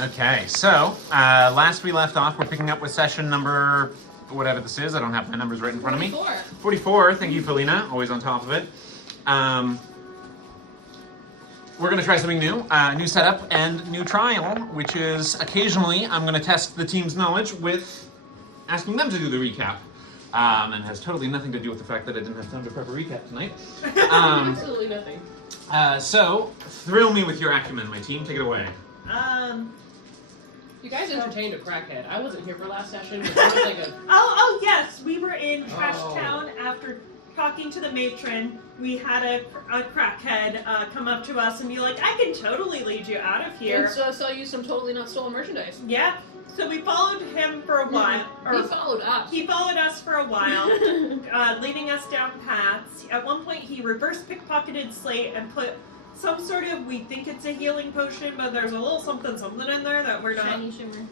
Okay, so last we left off, we're picking up with session number, whatever this is. I don't have my numbers right in front of me. 44. Thank you, Felina. Always on top of it. We're going to try something new. New setup and new trial, which is occasionally I'm going to test the team's knowledge with asking them to do the recap. And has totally nothing to do with the fact that I didn't have time to prep a recap tonight. Absolutely nothing. So, thrill me with your acumen, my team. Take it away. You guys entertained a crackhead. I wasn't here for last session, but it was like a... Oh, yes! We were in Trash Town after talking to the matron. We had a crackhead come up to us and be like, I can totally lead you out of here. And sell you some totally not stolen merchandise. Yeah. So we followed him for a while. He followed us. He followed us for a while, leading us down paths. At one point, he reverse pickpocketed Slate and put some sort of, we think it's a healing potion, but there's a little something in there that we're not...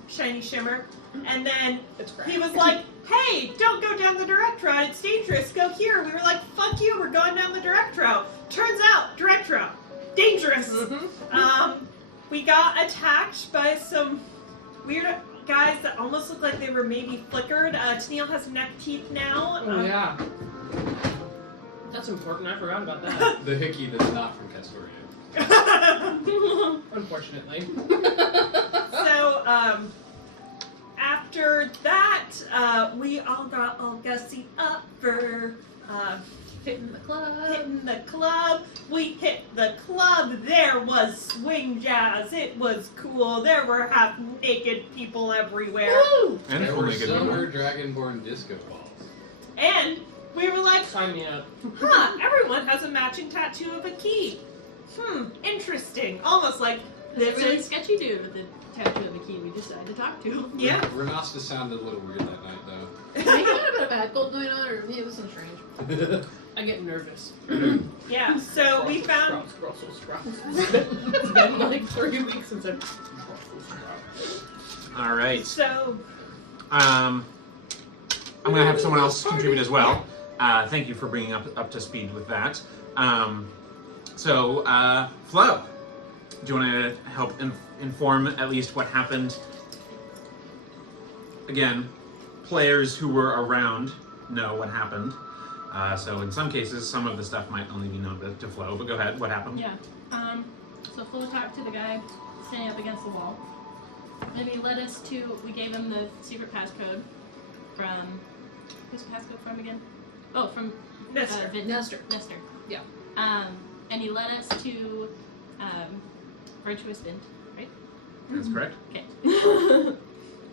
Shiny shimmer. And then he was like, hey, don't go down the direct route, it's dangerous, go here. We were like, fuck you, we're going down the direct route. Turns out, direct route, dangerous. Mm-hmm. We got attacked by some weird guys that almost looked like they were maybe flickered. Tennille has neck teeth now. Oh, yeah. That's important, I forgot about that. The hickey that's not from Castoria. Unfortunately. So, after that, we all got all gussied up for Hitting the club. hitting the club. We hit the club. There was swing jazz. It was cool. There were half-naked people everywhere. Woo! And There full were naked silver people. dragonborn disco balls. And we were like, Sign me up. huh, everyone has a matching tattoo of a key. Interesting. Almost like There's this a really is... sketchy dude with the tattoo of the key we decided to talk to. Yeah. Renasta sounded a little weird that night, though. He had a bit of bad cold going on, or it was some strange. I get nervous. Yeah, so we found... It's been like 3 weeks since I've... All right. So... I'm going to have someone else contribute as well. Thank you for bringing up to speed with that. Flo, do you want to help inform at least what happened? Again, players who were around know what happened. So in some cases, some of the stuff might only be known to Flo, but go ahead, what happened? Yeah. So Flo talked to the guy standing up against the wall. And he led us to, we gave him the secret passcode from, who's the passcode from again? Oh, from Nestor. Nestor. Yeah. And he led us to Virtuous Vent, right? That's correct. Okay.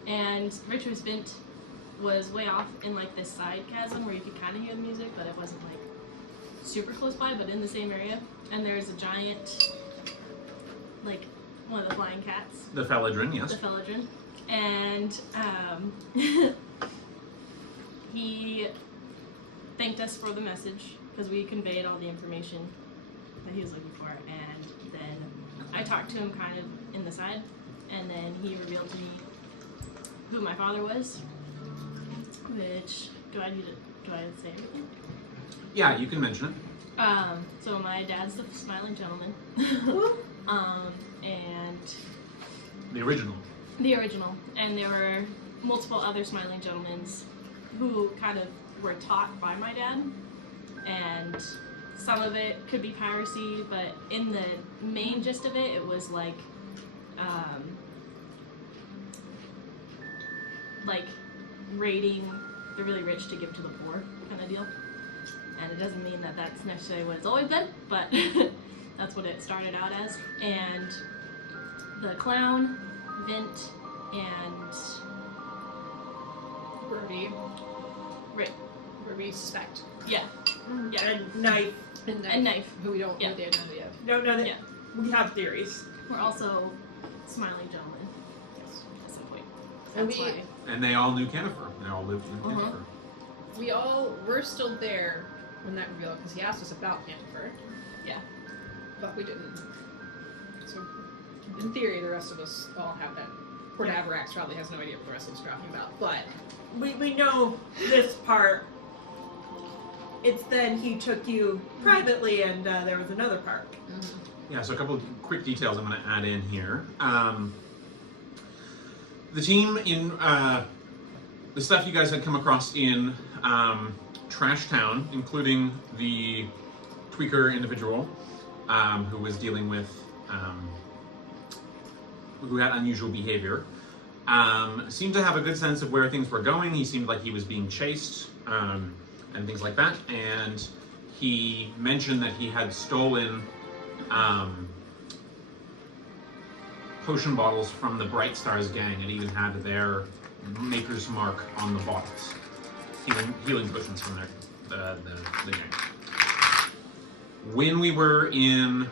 And Virtuous Vent was way off in like this side chasm where you could kind of hear the music, but it wasn't like super close by, but in the same area. And there's a giant, like one of the flying cats. The Felidrin, yes. The Felidrin. And he thanked us for the message because we conveyed all the information that he was looking for. And then I talked to him kind of in the side, and then he revealed to me who my father was. Which, do I say everything? Yeah, you can mention it. So my dad's the smiling gentleman. And The original. the original. And there were multiple other smiling gentlemen who kind of were taught by my dad. And some of it could be piracy, but in the main gist of it, it was like raiding the really rich to give to the poor kind of deal. And it doesn't mean that that's necessarily what it's always been, but that's what it started out as. And the clown, Vint, and Ruby suspect. yeah, And knife. and Knife. Who we don't Yeah. really know yet. No, that Yeah. we have theories. We're also smiling gentlemen. Yes, at some point. And That's we- why. And they all knew Cantofer. They all lived in Uh-huh. Cantofer. We all were still there when that revealed because he asked us about Cantofer. Yeah. But we didn't. So, in theory, the rest of us all have that. Poor Avarax probably has no idea what the rest of us are talking about, but We know this part. It's then he took you privately, and there was another part. Yeah, so a couple of quick details I'm going to add in here. the team in the stuff you guys had come across in Trash Town, including the tweaker individual who was dealing with who had unusual behavior, seemed to have a good sense of where things were going. He seemed like he was being chased and things like that, and he mentioned that he had stolen potion bottles from the Bright Stars gang. It even had their maker's mark on the bottles. Healing potions from the gang. When we were in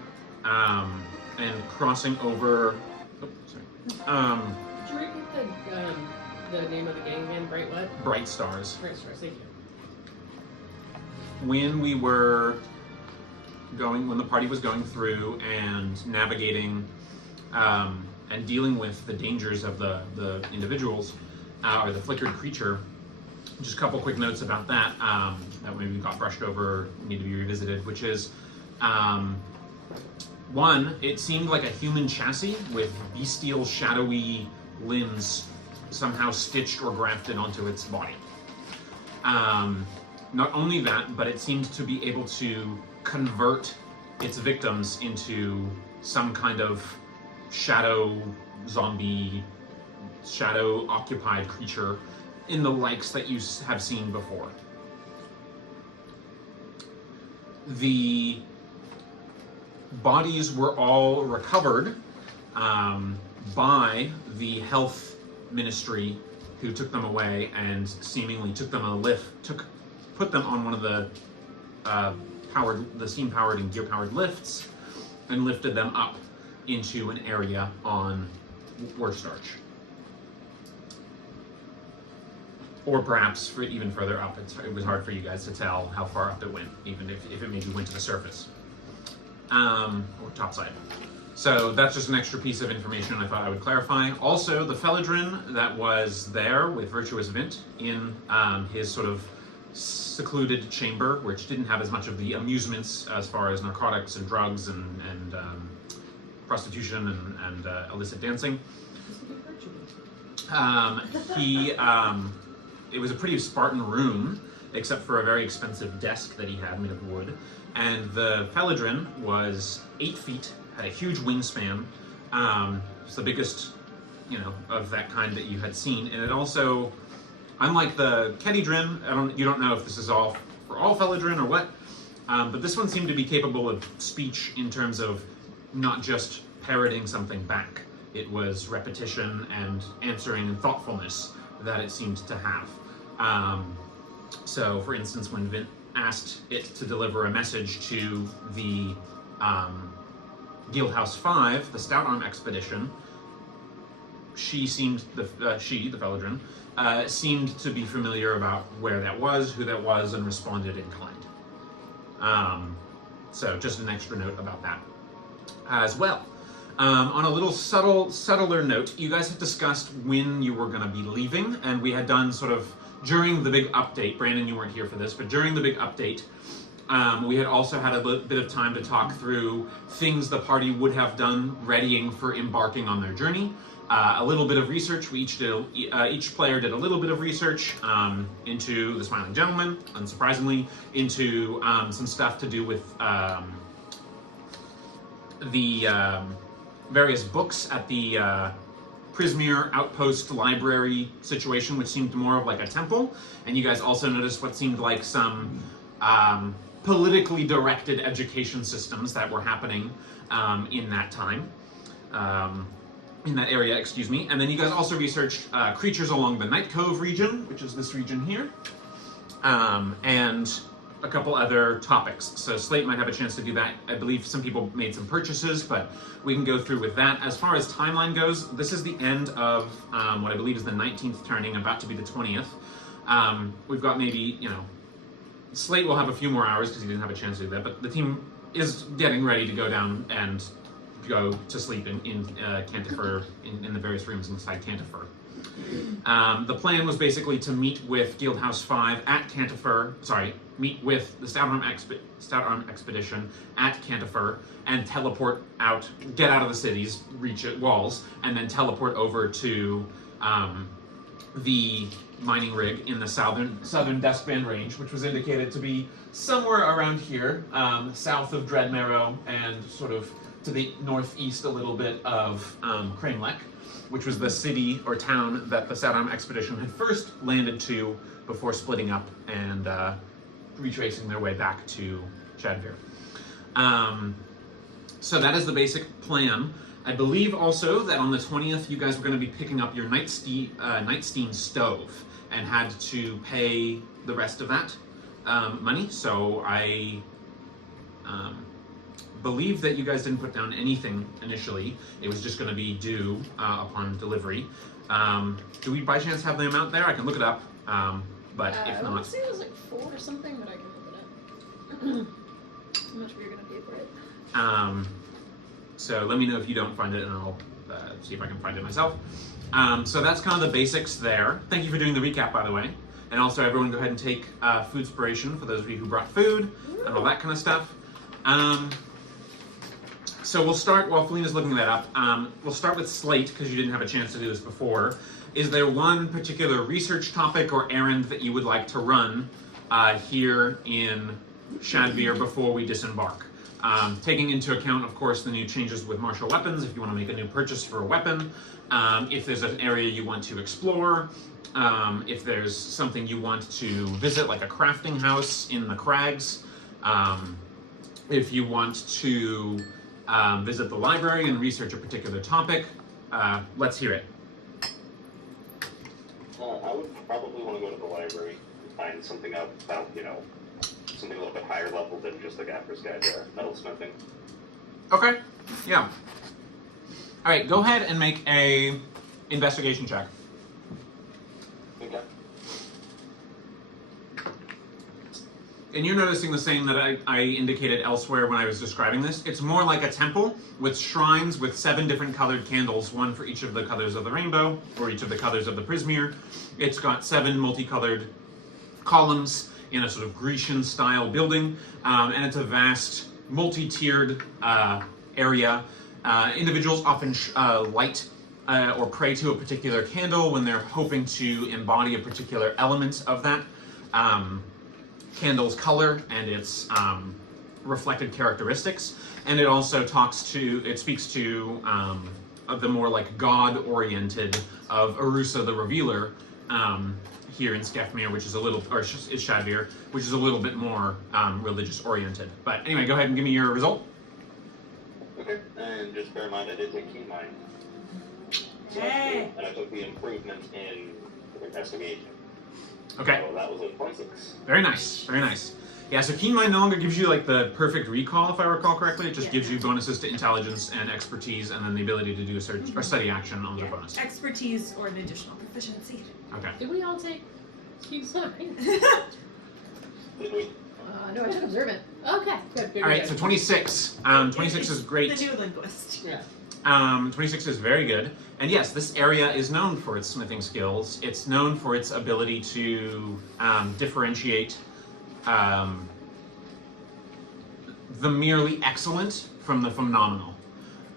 and crossing over, Did you repeat the name of the gang again? Bright what? Bright Stars. Bright Stars, thank you. When we were when the party was going through and navigating and dealing with the dangers of the individuals or the flickered creature, just a couple quick notes about that that maybe got brushed over, need to be revisited, which is one, it seemed like a human chassis with bestial, shadowy limbs somehow stitched or grafted onto its body. Not only that, but it seemed to be able to convert its victims into some kind of shadow zombie, shadow occupied creature in the likes that you have seen before. The bodies were all recovered by the health ministry, who took them away and seemingly took them put them on one of the steam powered and gear powered lifts and lifted them up into an area on Worstarch. Or perhaps even further up. It was hard for you guys to tell how far up it went, even if it maybe went to the surface. Or topside. So that's just an extra piece of information I thought I would clarify. Also, the Felidrin that was there with Virtuous Vint in his sort of secluded chamber, which didn't have as much of the amusements as far as narcotics and drugs and prostitution and illicit dancing. It was a pretty Spartan room, except for a very expensive desk that he had made of wood. And the Felidrin was 8 feet, had a huge wingspan. It's the biggest, of that kind that you had seen. And it also, unlike the Kedidrin, you don't know if this is all for all Felidrin or what, but this one seemed to be capable of speech in terms of not just parroting something back. It was repetition and answering and thoughtfulness that it seemed to have. So, for instance, when Vint asked it to deliver a message to the Guildhouse 5, the Stoutarm Expedition, the Felidrin, seemed to be familiar about where that was, who that was, and responded in kind. So, just an extra note about that as well. On a little subtler note, you guys had discussed when you were going to be leaving, and we had done sort of during the big update. Brandon, you weren't here for this, but during the big update, we had also had a bit of time to talk through things the party would have done readying for embarking on their journey. A little bit of research. Each player did a little bit of research into the Smiling Gentleman, unsurprisingly, into some stuff to do with the various books at the Prismere Outpost Library situation, which seemed more of like a temple. And you guys also noticed what seemed like some politically directed education systems that were happening in that time. In that area, excuse me. And then you guys also researched creatures along the Night Cove region, which is this region here. And a couple other topics. So Slate might have a chance to do that. I believe some people made some purchases, but we can go through with that. As far as timeline goes, this is the end of what I believe is the 19th turning, about to be the 20th. We've got maybe, Slate will have a few more hours because he didn't have a chance to do that, but the team is getting ready to go down and go to sleep in Cantofer, in the various rooms inside Cantofer. The plan was basically to meet with Guildhouse 5 at Cantofer, meet with the Stoutarm Expedition at Cantofer and teleport out, get out of the cities, reach walls, and then teleport over to the mining rig in the southern Dustband Range, which was indicated to be somewhere around here, south of Dreadmarrow and sort of to the northeast a little bit of Cranelec, which was the city or town that the Stoutarm Expedition had first landed to before splitting up and retracing their way back to Shadveer. So that is the basic plan. I believe also that on the 20th you guys were going to be picking up your Nightstein stove and had to pay the rest of that money. So I believe that you guys didn't put down anything initially. It was just going to be due upon delivery. Do we by chance have the amount there? I can look it up, but if I not... want to say it was like 4 or something, but I can look it up. How much you're going to pay for it? So let me know if you don't find it, and I'll see if I can find it myself. So that's kind of the basics there. Thank you for doing the recap, by the way. And also, everyone go ahead and take foodspiration for those of you who brought food and all that kind of stuff. So we'll start, while Felina's looking that up, we'll start with Slate, because you didn't have a chance to do this before. Is there one particular research topic or errand that you would like to run here in Shadveer before we disembark? Taking into account, of course, the new changes with martial weapons, if you want to make a new purchase for a weapon, if there's an area you want to explore, if there's something you want to visit, like a crafting house in the crags, if you want to visit the library and research a particular topic, let's hear it. I would probably want to go to the library and find something out about, something a little bit higher level than just the Gaffer's Guide to Metalsmithing. Okay, yeah. All right, go ahead and make a investigation check. Okay. And you're noticing the same that I indicated elsewhere when I was describing this. It's more like a temple with shrines with 7 different colored candles, one for each of the colors of the rainbow, or each of the colors of the Prismere. It's got 7 multicolored columns in a sort of Grecian-style building, and it's a vast, multi-tiered area. Individuals often light or pray to a particular candle when they're hoping to embody a particular element of that candle's color and its reflected characteristics. And it also speaks to the more like God-oriented of Arusa the Revealer, here in Skefmir, which is a little, or is Shadveer, which is a little bit more religious oriented. But anyway, go ahead and give me your result. Okay, and just bear in mind I did take Keen Mind. So Hey! and I took the improvement in investigation. Okay, So that was a 26. very nice, very nice. Yeah, so Keen Mind no longer gives you like the perfect recall, if I recall correctly. It just gives you bonuses to intelligence and expertise, and then the ability to do a search or study action on the bonus. Expertise or an additional proficiency. Okay. Did we all take Keep Sign? Did we? No, I took Observant. Okay, good. All right, so 26. 26 is great. The new linguist. Yeah. 26 is very good. And yes, this area is known for its smithing skills. It's known for its ability to differentiate the merely excellent from the phenomenal.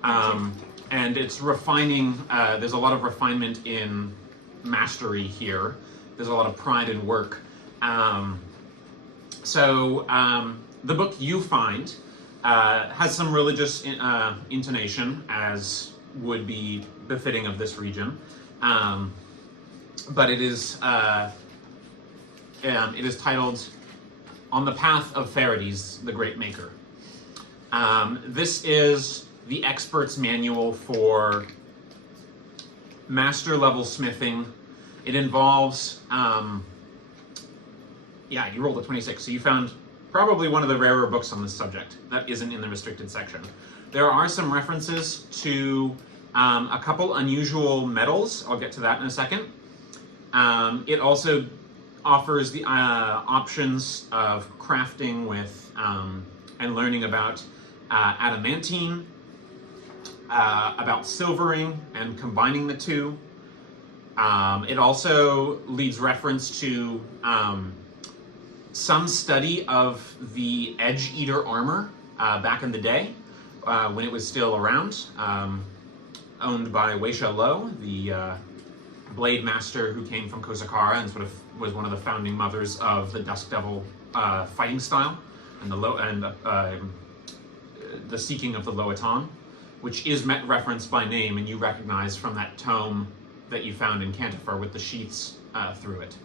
And it's refining, there's a lot of refinement in mastery here. There's a lot of pride in work. So the book you find has some religious intonation, as would be befitting of this region, but it is titled "On the Path of Farides, the Great Maker." This is the expert's manual for master level smithing. It involves, yeah, you rolled a 26, so you found probably one of the rarer books on this subject that isn't in the restricted section. There are some references to a couple unusual metals. I'll get to that in a second. It also offers the options of crafting with and learning about adamantine, about silvering and combining the two. It also leads reference to some study of the Edge Eater armor back in the day, when it was still around, owned by Weisha Lo, the blade master who came from Kozakara and sort of was one of the founding mothers of the Dusk Devil fighting style and the seeking of the Loatan, which is referenced by name and you recognize from that tome that you found in Cantofer with the sheaths through it.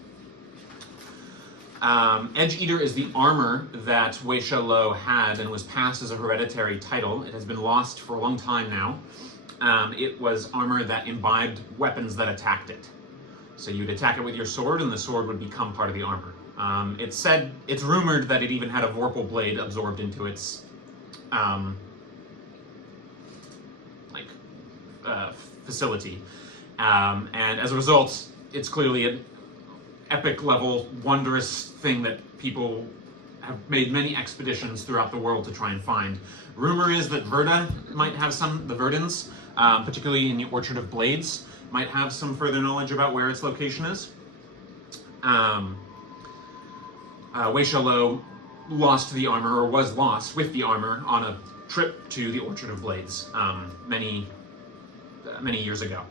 Edge Eater is the armor that Wei Shou had and was passed as a hereditary title. It has been lost for a long time now. It was armor that imbibed weapons that attacked it. So you'd attack it with your sword and the sword would become part of the armor. It's rumored that it even had a Vorpal blade absorbed into its facility. And as a result, it's clearly an epic level, wondrous thing that people have made many expeditions throughout the world to try and find. Rumor is that Verda might have some, the Verdans, particularly in the Orchard of Blades, might have some further knowledge about where its location is. Wei Shou lost the armor, or was lost with the armor, on a trip to the Orchard of Blades many years ago,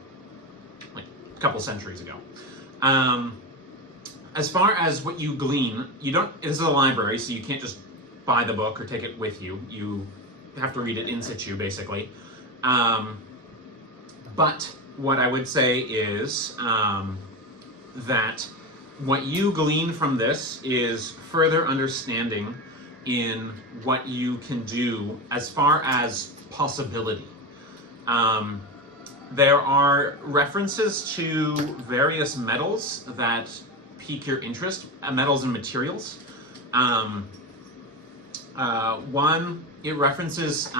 like a couple centuries ago. As far as what you glean, this is a library, so you can't just buy the book or take it with you. You have to read it in situ, basically. But what I would say is that what you glean from this is further understanding in what you can do as far as possibility. There are references to various metals that pique your interest, metals and materials. One, it references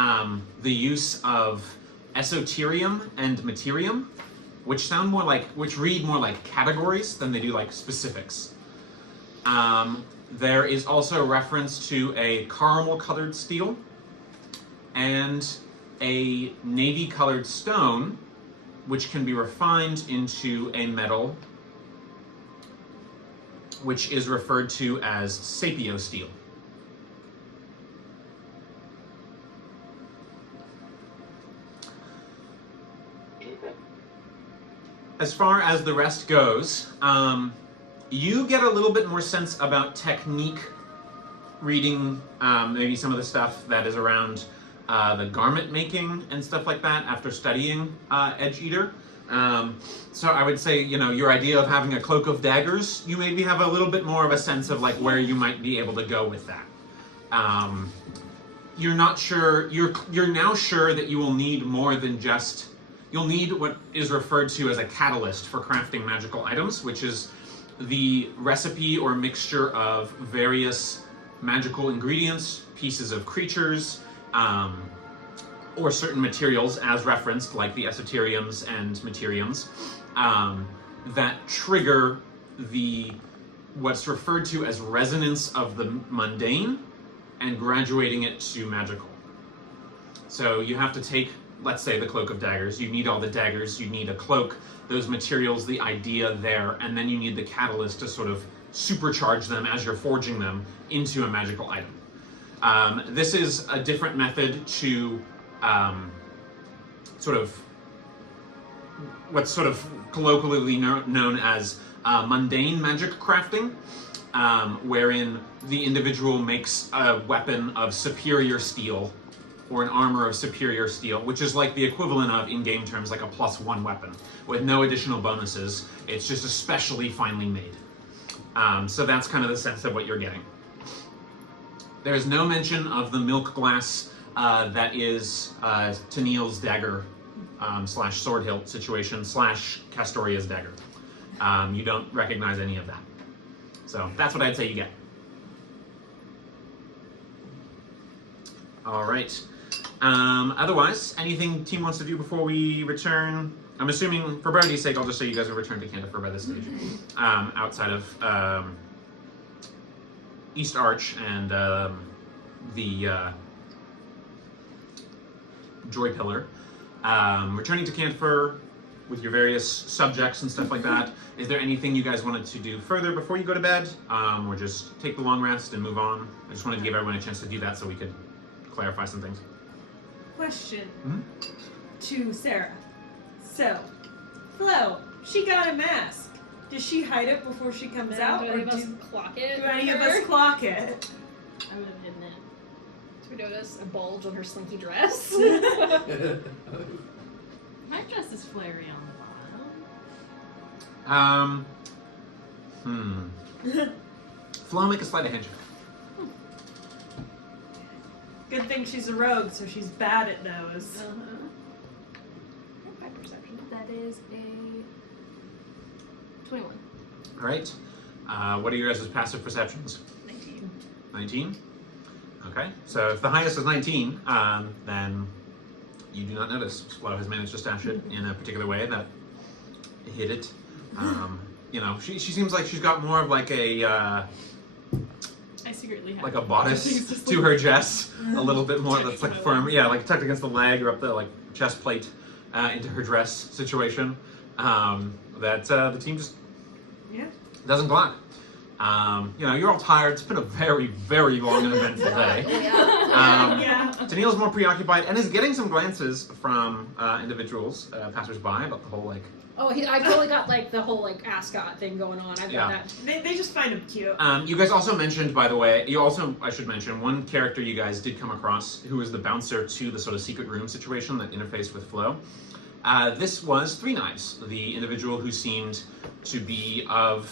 the use of esoterium and materium, which read more like categories than they do like specifics. There is also a reference to a caramel-colored steel and a navy-colored stone, which can be refined into a metal which is referred to as sapio steel. As far as the rest goes, you get a little bit more sense about technique reading maybe some of the stuff that is around the garment making and stuff like that after studying Edge Eater. So I would say, your idea of having a cloak of daggers, you maybe have a little bit more of a sense of like where you might be able to go with that. You're not sure, you're now sure that you will need more than just, you'll need what is referred to as a catalyst for crafting magical items, which is the recipe or mixture of various magical ingredients, pieces of creatures, or certain materials as referenced, like the esoteriums and materiums, that trigger what's referred to as resonance of the mundane and graduating it to magical. So you have to take, let's say, the Cloak of Daggers. You need all the daggers, you need a cloak, those materials, the idea there, and then you need the catalyst to sort of supercharge them as you're forging them into a magical item. This is a different method to what's sort of colloquially known as mundane magic crafting, wherein the individual makes a weapon of superior steel or an armor of superior steel, which is like the equivalent of, in game terms, like a +1 weapon with no additional bonuses. It's just especially finely made. So that's kind of the sense of what you're getting. There's no mention of the milk glass that is Tennille's dagger / sword hilt situation / Castoria's dagger. You don't recognize any of that. So that's what I'd say you get. All right. Otherwise, anything team wants to do before we return? I'm assuming, for brevity's sake, I'll just say you guys have returned to Cantofer by this stage. Outside of East Arch and the Joy Pillar. Returning to Cantofer with your various subjects and stuff like that. Is there anything you guys wanted to do further before you go to bed? Or just take the long rest and move on? I just wanted to give everyone a chance to do that so we could clarify some things. Question to Sarah. So, Flo, She got a mask. Does she hide it before she comes out, Do or any of us do clock it? any of us clock it? I would have hidden it. Do we notice a bulge on her slinky dress? My dress is flary on the bottom. Flo, make a sleight of hand check. Good thing she's a rogue, so she's bad at those. By perception. That is a 21. All right. What are your guys' passive perceptions? 19. 19? Okay. So if the highest is 19, then you do not notice. Flo has managed to stash it in a particular way that hid it. You know, she seems like she's got more of like a I secretly have like a bodice to her dress, a little bit more that's like firm, yeah, like tucked against the leg or up the like chest plate into her dress situation. That the team just doesn't block. You know, you're all tired. It's been a very, very long and eventful day. Tennille's more preoccupied and is getting some glances from individuals, passersby, about the whole like. Oh, I totally got like the whole like ascot thing going on. I've got that. They just find him cute. You guys also mentioned, by the way, I should mention, one character you guys did come across who was the bouncer to the sort of secret room situation that interfaced with Flo. This was Three Knives, the individual who seemed to be of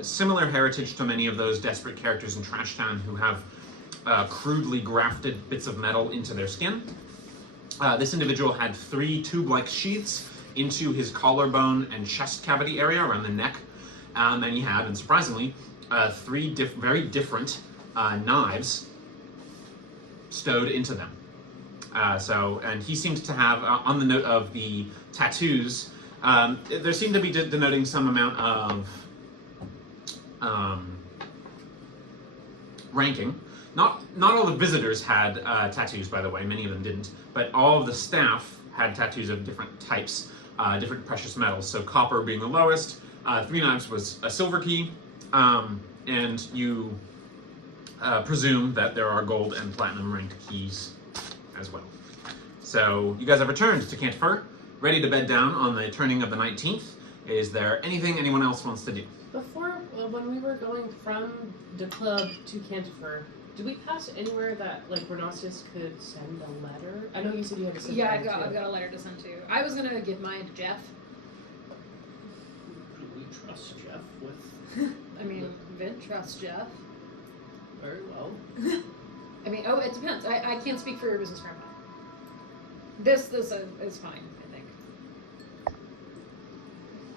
similar heritage to many of those desperate characters in Trash Town who have crudely grafted bits of metal into their skin. This individual had 3 tube-like sheaths into his collarbone and chest cavity area around the neck, and he had, and surprisingly, 3 very different knives stowed into them. And he seemed to have, on the note of the tattoos, there seemed to be denoting some amount of ranking. Not all the visitors had tattoos, by the way. Many of them didn't, but all of the staff had tattoos of different types, different precious metals. So copper being the lowest. Three Knives was a silver key, and you presume that there are gold and platinum ranked keys as well. So you guys have returned to Cantofer, ready to bed down on the turning of the 19th. Is there anything anyone else wants to do? Before, when we were going from the club to Cantofer, did we pass anywhere that like Renacius could send a letter? I know you said you had to send. Yeah, a letter I've got a letter to send to. I was gonna give mine to Jeff. Do we trust Jeff with? I mean, Vin trusts Jeff. Very well. I mean, it depends. I can't speak for your business grandpa. This is fine, I think.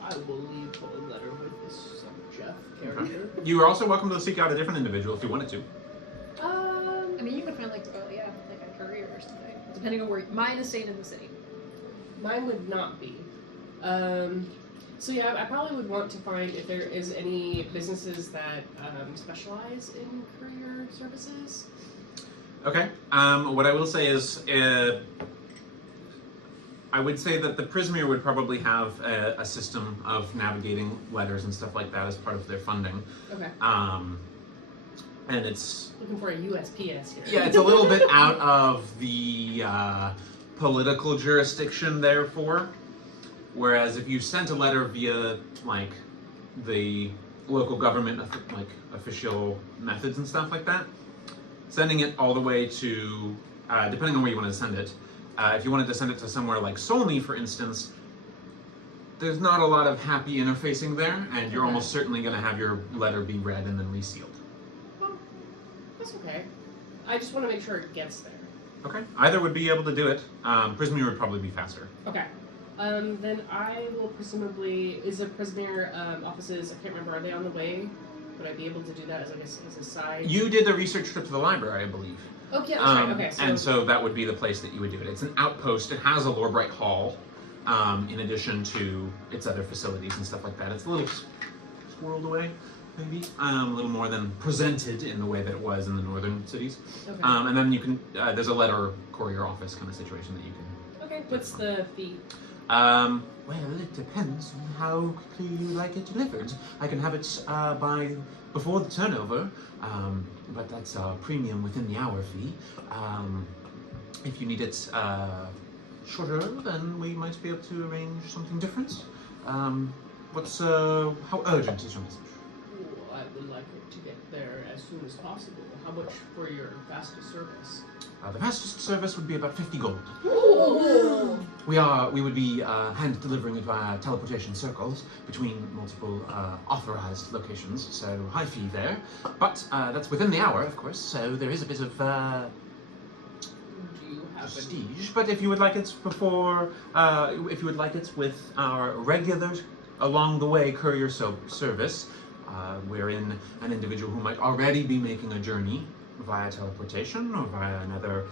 I will leave a letter with this Jeff character. You are also welcome to seek out a different individual if you wanted to. I mean, you could find like a courier or something, depending on where. Mine is staying in the city. Mine would not be. So yeah, I probably would want to find if there is any businesses that specialize in courier services. Okay. What I will say is, I would say that the Prismere would probably have a system of navigating letters and stuff like that as part of their funding. Okay. And it's Looking for a USPS here. yeah, it's a little bit out of the political jurisdiction, therefore. Whereas if you sent a letter via like the local government like official methods and stuff like that, sending it all the way to depending on where you want to send it. If you wanted to send it to somewhere like Solney, for instance, there's not a lot of happy interfacing there, and you're almost certainly going to have your letter be read and then resealed. Well, that's okay. I just want to make sure it gets there. Okay. Either would be able to do it. Prismere would probably be faster. Okay. Then I will presumably, is the Prismere offices, I can't remember, are they on the way? Would I be able to do that as a side? You did the research trip to the library, I believe. Okay, that's right. Okay, and so that would be the place that you would do it. It's an outpost. It has a Lorebright Hall, in addition to its other facilities and stuff like that. It's a little squirreled away, maybe. A little more than presented in the way that it was in the northern cities. Okay. And then you can, there's a letter courier office kind of situation that you can. Okay, what's the fee? Well, it depends on how quickly you like it delivered. I can have it before the turnover, but that's a premium within the hour fee. If you need it shorter, then we might be able to arrange something different. How urgent is your message? Oh, I would like it to get there as soon as possible. How much for your fastest service? The fastest service would be about 50 gold. Ooh. We would be hand delivering it via teleportation circles between multiple authorized locations, so high fee there. But that's within the hour, of course, so there is a bit of Do you have prestige. But if you would like it if you would like it with our regular along the way courier service, wherein an individual who might already be making a journey via teleportation or via another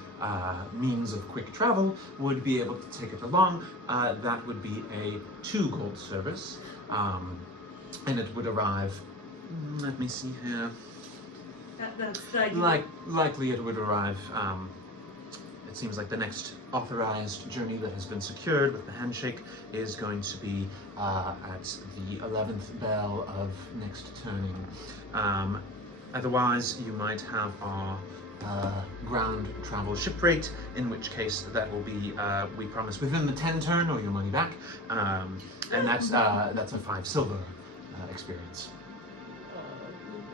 means of quick travel would be able to take it along, that would be a 2 gold service, and it would arrive, let me see here, That's the idea. likely it would arrive, it seems like the next authorized journey that has been secured with the handshake is going to be at the 11th bell of next turning. Otherwise, you might have our ground travel ship rate, in which case that will be, we promise, within the 10 turn or your money back, and that's a 5 silver experience.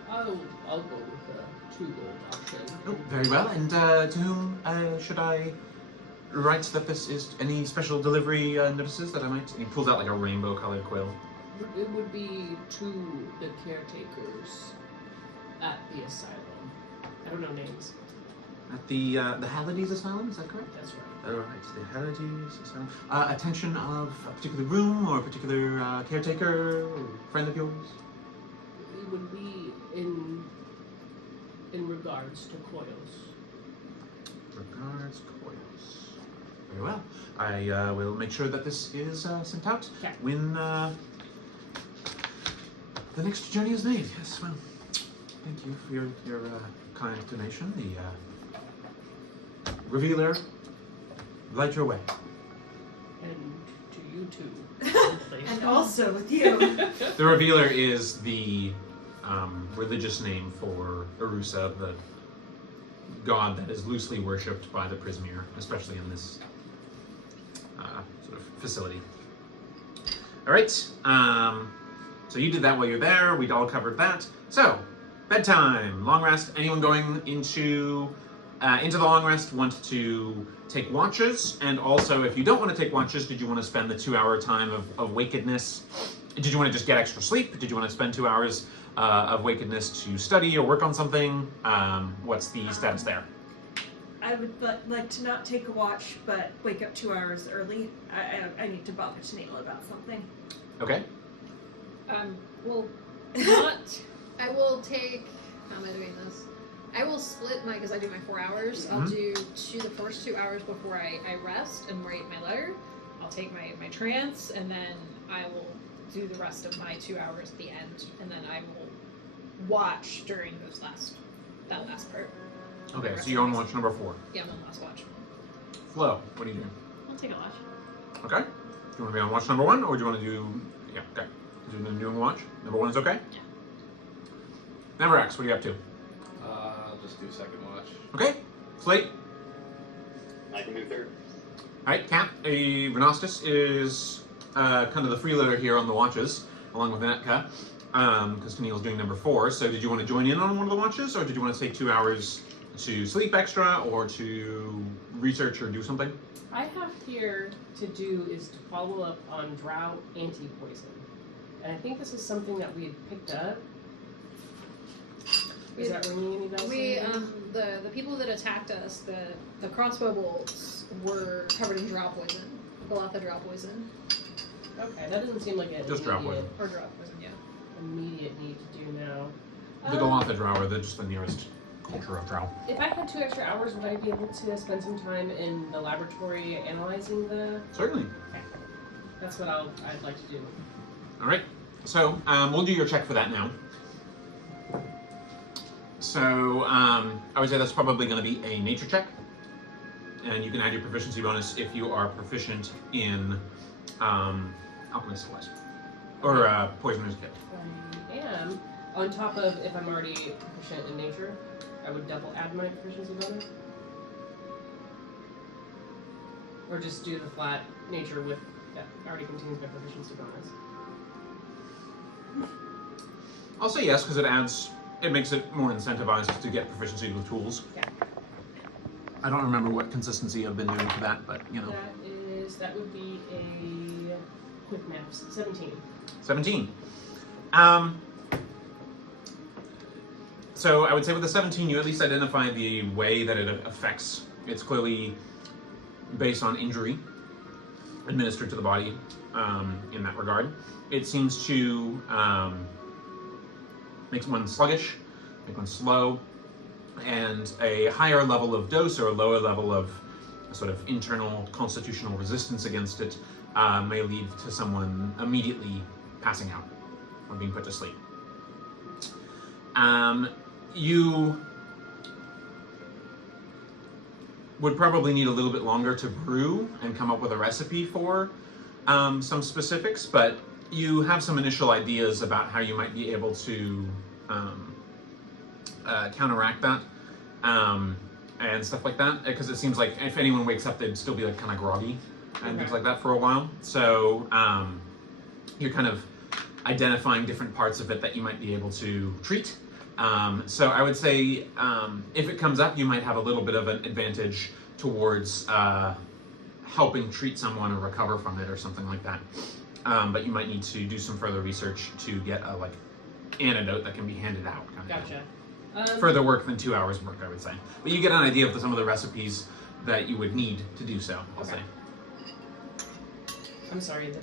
I'll go with the 2 gold option. Oh, very well. And to whom should I write that this is? Any special delivery notices that I might? He pulls out like a rainbow-colored quill. It would be to the caretakers at the asylum. I don't know names. At the Halliday's Asylum, is that correct? That's right. All right, the Halliday's Asylum. Attention of a particular room or a particular caretaker or friend of yours? It would be in regards to coils. Regards, Coils. Very well. I will make sure that this is sent out Okay. when the next journey is made. Yes, well, thank you for your kind donation. The Revealer, light your way. And to you too. please. And also with you. The Revealer is the religious name for Urusa, the god that is loosely worshipped by the Prismere, especially in this sort of facility. All right, so you did that while you're there. We'd all covered that. So, bedtime, long rest. Anyone going into the long rest want to take watches? And also, if you don't want to take watches, did you want to spend the 2-hour time of wakedness? Did you want to just get extra sleep? Did you want to spend 2 hours of wakedness to study or work on something? What's the status there? I would like to not take a watch, but wake up 2 hours early. I need to bother Tennille about something. Okay. Well, not. I will take. How am I doing this? I will split because I do my 4 hours. I'll do the first 2 hours before I rest and write my letter. I'll take my trance, and then I will do the rest of my 2 hours at the end, and then I will watch during that last part. Okay, so you're on watch number 4. Yeah, I'm on last watch. Flo, what are you doing? I'll take a watch. Okay. Do you want to be on watch number 1, or do you want to do? Yeah. Okay. So you're doing watch. Number 1 is okay. Yeah. Neverax, what are you up to? I'll just do second watch. Okay. Slate. I can do 3rd. All right. Cap. Renostus is kind of the freeloader here on the watches, along with Natka, because Tennille's doing number 4. So did you want to join in on one of the watches, or did you want to take 2 hours to sleep extra, or to research or do something? I have here to do is to follow up on drow anti-poison. And I think this is something that we had picked up. Is that ringing any bells? We the people that attacked us, the crossbow bolts were covered in drow poison. Galatha drow poison. Okay, that doesn't seem like an Just drow immediate, Or drow poison, yeah. immediate need to do now. The Galatha Drow are just the nearest culture of Drow. If I had 2 extra hours, would I be able to spend some time in the laboratory analyzing the... Certainly. That's what I'd like to do. All right. So we'll do your check for that now. So I would say that's probably going to be a nature check, and you can add your proficiency bonus if you are proficient in alchemy supplies or poisoner's kit. I am. On top of if I'm already proficient in nature, I would double add my proficiency bonus. Or just do the flat nature with that already contains my proficiency bonus. I'll say yes because it makes it more incentivized to get proficiency with tools. Yeah. I don't remember what consistency I've been doing for that, but you know. That would be a quick maths 17. 17. So I would say with the 17, you at least identify the way that it affects. It's clearly based on injury administered to the body in that regard. It seems to make one sluggish, make one slow, and a higher level of dose or a lower level of sort of internal constitutional resistance against it may lead to someone immediately passing out or being put to sleep. You would probably need a little bit longer to brew and come up with a recipe for some specifics, but you have some initial ideas about how you might be able to counteract that and stuff like that, because it seems like if anyone wakes up, they'd still be like kind of groggy and things like that for a while. So you're kind of identifying different parts of it that you might be able to treat. So I would say if it comes up, you might have a little bit of an advantage towards helping treat someone or recover from it or something like that. But you might need to do some further research to get a like antidote that can be handed out. Gotcha. Further work than 2 hours work, I would say. But you get an idea of some of the recipes that you would need to do so, I'll say. I'm sorry, the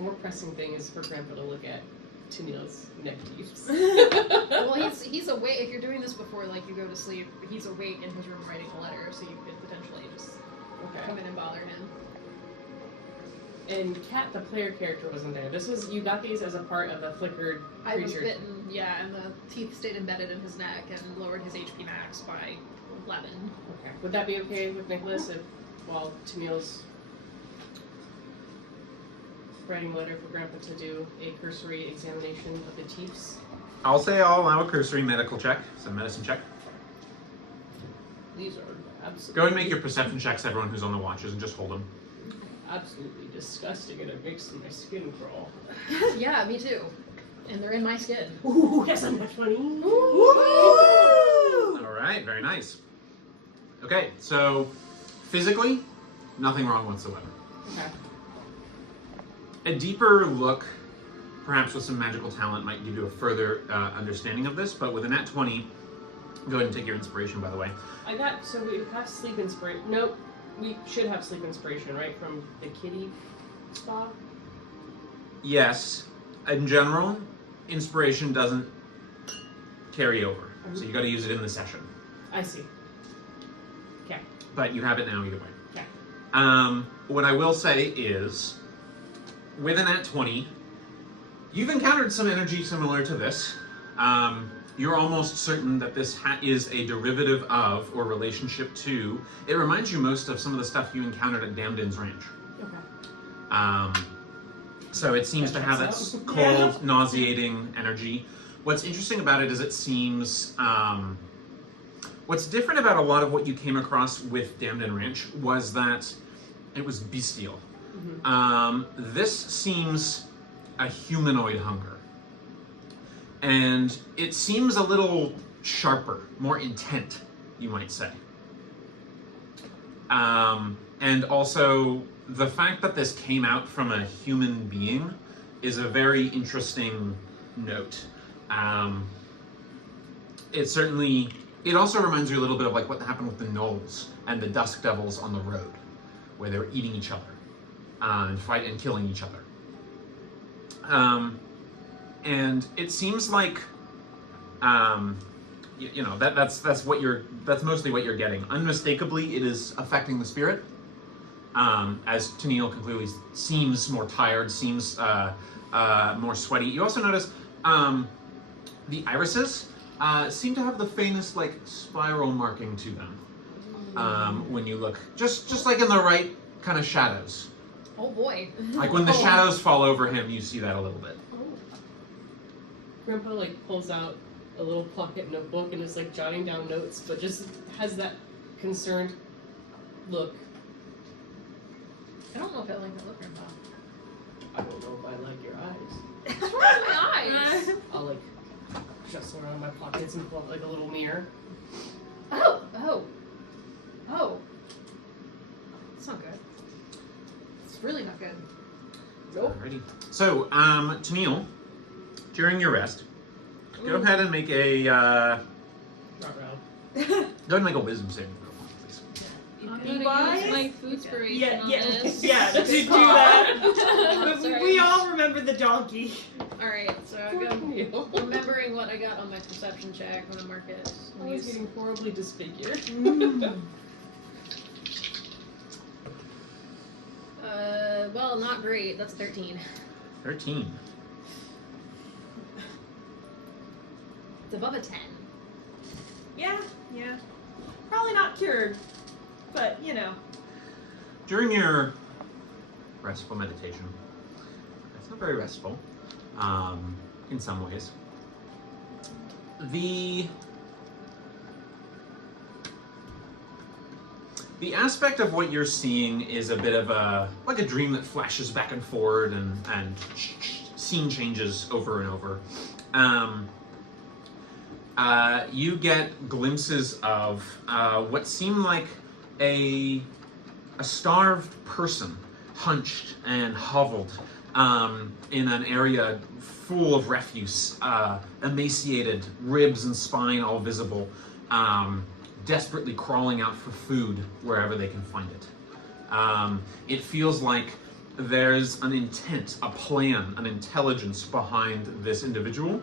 more pressing thing is for Grandpa to look at Tennille's neck teeth. Well, he's awake. If you're doing this before, like, you go to sleep, he's awake in his room writing a letter, so you could potentially just come in and bother him. And Kat, the player character, wasn't there. You got these as a part of the flickered creature. I was bitten, yeah, and the teeth stayed embedded in his neck and lowered his HP max by 11. Okay. Would that be okay with Nicholas while Tennille's writing a letter for Grandpa to do a cursory examination of the teeth? I'll say I'll allow a cursory medical check, so medicine check. These are absolutely... Go and make your perception checks, everyone who's on the watches, and just hold them. Absolutely disgusting, and it makes my skin crawl. Yeah, me too. And they're in my skin. Ooh, that's not much funny. Alright, very nice. Okay, so physically, nothing wrong whatsoever. Okay. A deeper look, perhaps with some magical talent, might give you a further understanding of this, but with a nat 20, go ahead and take your inspiration, by the way. So we have sleep inspiration. Nope. We should have sleep inspiration, right? From the kitty spa? Yes. In general, inspiration doesn't carry over. So you got to use it in the session. I see. Okay. But you have it now either way. Okay. What I will say is, with an nat 20, you've encountered some energy similar to this. You're almost certain that this is a derivative of, or relationship to, it reminds you most of some of the stuff you encountered at Damden's Ranch. Okay. So it seems to have that cold, nauseating energy. What's interesting about it is it seems, what's different about a lot of what you came across with Damden Ranch was that it was bestial. Mm-hmm. This seems a humanoid hunger. And it seems a little sharper, more intent, you might say. And also, the fact that this came out from a human being is a very interesting note. It also reminds you a little bit of like what happened with the gnolls and the dusk devils on the road, where they were eating each other and killing each other. And it seems like, that's mostly what you're getting. Unmistakably, it is affecting the spirit. As Tennille clearly seems more tired, seems more sweaty. You also notice the irises seem to have the faintest like spiral marking to them when you look, just like in the right kind of shadows. Oh boy! Like when the shadows fall over him, you see that a little bit. Grandpa like pulls out a little pocket notebook and is like jotting down notes, but just has that concerned look. I don't know if I like that look, Grandpa. I don't know if I like your eyes. What's wrong with my eyes? I'll like just around my pockets and pull out like a little mirror. Oh. It's not good. It's really not good. Nope. Alrighty. So, Tennille, during your rest, go ahead and make a Not round. go ahead and make a wisdom saving throw, please. I'm Be gonna wise. use my food spiration Yeah, on yeah, this. yeah. To do Call. that. Sorry. We all remember the donkey. Alright, so I'm remembering what I got on my perception check. I'm gonna mark it. I was getting horribly disfigured. Well, not great. That's 13. 13. It's above a 10. Yeah. Probably not cured, but you know. During your restful meditation, it's not very restful, in some ways. The aspect of what you're seeing is a bit of like a dream that flashes back and forward and scene changes over and over. You get glimpses of what seem like a starved person hunched and hoveled in an area full of refuse, emaciated, ribs and spine all visible, desperately crawling out for food wherever they can find it. It feels like there's an intent, a plan, an intelligence behind this individual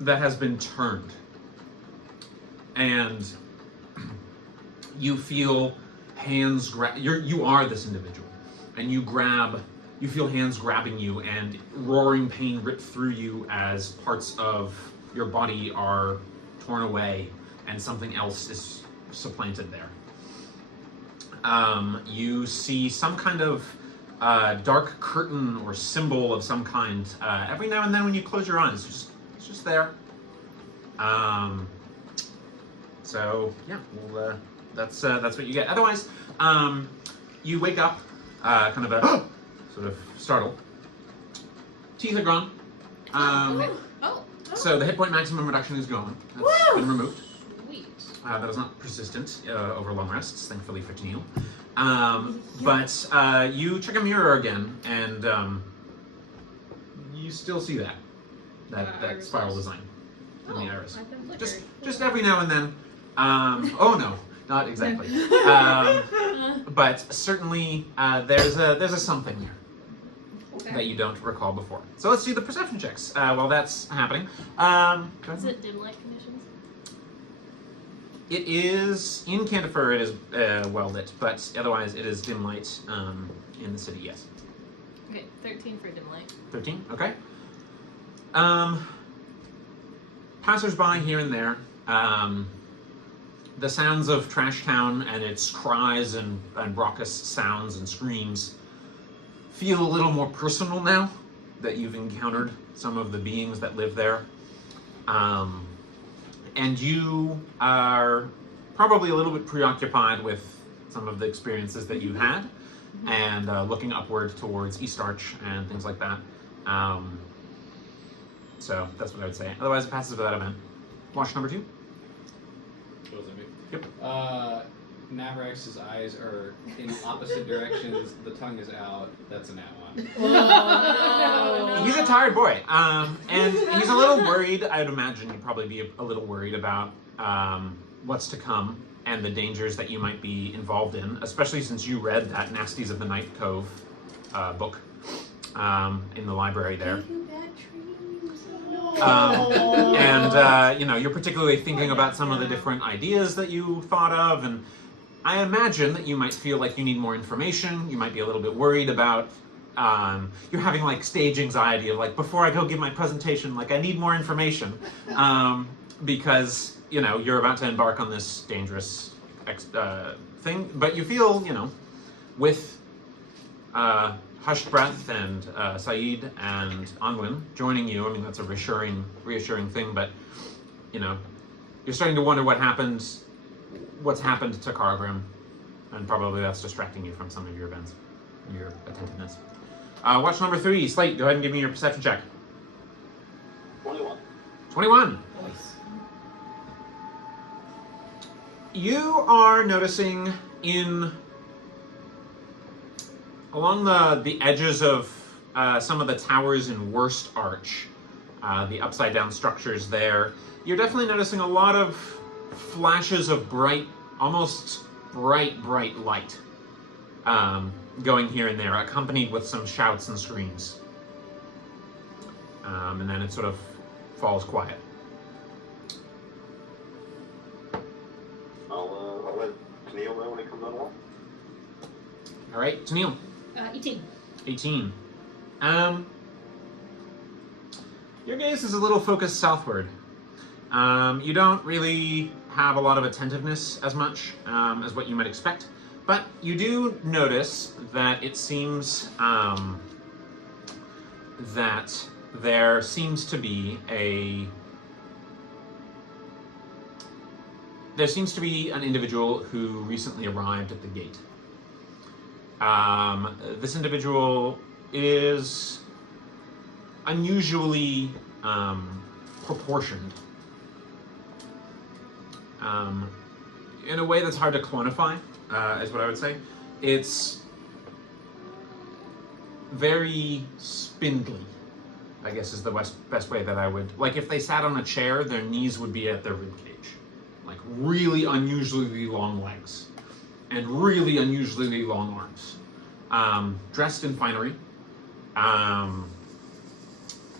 that has been turned. And you feel hands you are this individual, and you feel hands grabbing you and roaring pain rip through you as parts of your body are torn away and something else is supplanted there. You see some kind of dark curtain or symbol of some kind every now and then when you close your eyes. It's just there. So yeah, well, that's what you get. Otherwise, you wake up, kind of a sort of startled. Teeth are gone. So the hit point maximum reduction is gone. That's been removed. Sweet. That is not persistent over long rests, thankfully for Tennille. But you check a mirror again, and you still see that spiral design in the iris. I've been flickered. Just every now and then. Oh no, not exactly. But certainly there's a something there that you don't recall before. So let's do the perception checks while that's happening. Is it dim light conditions? It is in Cantofer. It is well lit, but otherwise it is dim light in the city. Yes. Okay, 13 for dim light. 13. Okay. Passers-by here and there. The sounds of Trash Town and its cries and raucous sounds and screams feel a little more personal now that you've encountered some of the beings that live there. And you are probably a little bit preoccupied with some of the experiences that you've had, and looking upward towards East Arch and things like that. So that's what I would say. Otherwise, it passes without event. Watch number 2. Was it me? Yep. Navrex's eyes are in opposite directions. The tongue is out. That's a nat 1. Oh. He's a tired boy, and he's a little worried. I'd imagine you'd probably be a little worried about what's to come and the dangers that you might be involved in, especially since you read that Nasties of the Night Cove book in the library there. And you're particularly thinking about some of the different ideas that you thought of, and I imagine that you might feel like you need more information. You might be a little bit worried about, you're having like stage anxiety of like, before I go give my presentation, like I need more information, because you're about to embark on this dangerous thing. But you feel, with Hushed Breath and Saeed and Anwin joining you. I mean, that's a reassuring thing, but you're starting to wonder what's happened to Cargrim, and probably that's distracting you from some of your events, your attentiveness. Watch number 3, Slate. Go ahead and give me your perception check. 21. 21. Nice. You are noticing along the edges of some of the towers in Worst Arch, the upside down structures there, you're definitely noticing a lot of flashes of bright, almost bright light going here and there, accompanied with some shouts and screams. And then it sort of falls quiet. I'll let Tennille know when he comes on along. All right, Tennille. 18. 18. Your gaze is a little focused southward. You don't really have a lot of attentiveness as much as what you might expect, but you do notice that it seems that there seems to be an individual who recently arrived at the gate. This individual is unusually proportioned in a way that's hard to quantify, is what I would say. It's very spindly, I guess is the best way that I would... Like if they sat on a chair, their knees would be at their ribcage. Like really unusually long legs. And really unusually long arms. Dressed in finery.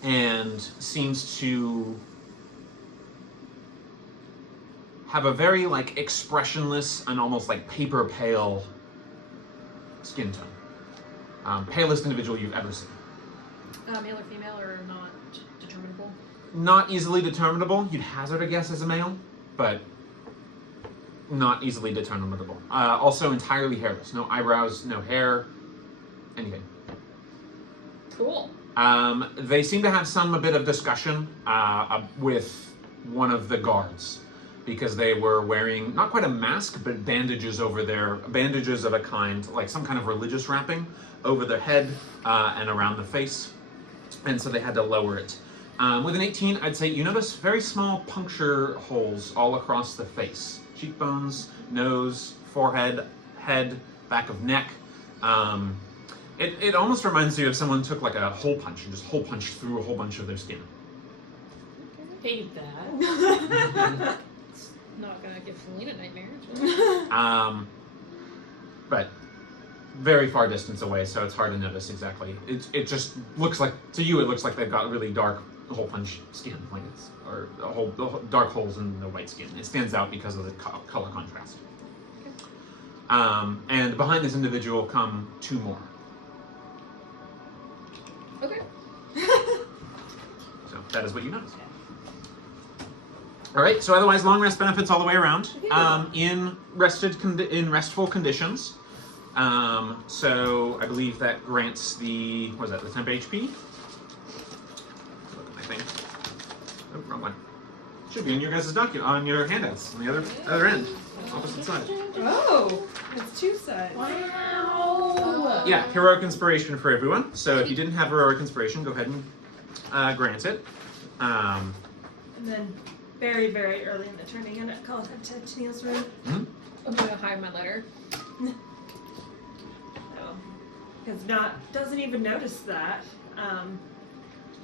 And seems to have a very like expressionless and almost like paper pale skin tone. Palest individual you've ever seen. Male or female or not determinable? Not easily determinable. You'd hazard a guess as a male, but not easily determinable. Also entirely hairless. No eyebrows, no hair, anything. Cool. They seem to have a bit of discussion with one of the guards because they were wearing not quite a mask, but bandages over bandages of a kind, like some kind of religious wrapping over their head and around the face. And so they had to lower it. With an 18, I'd say you notice very small puncture holes all across the face. Cheekbones, nose, forehead, head, back of neck. It almost reminds you of someone took like a hole punch and just hole punched through a whole bunch of their skin. Hate that. It's not gonna give Felina nightmares. But very far distance away, so it's hard to notice exactly. It just looks like, to you, it looks like they've got really dark hole punch skin, like or dark holes in the white skin. It stands out because of the color contrast. And behind this individual come two more. Okay. So that is what you notice. All right. So otherwise, long rest benefits all the way around. In restful conditions. So I believe that grants the the temp HP. Look at my thing. Oh, wrong one. Should be on your guys' on your handouts on the other end, opposite side. Oh, it's two sides. Wow. Yeah, heroic inspiration for everyone. So if you didn't have heroic inspiration, go ahead and grant it. And then very, very early in the turning, I'm gonna call it to Tennille's room. I'm gonna hide my letter. Because doesn't even notice that.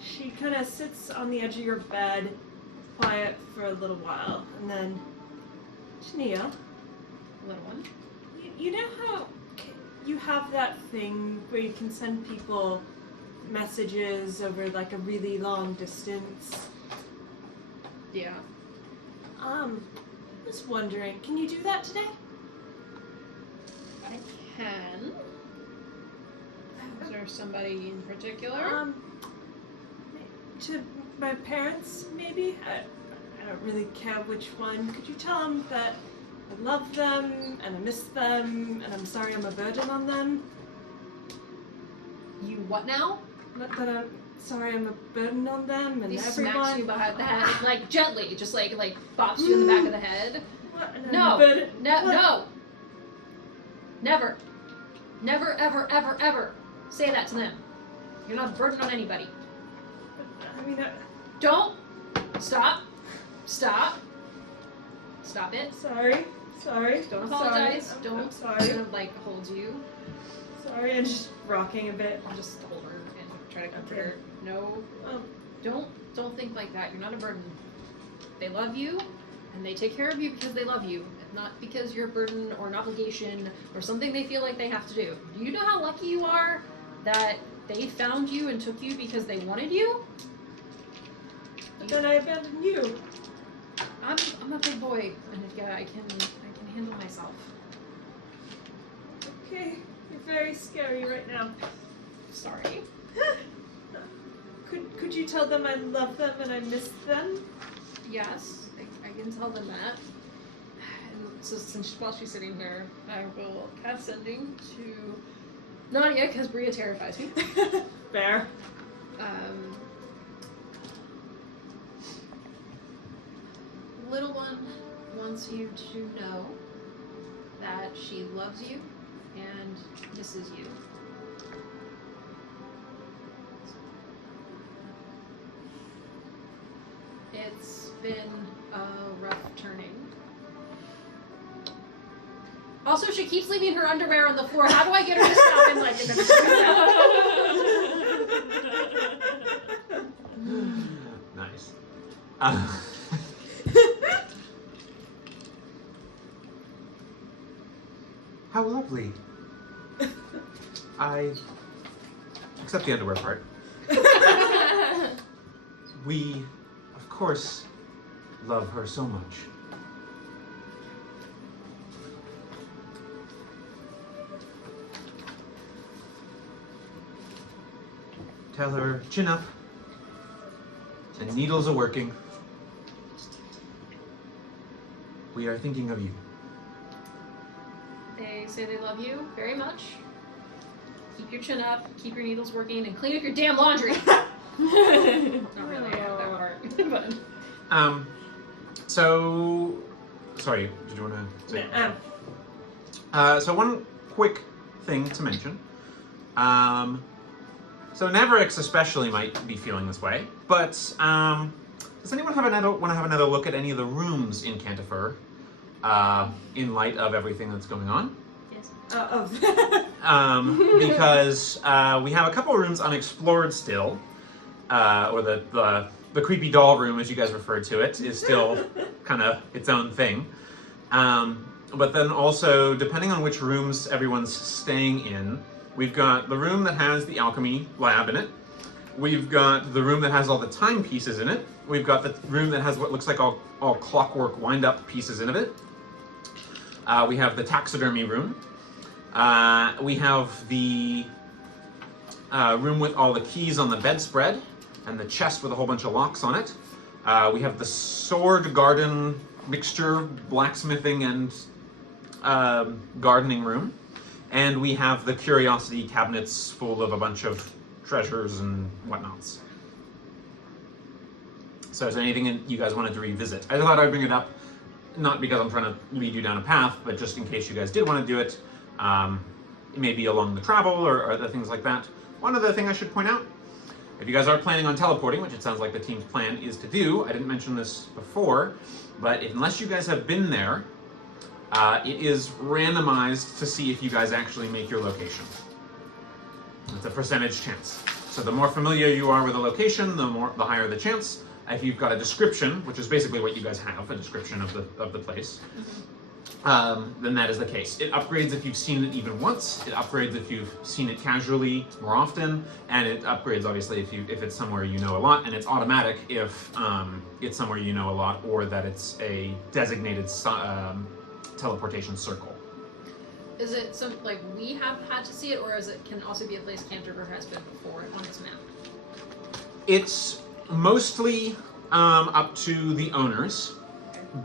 She kind of sits on the edge of your bed, quiet for a little while, and then, Tennille, Little one. you know how you have that thing where you can send people messages over like a really long distance? Yeah. I was wondering, can you do that today? I can. Is there somebody in particular? To my parents, maybe? I don't really care which one. Could you tell them that I love them, and I miss them, and I'm sorry I'm a burden on them? You what now? Not that I'm sorry I'm a burden on them, and He everyone. smacks you behind the head, like gently, just like bops you in the back of the head. What? And I'm No, a burden- no, what? no. Never, ever, ever, ever say that to them. You're not a burden on anybody. I mean, Don't Stop. Stop it. Sorry. Don't apologize. Sorry. Don't. I'm sorry. I'm gonna, like, hold you. Sorry, I'm just rocking a bit. I'll just hold her and try to comfort Okay. her. No. Oh. Don't think like that. You're not a burden. They love you, and they take care of you because they love you, not because you're a burden or an obligation or something they feel like they have to do. Do you know how lucky you are that they found you and took you because they wanted you? But then I abandoned you. I'm a big boy, and yeah, I can handle myself. Okay, you're very scary right now. Sorry. Could you tell them I love them and I miss them? Yes, I can tell them that. And so while she's sitting here, I will cast sending to Nadia because Bria terrifies me. Fair. Little one wants you to know that she loves you and misses you. It's been a rough turning. Also, she keeps leaving her underwear on the floor. How do I get her to stop and like Nice. How lovely. Except the underwear part. We, of course, love her so much. Tell her, chin up. The needles are working. We are thinking of you. They say they love you very much. Keep your chin up, keep your needles working, and clean up your damn laundry. Not really, I have that part. But So, sorry, did you want to say? So one quick thing to mention. So Navarix especially might be feeling this way, but does anyone want to have another look at any of the rooms in Cantofer in light of everything that's going on? Yes. Because we have a couple of rooms unexplored still, or the creepy doll room, as you guys referred to it, is still kind of its own thing. But then also, depending on which rooms everyone's staying in, we've got the room that has the alchemy lab in it. We've got the room that has all the timepieces in it. We've got the room that has what looks like all clockwork wind-up pieces in it. We have the taxidermy room. We have the room with all the keys on the bedspread and the chest with a whole bunch of locks on it. We have the sword garden mixture, blacksmithing and gardening room. And we have the curiosity cabinets full of a bunch of treasures and whatnots. So is there anything you guys wanted to revisit? I thought I'd bring it up, not because I'm trying to lead you down a path, but just in case you guys did want to do it, maybe along the travel or other things like that. One other thing I should point out, if you guys are planning on teleporting, which it sounds like the team's plan is to do, I didn't mention this before, but unless you guys have been there, it is randomized to see if you guys actually make your location. It's a percentage chance. So the more familiar you are with a location, the higher the chance. If you've got a description, which is basically what you guys have, a description of the place, then that is the case. It upgrades if you've seen it even once. It upgrades if you've seen it casually more often, and it upgrades obviously if it's somewhere you know a lot, and it's automatic if it's somewhere you know a lot, or that it's a designated teleportation circle. is it some like we have had to see it, or is it can also be a place Cantofer has been before on its map? It's mostly up to the owners,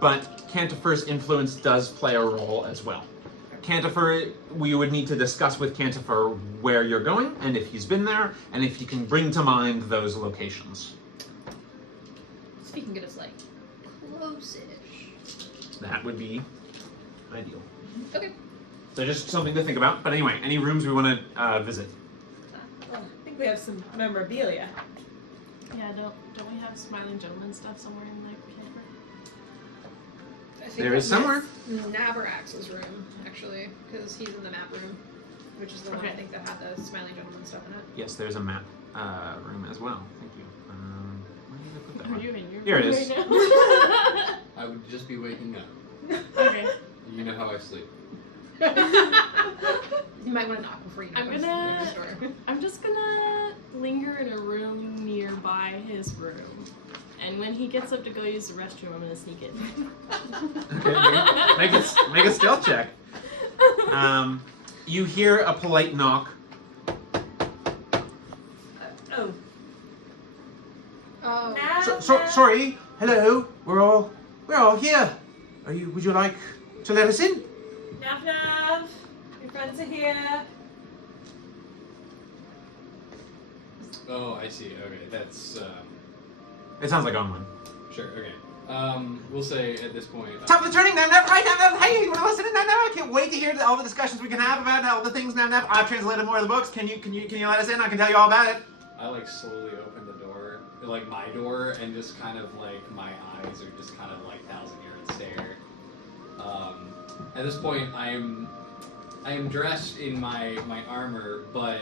but Cantofer's influence does play a role as well. Cantofer, we would need to discuss with Cantofer where you're going, and if he's been there, and if he can bring to mind those locations. So you can get us like close-ish. That would be ideal. Okay. So just something to think about. But anyway, any rooms we want to visit? I think we have some memorabilia. Yeah, don't we have Smiling Gentleman stuff somewhere in the camper? I think There is that's somewhere. Navarax's room, actually, because he's in the map room, which is the one I Okay. think that had the Smiling Gentleman stuff in it. Yes, there's a map room as well. Thank you. Where did I put that Are one? you in your Here it room is. right I would just be waking up. now? Okay. You know how I sleep. You might want to knock before you knock I'm on gonna- the door. I'm just gonna linger in a room nearby his room. And when he gets up to go use the restroom, I'm gonna sneak in. Okay, make a stealth check. You hear a polite knock. Oh. Oh. Sorry. Hello. We're all here. Would you like to let us in? Nav, your friends are here. Oh, I see. Okay, that's It sounds like Onwin. sure. Okay. We'll say at this point. Top of the turning, Nav. Hi, Nav. Hey, you want to listen in, Nav? I can't wait to hear all the discussions we can have about all the things, Nav. I've translated more of the books. Can you let us in? I can tell you all about it. I like slowly open the door, like my door, and just kind of like my eyes are just kind of like 1,000-yard stare. At this point, I am dressed in my armor, but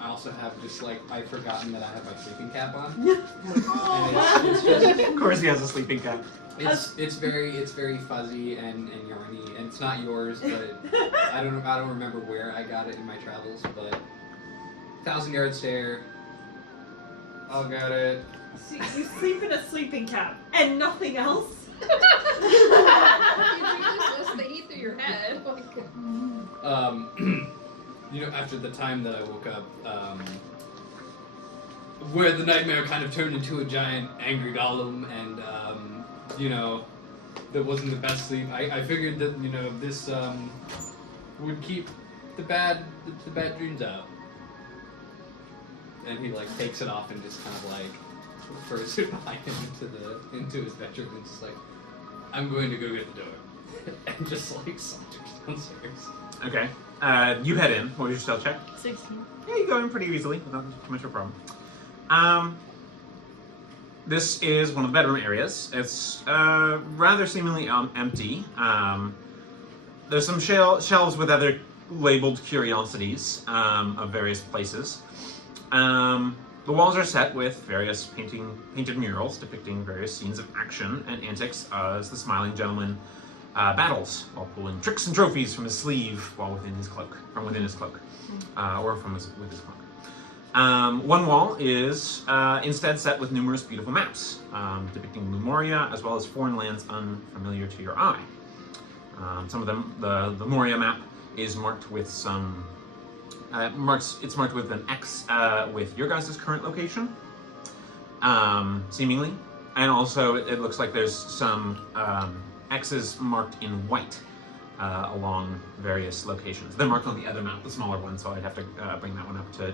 I also have just like I've forgotten that I have my sleeping cap on. And it's just, Of course, he has a sleeping cap. it's very fuzzy and yarny, and it's not yours, but I don't remember where I got it in my travels, but 1,000-yard stare. I'll get it. So you sleep in a sleeping cap and nothing else? They eat through your head. After the time that I woke up, where the nightmare kind of turned into a giant angry golem, and that wasn't the best sleep. I figured that this would keep the bad dreams out. And he like takes it off and just kind of like throws it behind him into his bedroom and just like, I'm going to go get the door, and just like saunters downstairs. Okay. You head in. What was your stealth check? 16. Yeah, you go in pretty easily without too much of a problem. This is one of the bedroom areas. It's rather seemingly empty. There's some shelves with other labeled curiosities of various places. The walls are set with various painted murals depicting various scenes of action and antics as the Smiling Gentleman battles while pulling tricks and trophies from his sleeve while within his cloak, with his cloak. One wall is instead set with numerous beautiful maps depicting Lumoria as well as foreign lands unfamiliar to your eye. Some of them, the Lumoria map is marked with some. It's marked with an X with your guys' current location, seemingly, and also it looks like there's some X's marked in white along various locations. They're marked on the other map, the smaller one, so I'd have to bring that one up to.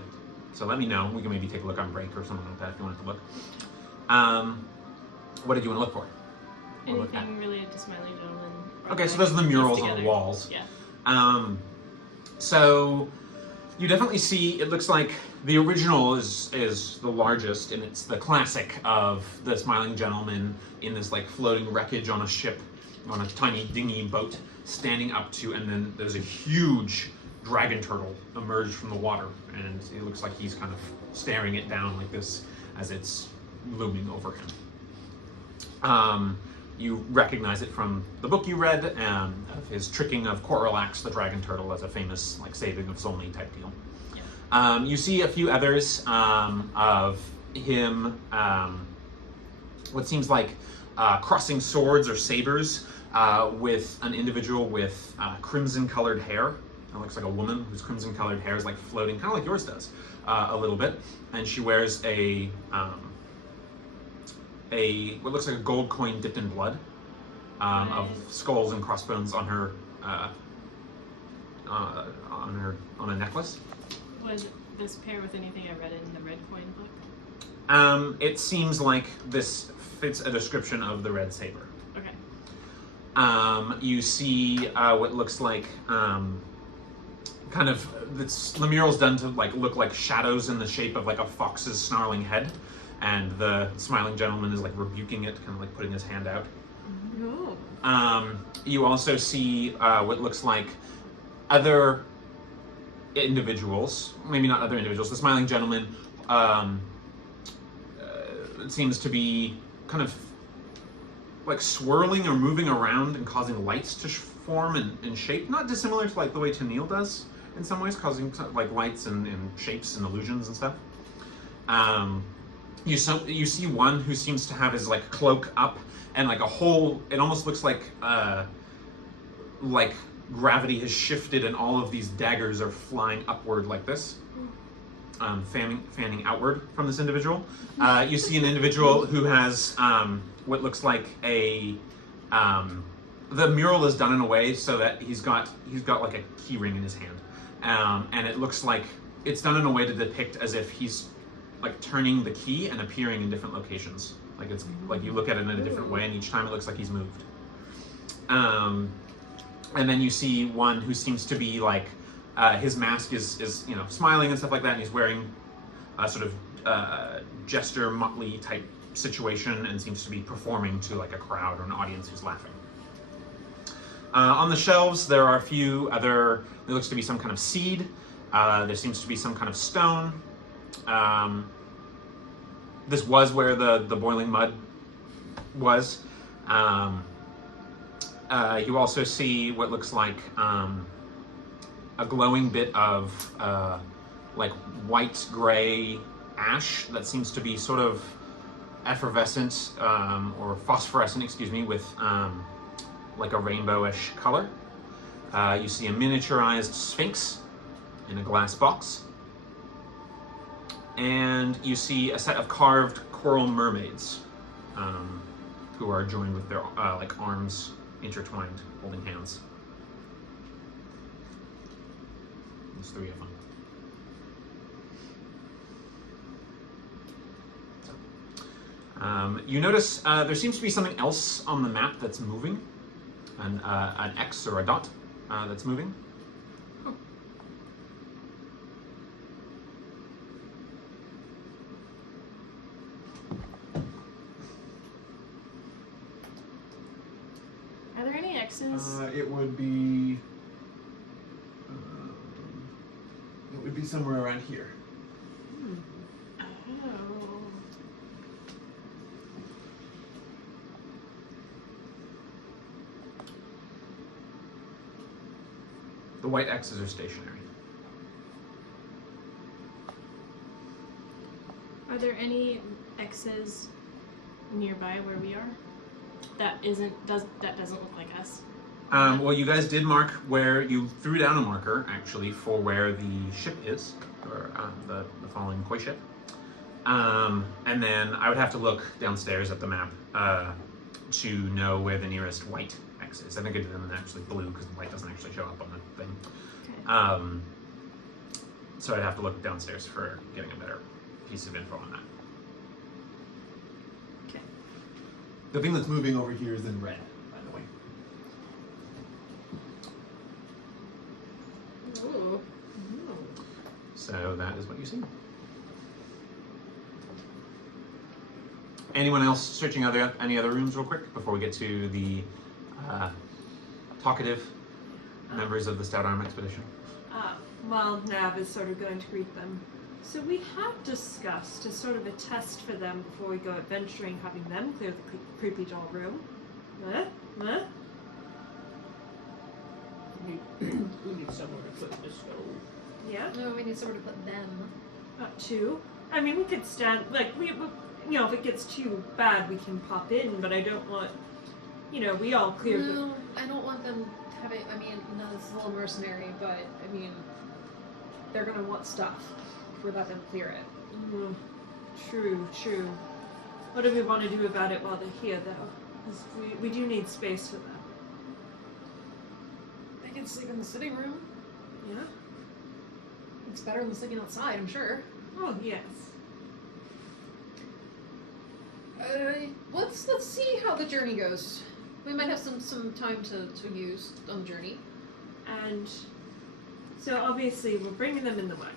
So let me know. We can maybe take a look on break or something like that if you want to look. What did you want to look for? Or look at? Anything related to Smiling Gentleman. Okay, so those are the murals on the walls. Yeah. So you definitely see, it looks like the original is the largest, and it's the classic of the Smiling Gentleman in this like floating wreckage on a ship, on a tiny dinghy boat, standing up to, and then there's a huge dragon turtle emerged from the water, and it looks like he's kind of staring it down like this as it's looming over him. You recognize it from the book you read, of his tricking of Coralax, the dragon turtle, as a famous like saving of Solney type deal. Yeah. You see a few others of him, what seems like crossing swords or sabers with an individual with crimson-colored hair. It looks like a woman whose crimson-colored hair is like floating, kind of like yours does, a little bit, and she wears a what looks like a gold coin dipped in blood of skulls and crossbones on her on a necklace. Would this pair with anything I read in the Red Coin book? It seems like this fits a description of the red saber. Okay. You see what looks like kind of the mural's done to like look like shadows in the shape of like a fox's snarling head, and the smiling gentleman is like rebuking it, kind of like putting his hand out. No. You also see what looks like other individuals, maybe not other individuals. The smiling gentleman seems to be kind of like swirling or moving around and causing lights to form and shape, not dissimilar to like the way Tennille does in some ways, causing like lights and shapes and illusions and stuff. You see one who seems to have his like cloak up and like a whole, it almost looks like gravity has shifted and all of these daggers are flying upward like this, fanning outward from this individual. You see an individual who has what looks like a, the mural is done in a way so that he's got like a key ring in his hand. And it looks like it's done in a way to depict as if he's like turning the key and appearing in different locations. Like it's like you look at it in a different way, and each time it looks like he's moved. And then you see one who seems to be like his mask is you know smiling and stuff like that, and he's wearing a sort of jester motley type situation, and seems to be performing to like a crowd or an audience who's laughing. On the shelves, there are a few other, there looks to be some kind of seed. There seems to be some kind of stone. This was where the boiling mud was. You also see what looks like a glowing bit of like white-gray ash that seems to be sort of effervescent or phosphorescent, excuse me, with like a rainbowish color. You see a miniaturized sphinx in a glass box. And you see a set of carved coral mermaids who are joined with their like arms intertwined, holding hands. There's 3 of them. You notice there seems to be something else on the map that's moving, an X or a dot that's moving. Are there any X's? It would be somewhere around here. Oh. The white X's are stationary. Are there any X's nearby where we are? That doesn't look like us. Well, you guys did mark where you threw down a marker, actually, for where the ship is, or the following koi ship. And then I would have to look downstairs at the map to know where the nearest white X is. I think I did them in actually blue because the white doesn't actually show up on the thing. Okay. So I'd have to look downstairs for getting a better piece of info on that. Okay. The thing that's moving over here is in red, by the way. Ooh. So that is what you see. Anyone else searching any other rooms real quick before we get to the talkative members of the Stoutarm Expedition? While Nav is sort of going to greet them. So we have discussed as sort of a test for them before we go adventuring, having them clear the creepy doll room. We need somewhere to put the stove. Yeah. No, we need somewhere to put them. Not two. I mean, we could stand, like, we you know, if it gets too bad, we can pop in, but I don't want, you know, we all cleared the... No, I don't want them having, I mean, no, this is a little mercenary, but, I mean, they're gonna want stuff if we let them clear it. True. What do we want to do about it while they're here, though? Because we do need space for them. They can sleep in the sitting room. Yeah? It's better than sleeping outside, I'm sure. Oh, yes. Let's see how the journey goes. We might have some time to use on the journey. And so obviously we're bringing them in the wagon.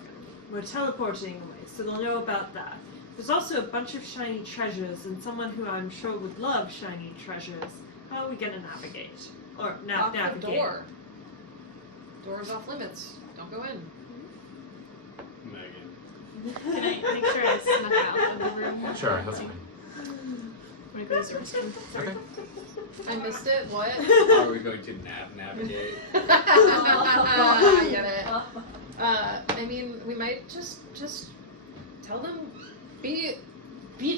We're teleporting away, so they'll know about that. There's also a bunch of shiny treasures, and someone who I'm sure would love shiny treasures. How are we gonna navigate? Or Lock the navigate? door. Door's off limits. Don't go in. Megan. Can I make sure I snuck out of the room? Sure, that's fine. When it goes to restroom. Sorry. Okay. I missed it. What? Are we going to navigate? I get it. I mean, we might just tell them, be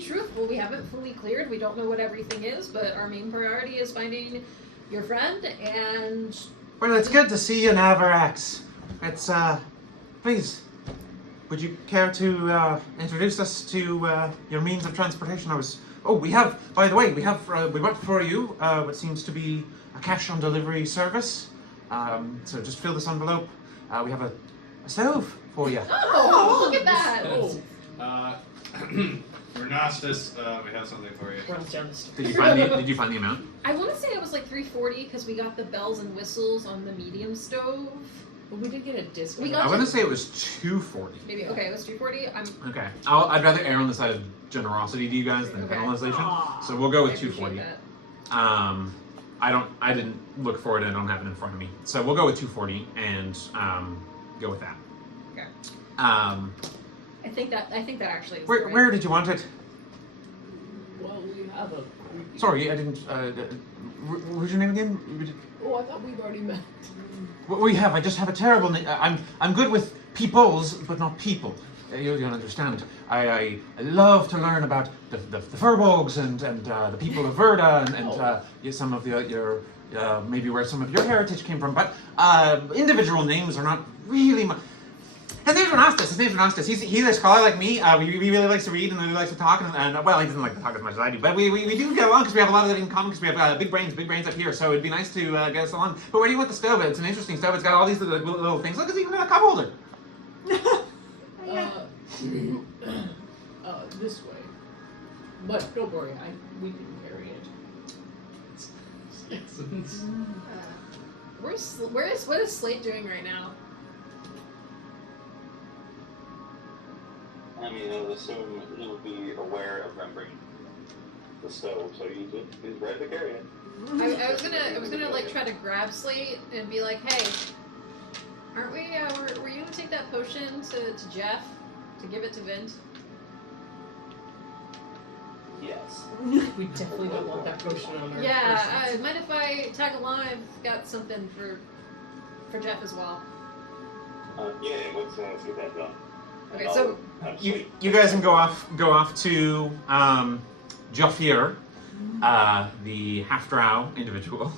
truthful. We haven't fully cleared. We don't know what everything is, but our main priority is finding your friend. And Well, it's good to see you, Navarax. It's, please, would you care to, introduce us to, your means of transportation? We have, by the way, we brought for you, what seems to be a cash on delivery service. So just fill this envelope. We have a stove for you. oh, look at that! Renastus, we have something for you. Runs down the stairs. Did you find the amount? I want to say it was like $340 because we got the bells and whistles on the medium stove. But we did get a discount. We got- I want to say it was $240. Maybe okay, it was $340. Okay. I'd rather err on the side of generosity to you guys than Okay. penalization. Aw. So we'll go with I appreciate 240. that. I didn't look for it. I don't have it in front of me. So we'll go with 240 and go with that. Okay. Um, I think that actually is Where, right. where did you want it? Well, we have a. Sorry, I didn't, what was your name again? Oh, I thought we've already met. I just have a terrible name. I'm good with peoples, but not people. You'll understand. I love to learn about the Furbolgs and the people of Verda and some of your maybe where some of your heritage came from. But individual names are not really my. His name's Renastus. He's a scholar like me. He really likes to read and really likes to talk. And well, he doesn't like to talk as much as I do. But we do get along because we have a lot of that in common because we have big brains up here. So it'd be nice to get us along. But where do you want the stove? It's an interesting stove. It's got all these little things. Look, it's even got a cup holder. This way. But don't worry, we can carry it. What is Slate doing right now? I mean, I would assume he would be aware of remembering the stove, so he's ready to carry it. I was gonna like try to grab Slate and be like, hey, aren't we? Were you gonna take that potion to Jeff to give it to Vint? Yes. We definitely don't want that potion on our Yeah. person. Mind if I tag along? I've got something for Jeff as well. Yeah, let's get that done. Okay, so You guys can go off to Jafir, the half-drow individual,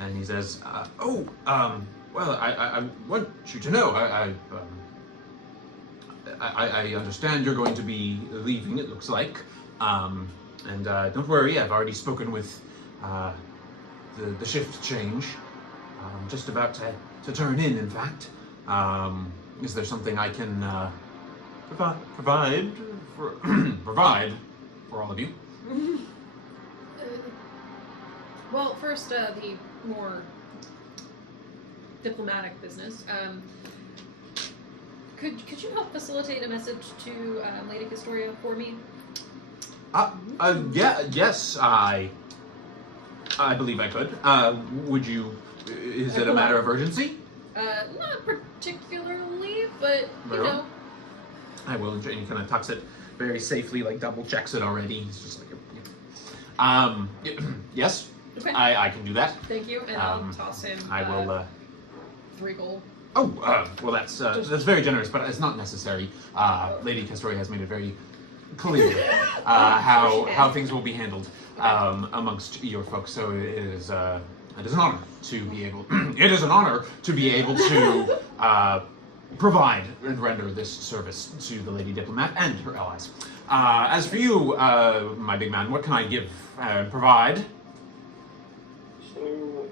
and he says, well, I want you to know, I understand you're going to be leaving, it looks like, and don't worry, I've already spoken with the shift change. I'm just about to turn in fact. Is there something I can provide for all of you? well, first the more diplomatic business. Could you help facilitate a message to Lady Castoria for me? Yes, I believe I could. Would you? Is it a matter of urgency? Not particularly, but you Well. know. I will. And he kind of tucks it very safely, like double checks it already. He's just like, yes, Okay. I can do that. Thank you, and I'll toss him. I will. 3 gold. Well, that's very generous, but it's not necessary. Lady Castoria has made it very clear how things will be handled amongst your folks. So it is an honor to be able. It is an honor to be able to provide and render this service to the Lady Diplomat and her allies. As for you, my big man, what can I give provide? So,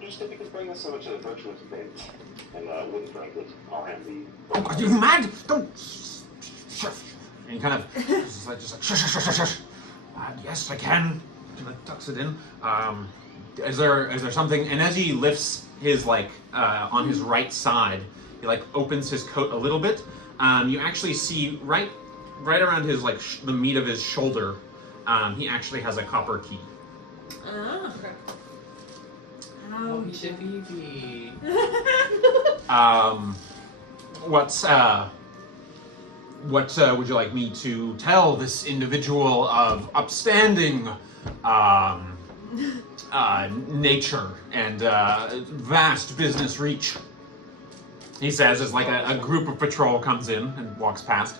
just if you could bring us so much of the virtuous bit, and wouldn't drink it, I'll hand the... Oh, are you mad? Don't. And he kind of just like shush. Yes, I can. Kind of tucks it in. Is there something? And as he lifts his on his right side, he opens his coat a little bit. You actually see right right around his like the meat of his shoulder, he actually has a copper key. Ah. Okay. Oh, he should be. What would you like me to tell this individual of upstanding nature and vast business reach? He says as like a group of patrol comes in and walks past.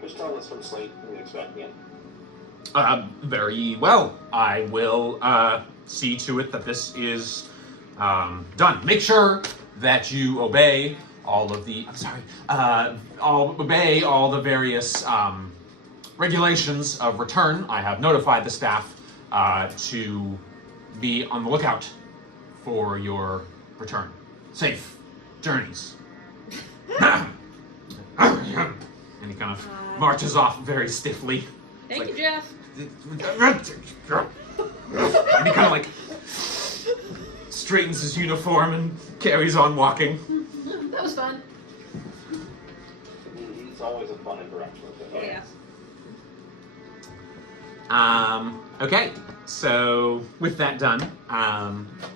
Just tell us from Slate who we expecting it. Very well. I will see to it that this is done. Make sure that you obey all of the. Obey all the various regulations of return. I have notified the staff to be on the lookout for your return. Safe journeys. And he kind of marches off very stiffly. Thank you, Jeff. And he kind of like straightens his uniform and carries on walking. That was fun. He's always a fun interaction with him. Yeah. Okay, so with that done,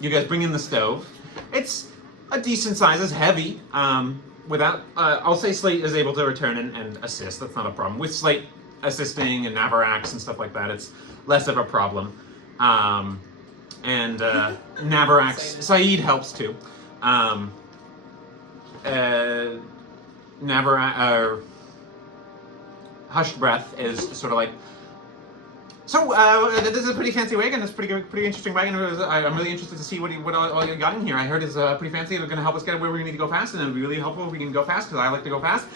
you guys bring in the stove. It's a decent size, it's heavy. I'll say Slate is able to return and assist, that's not a problem. With Slate assisting and Navarax and stuff like that, it's less of a problem. Navarax, Saeed helps too. Hushed Breath is sort of like, so this is a pretty fancy wagon. It's pretty interesting wagon. I'm really interested to see what all you got in here. I heard it's pretty fancy. It's going to help us get where we need to go fast, and it'd be really helpful if we can go fast because I like to go fast.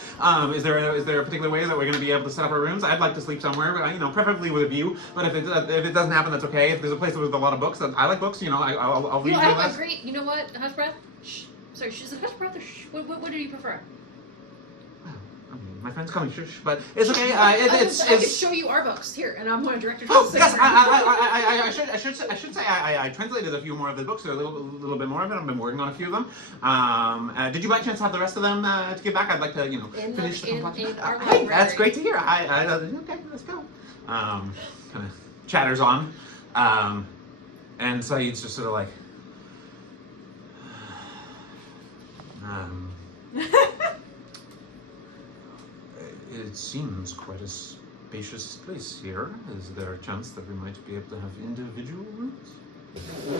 Is there a particular way that we're going to be able to set up our rooms? I'd like to sleep somewhere, preferably with a view. But if it doesn't happen, that's okay. If there's a place with a lot of books, I like books. I'll read. I have a great. You know what? Hush breath. Shh. Sorry, is it hush breath or shh? What do you prefer? My friend's coming, shush, but it's okay. I can show you our books here, and I'm going to direct you to Oh the yes, second I should say I translated a few more of the books, or a little bit more of it. I've been working on a few of them. Did you by chance have the rest of them to give back? I'd like to finish the completion. Hey, that's great to hear. Okay, let's go. Kind of chatters on, and Saeed's just sort of like. It seems quite a spacious place here. Is there a chance that we might be able to have individual rooms?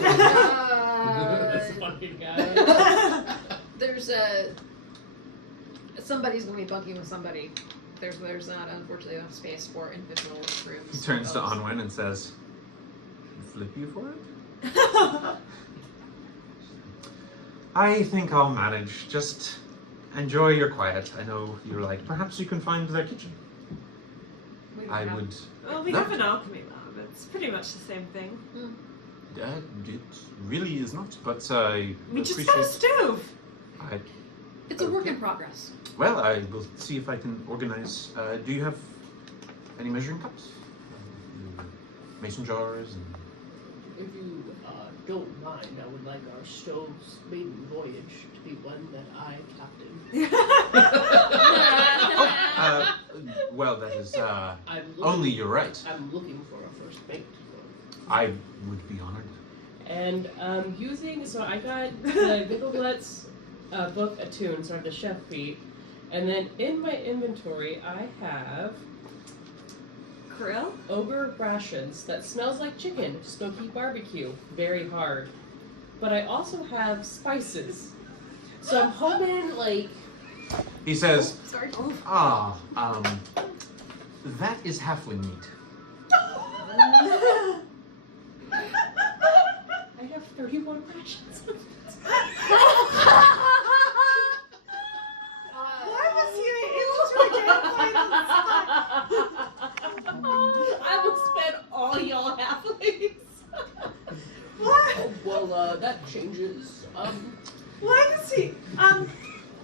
That's fucking guy. There's somebody's gonna be bunking with somebody. There's not unfortunately enough space for individual rooms. He turns to Onwin and says, "Flip you for it?" I think I'll manage. Just enjoy your quiet. I know you're like, perhaps you can find their kitchen. I would. Well, we have an alchemy lab. It's pretty much the same thing. It really is not, but We just got a stove. It's a work in progress. Well, I will see if I can organize. Do you have any measuring cups? Mason jars and. If you don't mind, I would like our stove's maiden voyage to be one that I captain. Well, that is only your right. I'm looking for a first mate. I would be honored. And so I got the Gigglebutts book attuned, so I have the chef feat. And then in my inventory, I have Krill? ogre rations that smells like chicken, smoky barbecue, very hard. But I also have spices. So I'm hoping, like... He says, Sorry. that is halfling meat. I have 31 rations. Why was he able to identify I will spend all y'all halflings. What? Well, that changes. Why does he?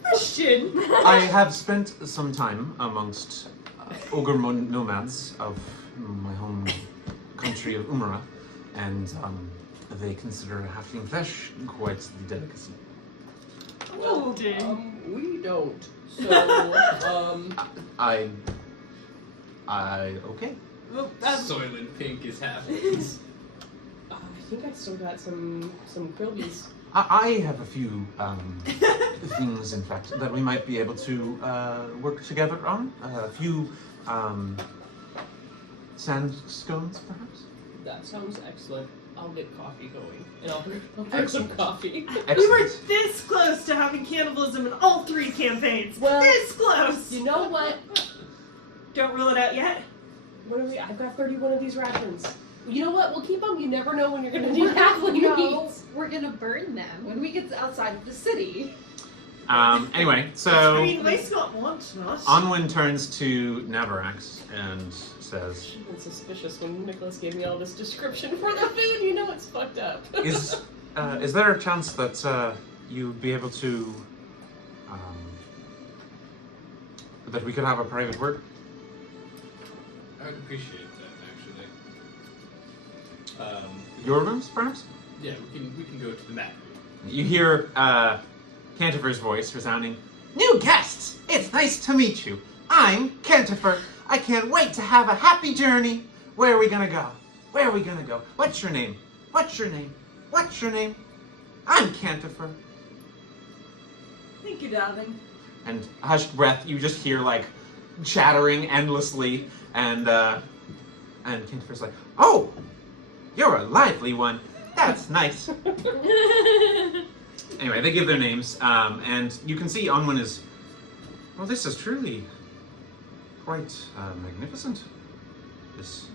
Question. I have spent some time amongst ogre nomads of my home country of Umara, and they consider halfling flesh quite the delicacy. Well, Oh, dear. we don't. So, I okay. Well, that's Soylent Pink is happening. I think I still got some Krillbies. I have a few things, in fact, that we might be able to work together on. A few sand scones, perhaps. That sounds excellent. I'll get coffee going, and I'll bring some coffee. we were Excellent. this close to having cannibalism in all 3 campaigns. Well, this close. You know what? Don't rule it out yet. What are we? I've got 31 of these rations. You know what? We'll keep them. You never know when you're going to need halfling No, meats. we're gonna burn them when we get outside of the city. Anyway, I so mean, waste not, want not. Onwin turns to Navarax and says, She was suspicious when Nicholas gave me all this description for the food. You know it's fucked up. Is there a chance that you'd be able to that we could have a private word? I would appreciate that, actually. Your rooms, perhaps? Yeah, we can go to the map. You hear Cantofer's voice resounding. New guests! It's nice to meet you. I'm Cantofer. I can't wait to have a happy journey. Where are we gonna go? Where are we gonna go? What's your name? What's your name? What's your name? I'm Cantofer. Thank you, darling. And hushed breath, you just hear like chattering endlessly, and Cantofer's like, "Oh, you're a lively one. That's nice." Anyway, they give their names, and you can see Onwin is. Well, this is truly quite magnificent. This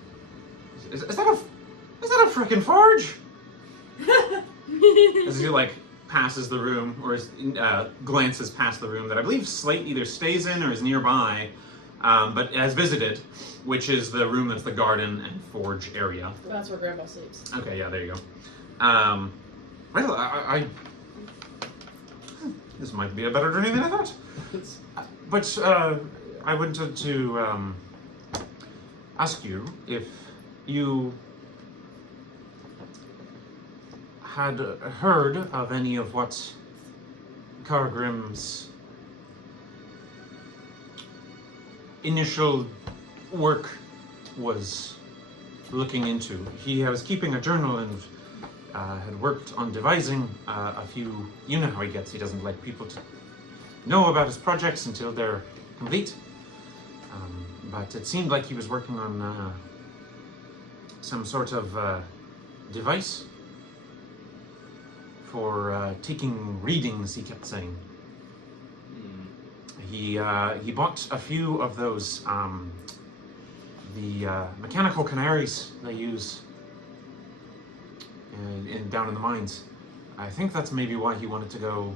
is that a frickin' forge? As he like passes the room, or glances past the room that I believe Slate either stays in or is nearby, but has visited, which is the room that's the garden and forge area. That's where Grandpa sleeps. Okay, yeah, there you go. Well, this might be a better journey than I thought. But I wanted to ask you if you had heard of any of what Cargrim's initial work was looking into. He was keeping a journal and had worked on devising a few. You know how he gets. He doesn't like people to know about his projects until they're complete. But it seemed like he was working on some sort of device for taking readings, he kept saying. He bought a few of those, the mechanical canaries they use down in the mines. I think that's maybe why he wanted to go,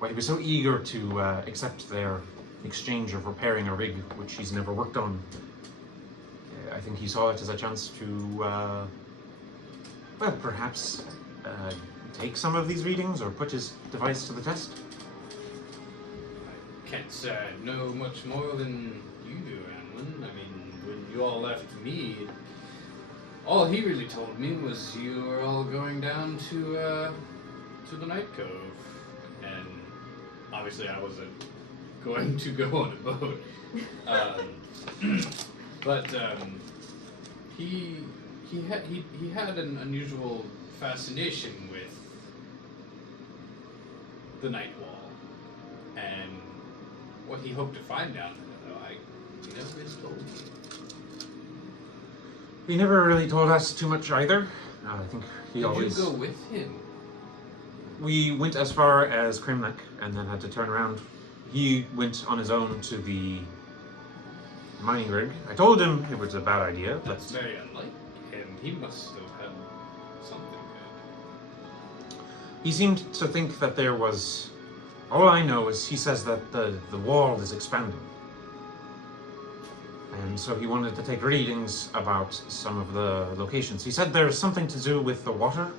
why he was so eager to accept their exchange of repairing a rig, which he's never worked on. I think he saw it as a chance to, well, perhaps take some of these readings or put his device to the test. I can't say I know much more than you do, Anwin. I mean, when you all left me, all he really told me was you were all going down to the Night Cove, and obviously I wasn't going to go on a boat. But he had an unusual fascination with the Night Wall, and what he hoped to find down there, though, he never really told me. He never really told us too much either. I think he Did always. you go with him? We went as far as Krimnek and then had to turn around. He went on his own to the mining rig. I told him it was a bad idea, but That's very unlike him. He must have had something good. he seemed to think that there was. All I know is he says that the wall is expanding. And so he wanted to take readings about some of the locations. He said there's something to do with the water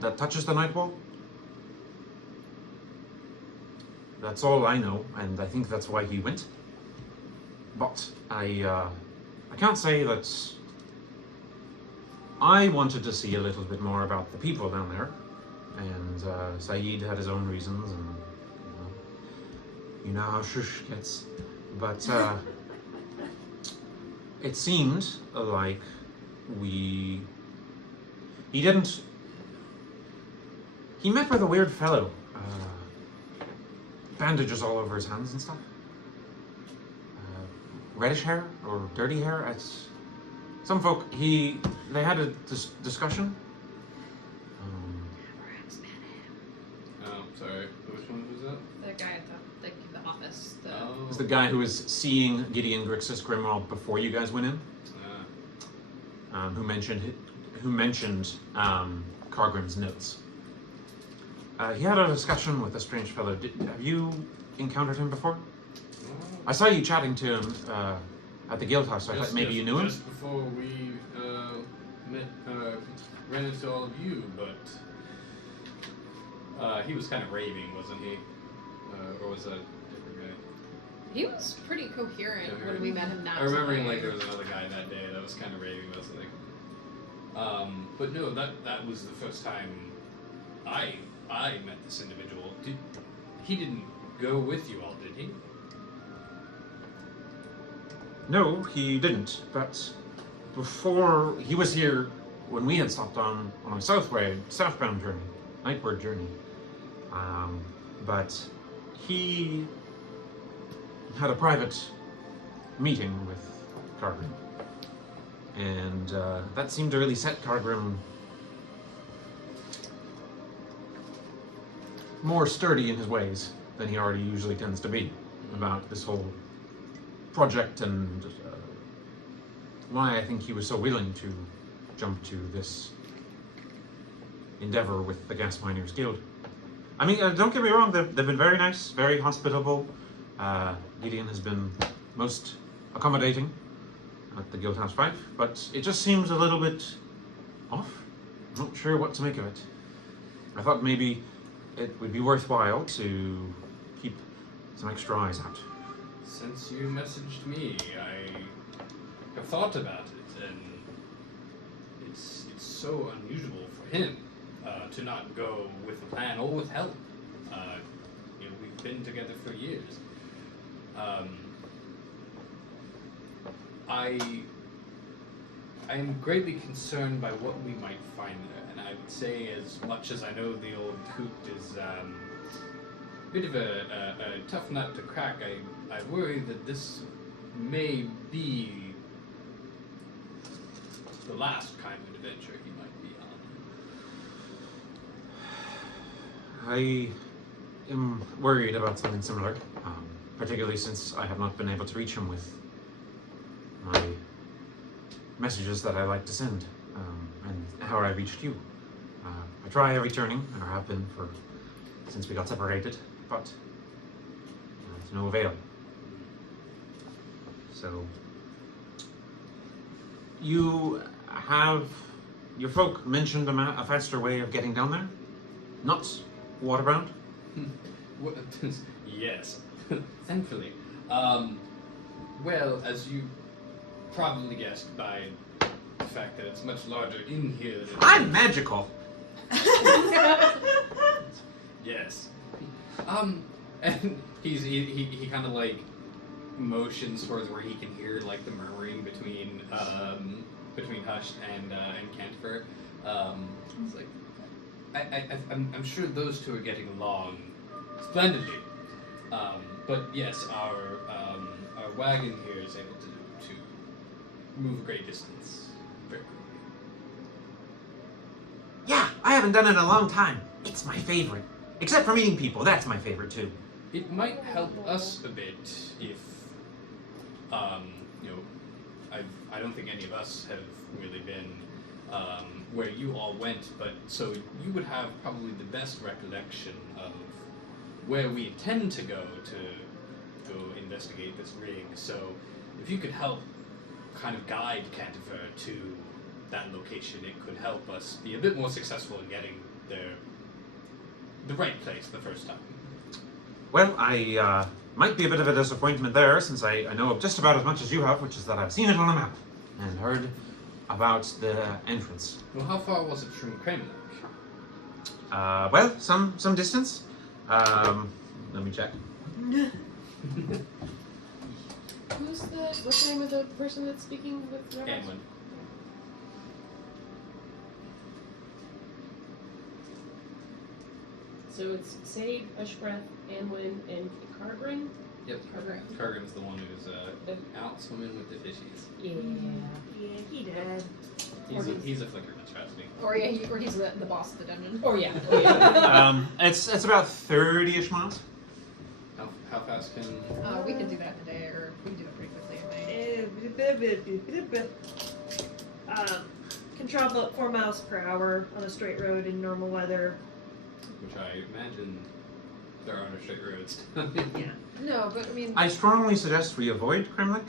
that touches the night wall. That's all I know, and I think that's why he went. But I can't say that I wanted to see a little bit more about the people down there. and Saeed had his own reasons, and you know how shush gets. But it seemed like he didn't. He met with a weird fellow. Bandages all over his hands and stuff. Reddish hair or dirty hair. It's some folk. They had a discussion. Perhaps met him. Oh, sorry. Which one was that? The guy at the office. It's the guy who was seeing Gideon Grixis Grimwald before you guys went in. Who mentioned Cargrim's notes. He had a discussion with a strange fellow. Have you encountered him before? I saw you chatting to him at the guild house, so I thought maybe you knew him. Just before we ran into all of you, but he was kind of raving, wasn't he? Or was that a different guy? He was pretty coherent when we met him. I remember like there was another guy that day that was kind of raving, wasn't he? But no, that was the first time I met this individual. He didn't go with you all, did he? No, he didn't. But before he was here, when we had stopped on a southbound journey, Nightward journey. But he had a private meeting with Cargrim, and that seemed to really set Cargrim more sturdy in his ways than he already usually tends to be about this whole project, and why I think he was so willing to jump to this endeavor with the Gasminers Guild. I mean, don't get me wrong, they've been very nice, very hospitable. Gideon has been most accommodating at the Guildhouse Fife, but it just seems a little bit off. I'm not sure what to make of it. I thought maybe it would be worthwhile to keep some extra eyes out. Since you messaged me, I have thought about it, and it's so unusual for him to not go with a plan or with help. We've been together for years. I am greatly concerned by what we might find there, and I would say, as much as I know the old coot is a bit of a tough nut to crack, I worry that this may be the last kind of adventure he might be on. I am worried about something similar, particularly since I have not been able to reach him with my messages that I like to send, and how I reached you. I try every turning, and I have been since we got separated, but to no avail. So, your folk mentioned a faster way of getting down there? Not waterbound? Yes, thankfully. Well, as you probably guessed by the fact that it's much larger in here than... I'm magical! Yes. And he kind of like motions towards where he can hear like the murmuring between Hush and Cantofer. It's like I'm sure those two are getting along splendidly. But yes, our wagon here is able to move a great distance very quickly. Yeah, I haven't done it in a long time. It's my favorite. Except for meeting people, that's my favorite too. It might help us a bit if, I don't think any of us have really been where you all went, but so you would have probably the best recollection of where we intend to go investigate this ring. So if you could help kind of guide Cantofer to that location, it could help us be a bit more successful in getting there the right place the first time. Well, I might be a bit of a disappointment there, since I know just about as much as you have, which is that I've seen it on a map and heard about the entrance. Well, how far was it from Kremlin? Well, some distance. Let me check. What's the name of the person that's speaking with Rabbit? Anwin. So it's Sade, Ushbreath, Anwin, and Cargrin? Yep. Cargrim's the one who's out swimming with the fishies. Yeah. Yeah, he did. He's a flicker monstrosity. Or yeah, or he's the boss of the dungeon. Oh yeah. It's about 30-ish miles. How fast can? We can do that in a day, or we can do it pretty quickly. Can travel at 4 miles per hour on a straight road in normal weather. Which I imagine there are no straight roads. Yeah. No, but I mean, I strongly suggest we avoid Kremlik,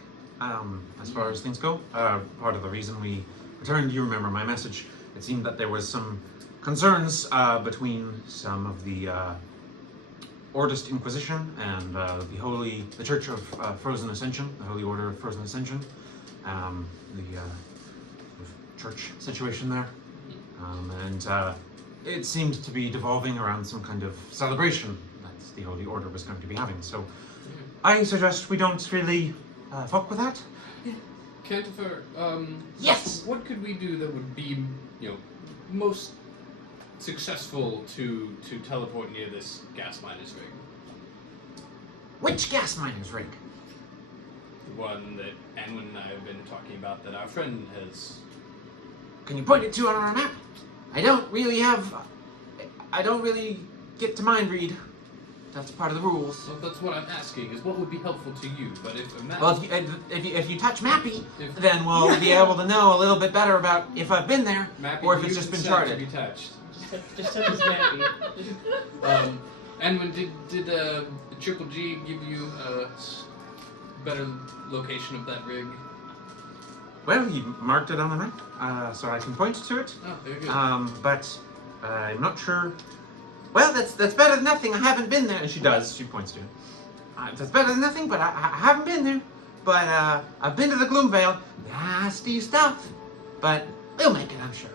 as far as things go. Part of the reason we returned, you remember my message. It seemed that there was some concerns between some of the Ordist Inquisition and the Church of Frozen Ascension, the Holy Order of Frozen Ascension, the church situation there, and it seemed to be devolving around some kind of celebration that the Holy Order was going to be having. So I suggest we don't really fuck with that. Cantofer, Yes! What could we do that would be, most successful to teleport near this Gasminer's rig? Which Gasminer's rig? The one that Anwin and I have been talking about that our friend has... Can you point it to on our map? I don't really get to mind read. That's part of the rules. So that's what I'm asking, is what would be helpful to you, but if a map... Well, if you touch Mappy, then we'll be able to know a little bit better about if I've been there, Mappy, or if it's just been charted. charted. To be touched. Just touch his Mappy. Anwin, did Triple G give you a better location of that rig? Well, he marked it on the map, so I can point to it. Oh, very good. But I'm not sure. Well, that's better than nothing. I haven't been there. And she does. She points to it. That's better than nothing, but I haven't been there. But I've been to the Gloomvale. Nasty stuff. But we'll make it, I'm sure.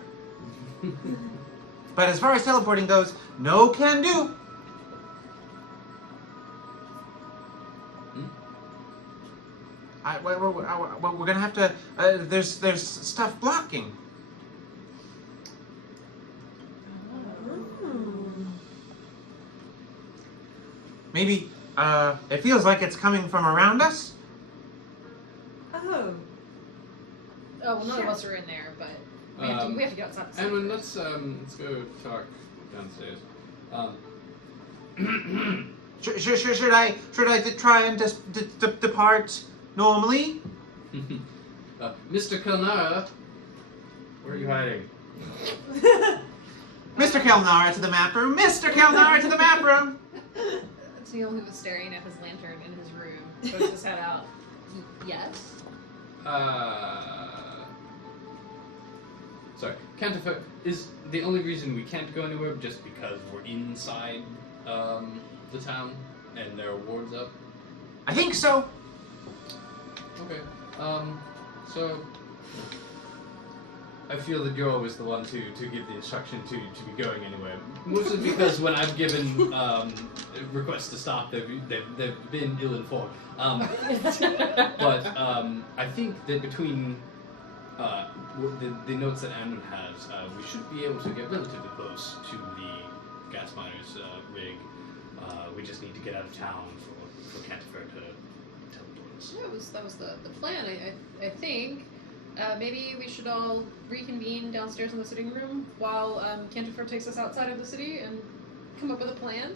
But as far as teleporting goes, no can do. We're gonna have to. There's stuff blocking. Maybe it feels like it's coming from around us. Oh. oh well, none of us are in there, but we have to get outside the city. Anwin, let's go talk downstairs. Should I try and depart normally? Mr. Kelnara, where are you hiding? Mr. Kelnara to the map room. Mr. Kelnara to the map room. Neil, who was staring at his lantern in his room, pokes his head out. Yes. Sorry. Cantofer, is the only reason we can't go anywhere just because we're inside the town and there are wards up? I think so. Okay. So I feel that you're always the one to give the instruction to be going anywhere. Mostly because when I've given requests to stop, they've been ill-informed. But I think that between the notes that Anwin has, we should be able to get relatively close to the Gasminer's rig. We just need to get out of town for Cantofer to teleport us. Yeah, that was the plan. I think maybe we should all reconvene downstairs in the sitting room while Cantofer takes us outside of the city and come up with a plan.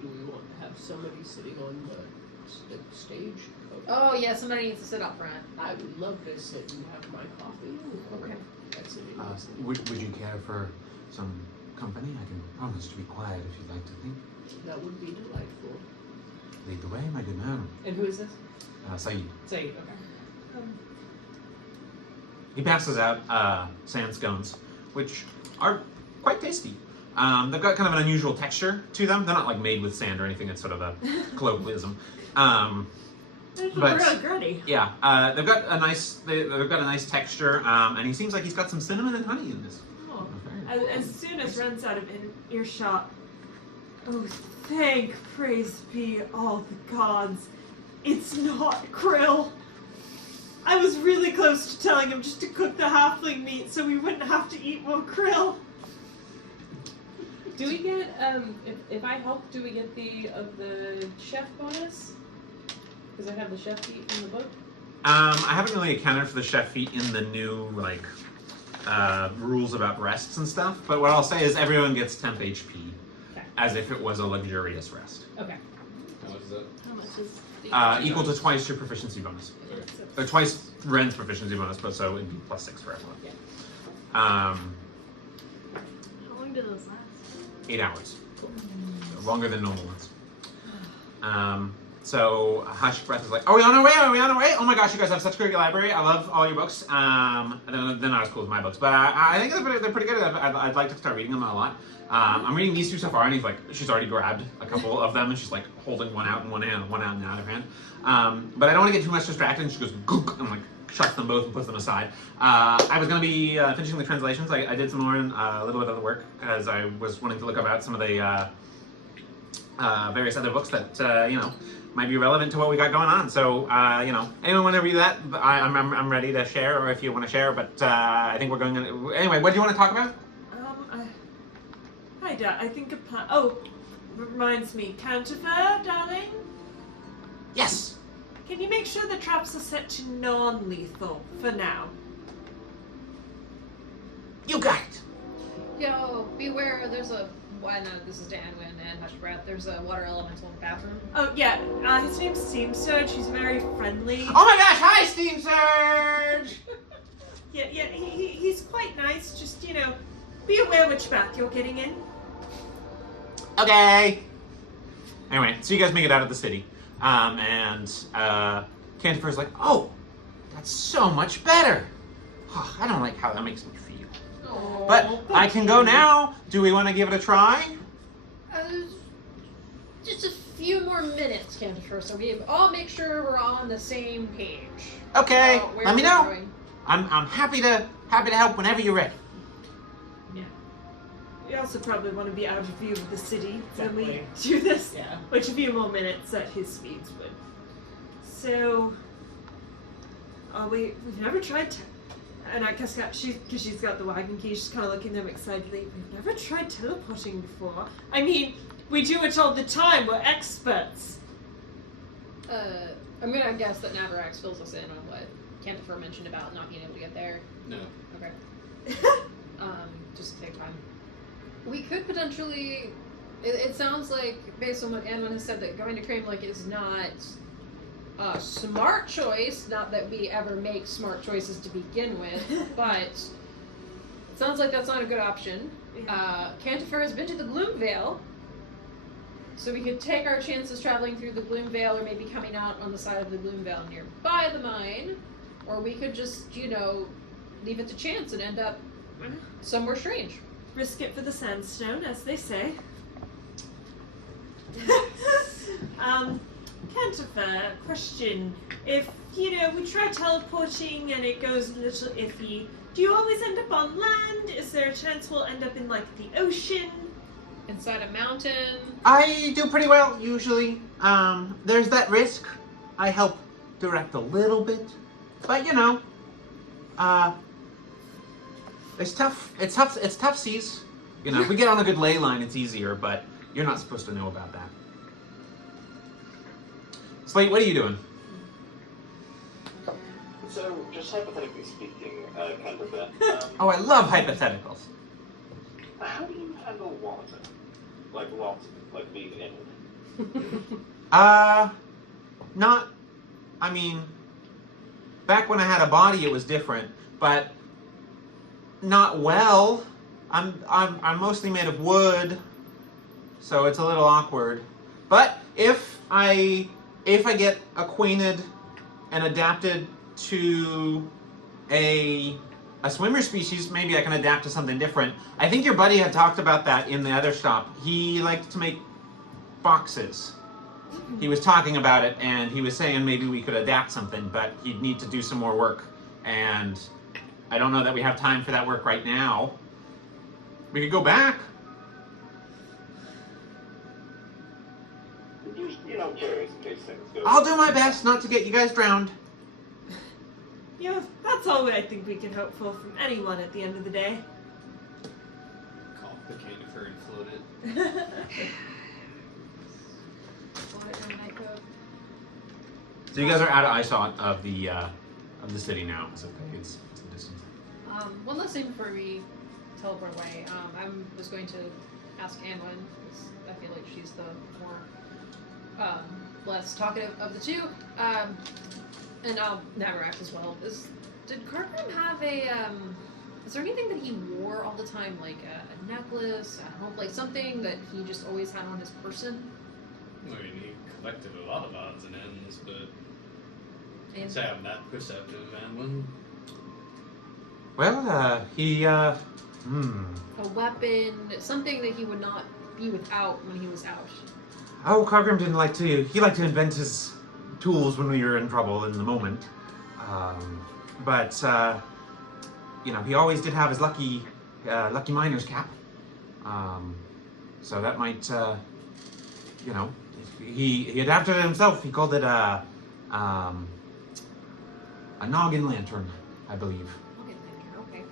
Do we want to have somebody sitting on the stage? Oh yeah, somebody needs to sit up front. I would love to sit and have my coffee. Okay. That's it. Would you care for some company? I can promise to be quiet if you'd like to think. That would be delightful. Lead the way, my good man. And who is this? Saeed. Say, okay. He passes out sand scones, which are quite tasty. They've got kind of an unusual texture to them. They're not like made with sand or anything. It's sort of a colloquialism. But yeah, they've got a nice texture, and he seems like he's got some cinnamon and honey in this. Oh, As soon as Ren's out of earshot, oh, praise be all the gods. It's not krill. I was really close to telling him just to cook the halfling meat so we wouldn't have to eat more krill. Do we get if I help? Do we get the chef bonus? Because I have the chef feat in the book. I haven't really accounted for the chef feat in the new rules about rests and stuff. But what I'll say is everyone gets temp HP, as if it was a luxurious rest. Okay. How much is it? How much is Equal to twice your proficiency bonus. Or twice Ren's proficiency bonus, but so it'd be +6 for everyone. Yeah. How long do those last? 8 hours. So longer than normal ones. So Hushed Breath is like, are we on our way? Are we on our way? Oh my gosh, you guys have such a great library. I love all your books. They're not as cool as my books, but I think they're pretty good. I'd like to start reading them a lot. I'm reading these two so far, and she's already grabbed a couple of them, and she's like holding one out in one hand, one out in the other hand. But I don't want to get too much distracted, and she goes, gook, and shuts them both and puts them aside. I was going to be finishing the translations. I did some more, a little bit of the work, as I was wanting to look about some of the various other books that, might be relevant to what we got going on. So, anyone want to read that? I'm ready to share, or if you want to share, but I think we're going to... Anyway, what do you want to talk about? Hi, Dad. I think reminds me, Cantofer, darling? Yes! Can you make sure the traps are set to non-lethal for now? You got it! Yo, beware, there's a... Why not? This is Danwin and Hushed Breath. There's a water elemental in the bathroom. Oh, yeah. His name's Steam Surge. He's very friendly. Oh my gosh! Hi, Steam Surge! Yeah, he's quite nice. Just, be aware which bath you're getting in. Okay. Anyway, so you guys make it out of the city. And Cantofer's like, oh, that's so much better. Oh, I don't like how that makes me feel. Oh, But I can go now. Do we want to give it a try? Just a few more minutes, Cantofer, so we all make sure we're all on the same page. Okay, Where let me we're know. going. I'm happy to help whenever you're ready. We also probably want to be out of view of the city when we Exactly. do this, Yeah. which a few more minutes at his speeds would. So, we've never tried to, and I guess because she's got the wagon key, she's kind of looking at them excitedly. We've never tried teleporting before. I mean, we do it all the time. We're experts. I'm gonna guess that Navarax fills us in on what Cantofer mentioned about not being able to get there. No. Okay. Just take time. We could potentially... It sounds like, based on what Anwin has said, that going to Crane Lake is not a smart choice. Not that we ever make smart choices to begin with, but it sounds like that's not a good option. Cantofer has been to the Gloomvale, so we could take our chances traveling through the Gloomvale, or maybe coming out on the side of the Gloomvale nearby the mine, or we could just, leave it to chance and end up somewhere strange. Risk it for the sandstone, as they say. Cantofer, question. If, we try teleporting and it goes a little iffy, do you always end up on land? Is there a chance we'll end up in, the ocean? Inside a mountain. I do pretty well, usually. There's that risk. I help direct a little bit. But, it's tough seas. If we get on a good ley line, it's easier, but you're not supposed to know about that. Slate, what are you doing? So, just hypothetically speaking, Cantofer, Oh, I love hypotheticals. how do you handle water? Like being in it? Back when I had a body, it was different, but not well. I'm mostly made of wood, so it's a little awkward. But if I get acquainted and adapted to a swimmer species, maybe I can adapt to something different. I think your buddy had talked about that in the other shop. He liked to make boxes. He was talking about it, and he was saying maybe we could adapt something, but he'd need to do some more work. And I don't know that we have time for that work right now. We could go back. You know, curious in case things go. I'll do my best not to get you guys drowned. Yeah, that's all I think we can hope for from anyone at the end of the day. Cough the Cantofer and float it. So you guys are out of eyesight of the city now. It's okay. It's a distance. One last thing before we teleport away. I was going to ask Anwen, because I feel like she's the more less talkative of the two. And Navarak as well. Did Cartman have is there anything that he wore all the time, like a necklace, a helmet, like something that he just always had on his person? I mean, he collected a lot of odds and ends, but And I'd say I'm not perceptive, and when Well, he a weapon, something that he would not be without when he was out. Oh, Cargrim didn't like to. He liked to invent his tools when we were in trouble in the moment. But you know, he always did have his lucky miner's cap. So that might, you know, he adapted it himself. He called it a noggin lantern, I believe, Okay,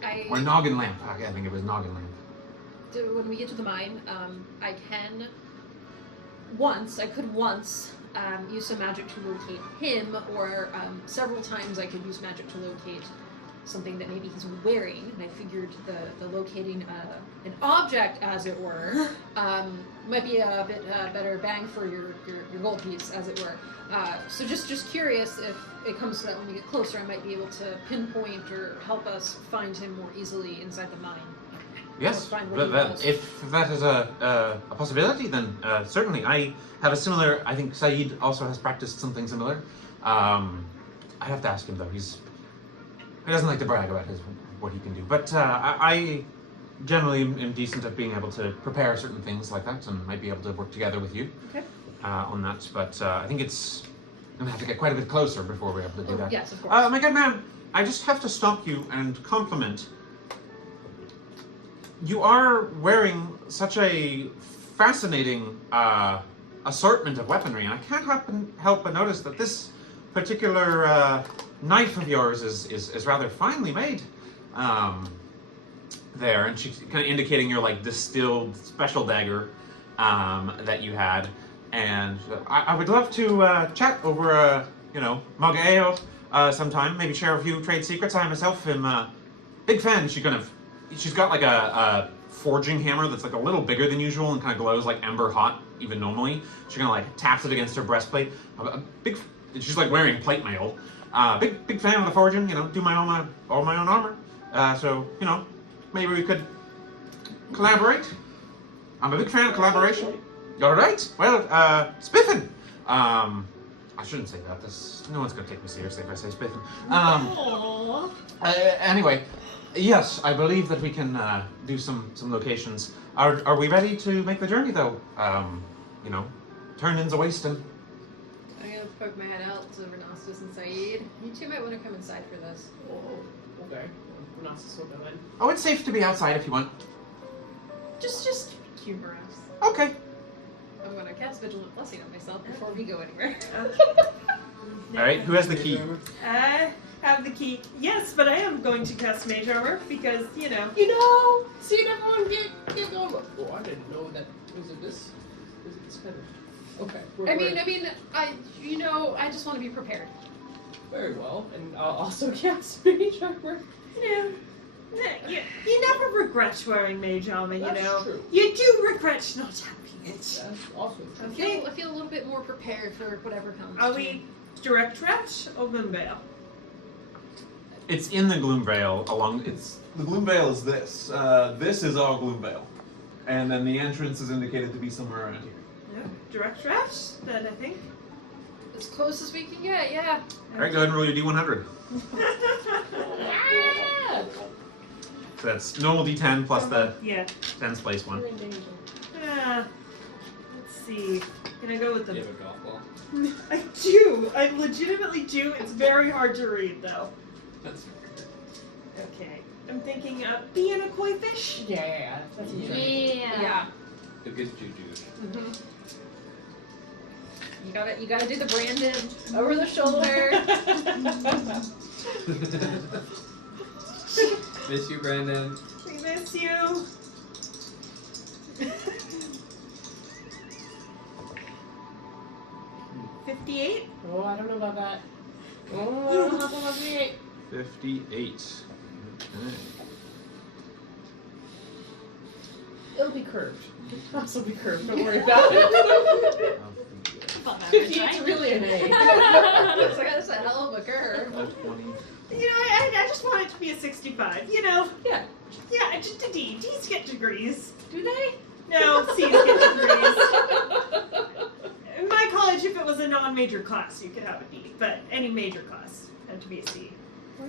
okay. or noggin lamp. I think it was noggin lamp. When we get to the mine, I could once use some magic to locate him, or several times I could use magic to locate something that maybe he's wearing, and I figured the locating an object, as it were, might be a bit better bang for your gold piece, as it were. So just curious, if it comes to that when we get closer, I might be able to pinpoint or help us find him more easily inside the mine. Yes, Find where he was. if that is a possibility, then certainly. I have a similar. I think Saeed also has practiced something similar. I have to ask him though. He doesn't like to brag about what he can do, but I generally am decent at being able to prepare certain things like that, and might be able to work together with you on that. But I think it's gonna have to get quite a bit closer before we're able to do that. Yes, of course. My good man, I just have to stop you and compliment. You are wearing such a fascinating assortment of weaponry, and I can't help but notice that this particular knife of yours is rather finely made. There, and she's kind of indicating your like distilled special dagger that you had, and I would love to chat over a mug of ale sometime. Maybe share a few trade secrets. I myself am a big fan. She's got like a forging hammer that's like a little bigger than usual and kind of glows like ember hot even normally. She kind of like taps it against her breastplate. She's like wearing plate mail. Big fan of the forging. Do all my own armor. So maybe we could collaborate. I'm a big fan of collaboration. All right. Well, spiffin. I shouldn't say that. No one's gonna take me seriously if I say spiffin. Anyway. Yes, I believe that we can do some locations. Are we ready to make the journey though? Turn-ins a wasting. I'm gonna poke my head out to Renastus and Saeed. You two might want to come inside for this. Oh, okay. Renastus will go in. Oh, it's safe to be outside if you want. Just humor us. Okay. I'm gonna cast Vigilant Blessing on myself before we go anywhere. All right. Who has the key? I have the key. Yes, but I am going to cast Mage Armor because, seeing everyone get going. Oh, I didn't know that. Was it this kind of? Okay. I just want to be prepared. Very well, and I'll also cast Mage Armor. You never regret wearing Mage Armor, That's true. You do regret not having it. That's awesome. I feel a little bit more prepared for whatever comes. Are we direct trash or Gloomvale? It's in the Gloomvale. The Gloomvale is this. This is all Gloomvale, and then the entrance is indicated to be somewhere around here. Yeah, direct trash, then I think. As close as we can get, yeah. All right, go ahead and roll your D100. So that's normal D10 plus the Yeah. 10's place one. Let's see. Can I go with you the... have a golf ball. I do. I legitimately do. It's very hard to read, though. That's Okay. I'm thinking being a koi fish. Yeah. That's easy. Yeah. A good juju. Mm-hmm. You gotta do the Brandon over the shoulder. Miss you, Brandon. We miss you. $58. Oh, I don't know about that. Oh, I don't know about 58. 58. Okay. It'll be curved. It'll also be curved. Don't worry about it. Above average, 58's right? really an A. So that's a hell of a curve. 20. You know, I just want it to be a 65. You know. Yeah. Yeah, just a D. D's get degrees. Do they? No, C's get degrees. In my college, if it was a non-major class, you could have a D. But any major class had to be a C. Wow.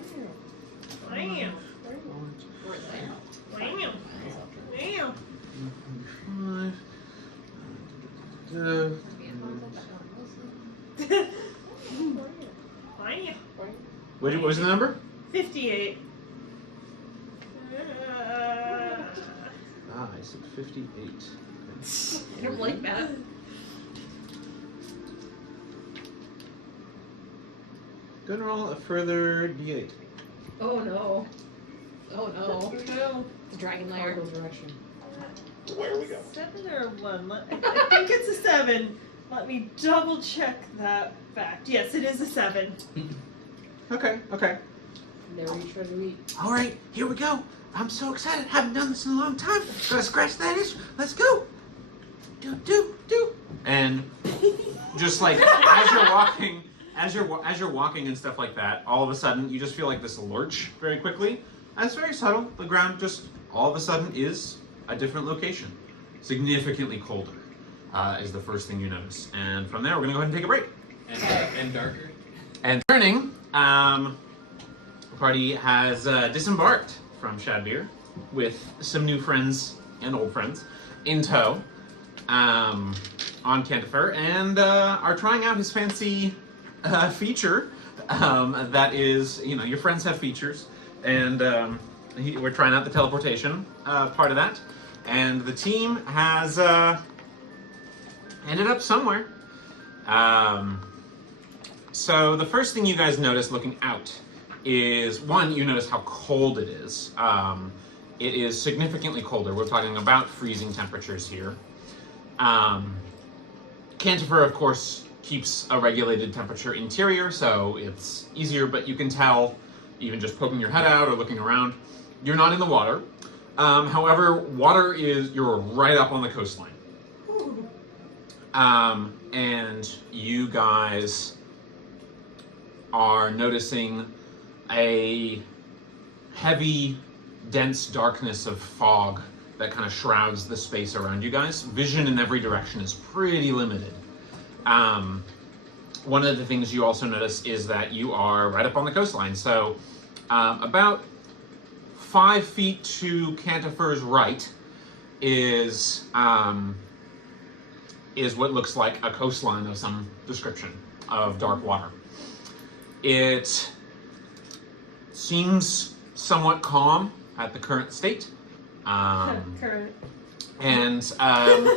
Wow. Wow. Wow. 5. Wow. What was the number? 58. I said 58. I don't like that. Go and roll a further d8. Oh no. Oh no. No. The dragon I'll lair. go direction. Where are we going? 7 or 1? I think it's a 7. Let me double check that fact. Yes, it is a 7. Okay. Never eat treasure eat. All right, here we go. I'm so excited. Haven't done this in a long time. Gotta scratch that itch. Let's go. Do. And just like as you're walking and stuff like that, all of a sudden you just feel like this lurch very quickly. And it's very subtle. The ground just all of a sudden is a different location, significantly colder. Is the first thing you notice. And from there, we're gonna go ahead and take a break. And darker. And turning, the party has disembarked from Shadbeer with some new friends and old friends in tow on Cantofer, and are trying out his fancy feature that is, your friends have features, and we're trying out the teleportation part of that, and the team has ended up somewhere. So the first thing you guys notice looking out is, one, you notice how cold it is. It is significantly colder. We're talking about freezing temperatures here. Cantofer, of course, keeps a regulated temperature interior, so it's easier, but you can tell, even just poking your head out or looking around, you're not in the water. However, you're right up on the coastline. And you guys are noticing a heavy, dense darkness of fog that kind of shrouds the space around you guys. Vision in every direction is pretty limited. One of the things you also notice is that you are right up on the coastline. So about 5 feet to Cantofer's right is what looks like a coastline of some description of dark water. It seems somewhat calm at the current state. Current. And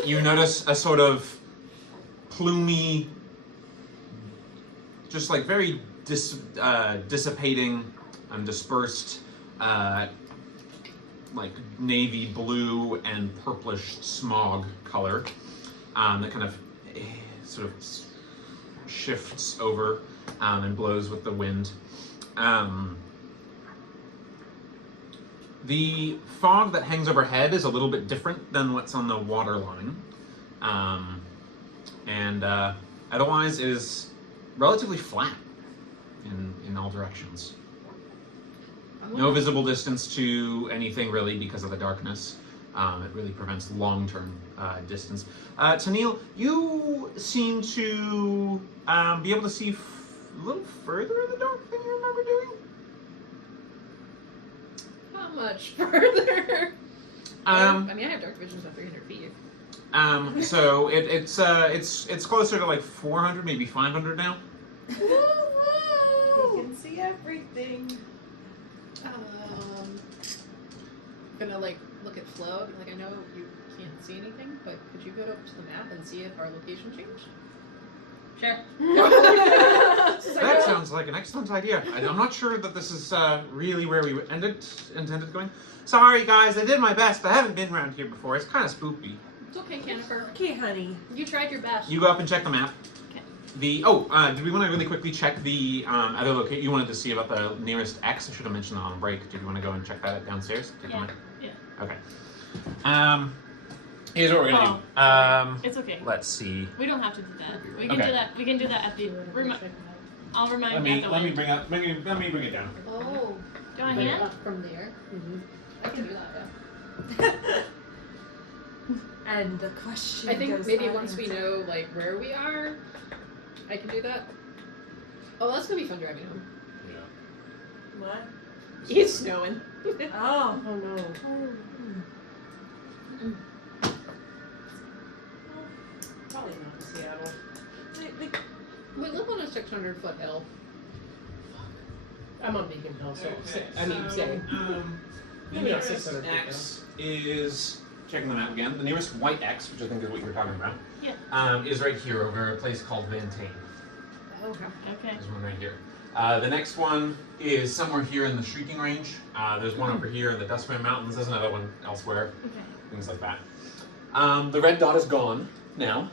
you notice a sort of plumy, just like very dissipating and dispersed, like navy blue and purplish smog color that kind of sort of shifts over and blows with the wind. The fog that hangs overhead is a little bit different than what's on the water line. And otherwise is relatively flat in all directions. No visible distance to anything really because of the darkness. It really prevents long-term distance. Tennille, you seem to be able to see a little further in the dark than you remember doing. How much further? I mean, I have dark vision about 300 feet. So it's closer to like 400, maybe 500 now. You can see everything. gonna like look at Flo. Like, I know you can't see anything, but could you go up to the map and see if our location changed? Sure. That sounds like an excellent idea. I'm not sure that this is really where we intended going. Sorry, guys, I did my best. I haven't been around here before. It's kind of spooky. It's okay, Cantofer. Okay, honey. You tried your best. You go up and check the map. Okay. Did we want to really quickly check the other location? You wanted to see about the nearest X? I should have mentioned that on break. Did you want to go and check that downstairs? Take a look? Yeah. Okay. Here's what we're gonna do. It's okay. Let's see. We don't have to do that. We can Okay. do that. We can do that at the. I'll remind you at the Let me end. bring up. Let me bring it down. Oh. Do you want a Bring it hand? up from there. Mm-hmm. I can do that, yeah. And the question I think goes maybe on once we and know like where we are, I can do that. Oh, that's gonna be fun driving home. Yeah. What? It's snowing. Oh. Oh no. Probably not in Seattle. We live on a 600-foot hill. I'm on Beacon Hill, so Okay, same. The Maybe not nearest 600 feet, X is checking the map again. The nearest white X, which I think is what you were talking about, Yeah. is right here over a place called Vantain. Okay. Okay. There's one right here. The next one is somewhere here in the Shrieking Range. There's one over here in the Dustman Mountains. There's another one elsewhere. Okay. Things like that. The red dot is gone now.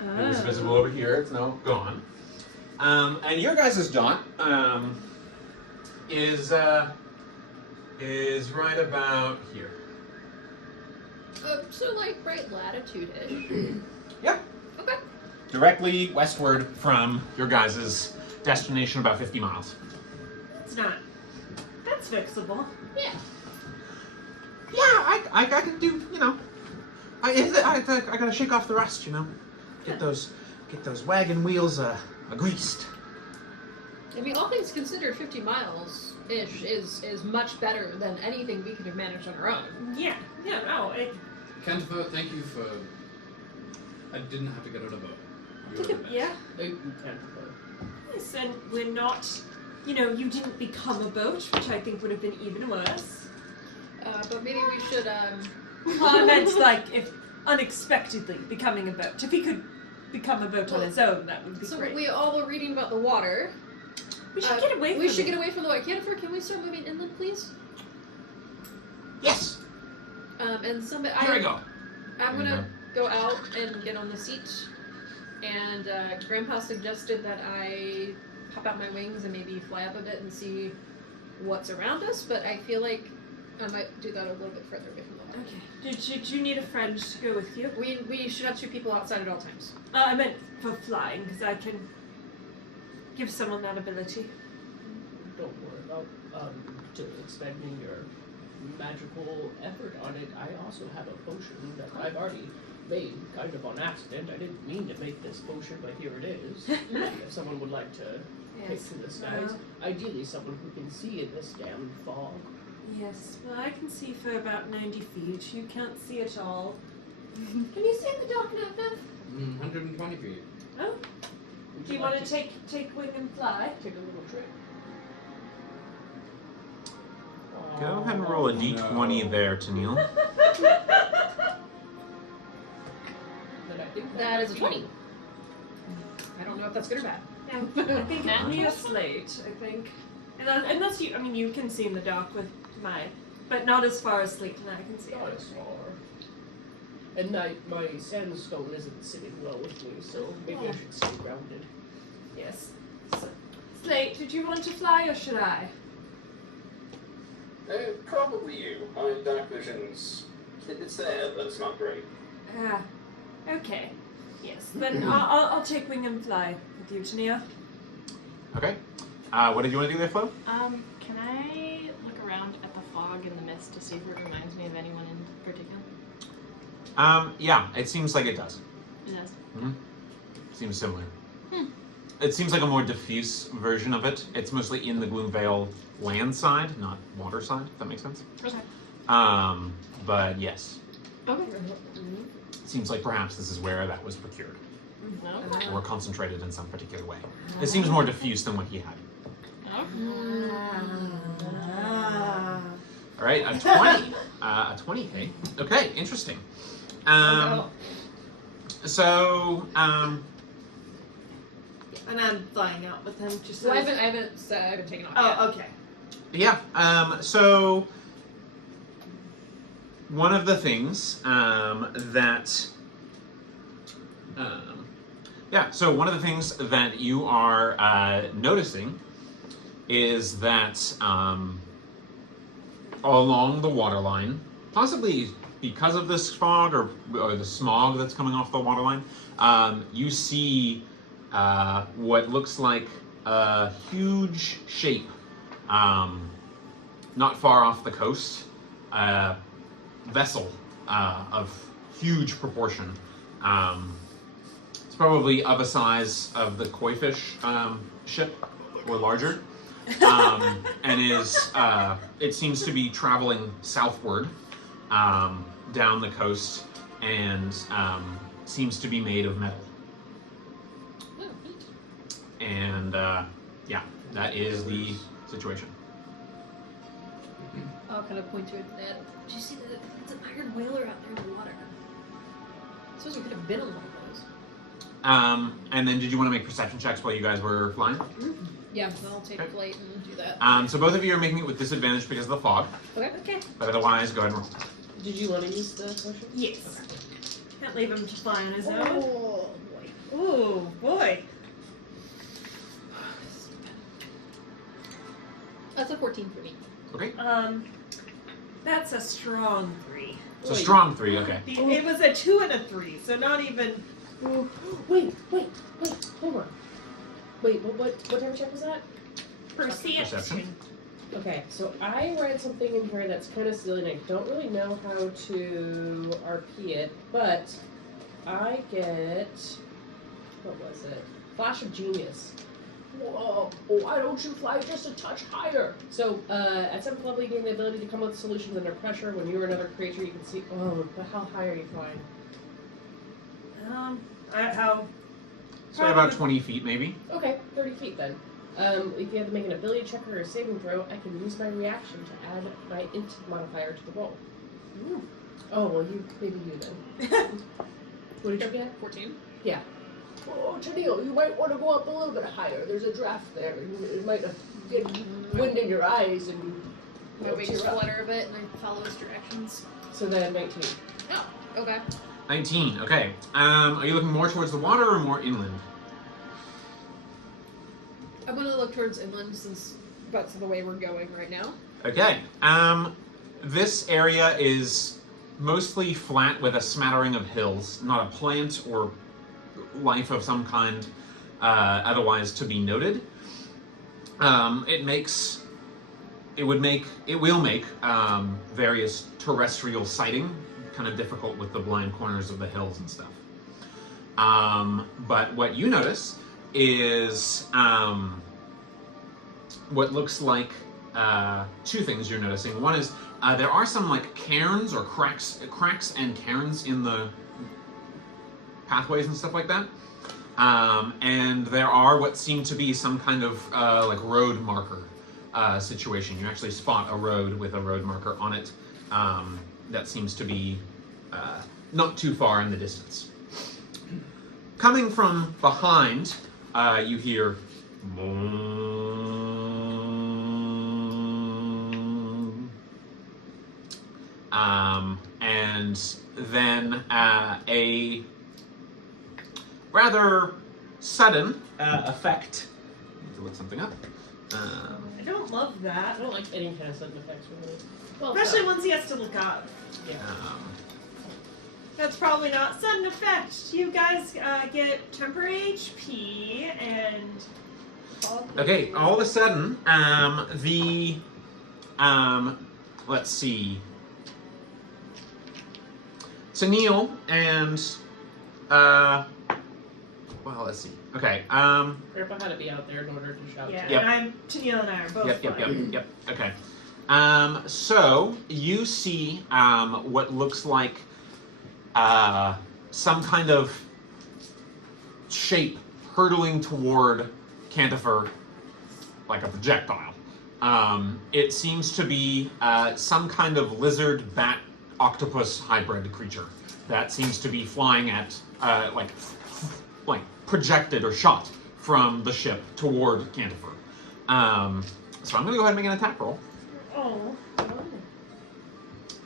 It was visible over here. It's now gone. And your guys' dot is right about here. So like right latitude-ish. Yep. Okay. Directly westward from your guys' destination, about 50 miles. It's not. That's fixable. Yeah. Yeah, I can do, you know. I gotta shake off the rust, you know. Get those wagon wheels greased. I mean, all things considered, 50 miles-ish is much better than anything we could have managed on our own. Yeah. Yeah. No. Cantofer, thank you for. I didn't have to get on a boat. You were the best. Yeah. You can't prefer. Yes, and we're not. You know, you didn't become a boat, which I think would have been even worse. But maybe we should, Well, I meant like if unexpectedly becoming a boat. If he could become a boat on his own, that would be So great. we all were reading about the water. We should get away from We should it. get away from the water. Cantofer, can we start moving inland, please? Yes. And somebody. Here we go. I'm gonna go out and get on the seat. And Grandpa suggested that I pop out my wings and maybe fly up a bit and see what's around us. But I feel like I might do that a little bit further away from the water. Okay. Did you need a friend to go with you? We should have two people outside at all times. I meant for flying, because I can give someone that ability. Don't worry about expending your magical effort on it. I also have a potion that I've already made kind of on accident. I didn't mean to make this potion, but here it is. If someone would like to take to the skies, ideally someone who can see in this damn fog. Yes, well, I can see for about 90 feet. You can't see at all. Can you see in the dark enough, Bev? 120 feet. Oh, Would do you like want to take wing and fly? take a little trip? Go ahead and roll a d20 there, Tennille. Then I think That is a might 20. be- I don't know if that's good or bad. Yeah, I think Nah. only a slate, I think. And unless you, I mean, you can see in the dark with my, but not as far as Slate and I can see. Not as far. And my sandstone isn't sitting well with me, so maybe I should stay grounded. Yes. So, Slate, did you want to fly or should I? Probably you. My dark vision's... It's there, but it's not great. Ah, okay. Yes, then I'll take wing and fly with you, Tania. Okay. What did you want to do there, Flo? Can I look around at the fog and the mist to see if it reminds me of anyone in particular? Yeah, it seems like it does. It does. Seems similar. It seems like a more diffuse version of it. It's mostly in the Gloomvale land side, not water side, if that makes sense. Okay. But yes, Okay. it seems like perhaps this is where that was procured, No. or concentrated in some particular way. It seems more diffuse than what he had. No. All right, a 20. A 20, okay, interesting. So, And I'm flying out with him. Just So I haven't taken off yet. Oh, okay. yeah, so one of the things one of the things that you are noticing is that along the waterline, possibly because of this fog or the smog that's coming off the waterline, you see what looks like a huge shape not far off the coast, vessel of huge proportion. It's probably of a size of the koi fish ship or larger, and it seems to be traveling southward down the coast, and seems to be made of metal. And that is the situation. I'll kind of point to it. Did you see that? It's an iron whaler out there in the water. I suppose we could have been on one of those. And then did you want to make perception checks while you guys were flying? Yeah, I'll take Okay. flight and do that. So both of you are making it with disadvantage because of the fog, Okay. but otherwise go ahead and roll. Did you want to use the potion? Yes. Can't leave him to fly on his own. Oh boy. Oh boy. That's a 14 for me. Okay, That's a strong 3. so strong 3. Okay. It was a 2 and a 3, so not even. Oh, wait, hold on. Wait, what type of check was that? Perception. Okay, so I read something in here that's kind of silly, and I don't really know how to RP it, but I get, what was it? Flash of Genius. Whoa, why don't you fly just a touch higher? So, at 7th level, you gain the ability to come up with solutions under pressure. When you or another creature, you can see, but how high are you flying? How? So about 20 feet maybe. Okay, 30 feet then. If you have to make an ability check or a saving throw, I can use my reaction to add my int modifier to the roll. Ooh. Oh, well, maybe you then. What did you get? 14. Yeah. Oh, Tennille, you might want to go up a little bit higher. There's a draft there. It might get wind in your eyes and My wings flutter a bit and I follow his directions. So then 19. Oh, okay. 19. Okay. Are you looking more towards the water or more inland? I'm gonna look towards inland since that's the way we're going right now. Okay. This area is mostly flat with a smattering of hills, not a plant or life of some kind otherwise to be noted. It will make various terrestrial sighting kind of difficult with the blind corners of the hills and stuff. But what you notice is what looks like two things you're noticing. One is there are some like cairns or cracks and cairns in the pathways and stuff like that. And there are what seem to be some kind of like road marker situation. You actually spot a road with a road marker on it that seems to be not too far in the distance. Coming from behind, you hear and then a rather sudden effect. I need to look something up. I don't love that. I don't like any kind of sudden effects really. Well, Especially once he has to look up. Yeah. That's probably not sudden effect. You guys get temporary HP and. Okay, all of a sudden, let's see. Tennille and well, let's see. Okay. Grandpa had to be out there in order to shout. Yeah, Yep. and Tennille and I are both flying. Yep. Okay. So you see what looks like some kind of shape hurtling toward Cantofer like a projectile. It seems to be some kind of lizard, bat, octopus hybrid creature that seems to be flying at like projected or shot from the ship toward Cantofer. So I'm going to go ahead and make an attack roll. Oh.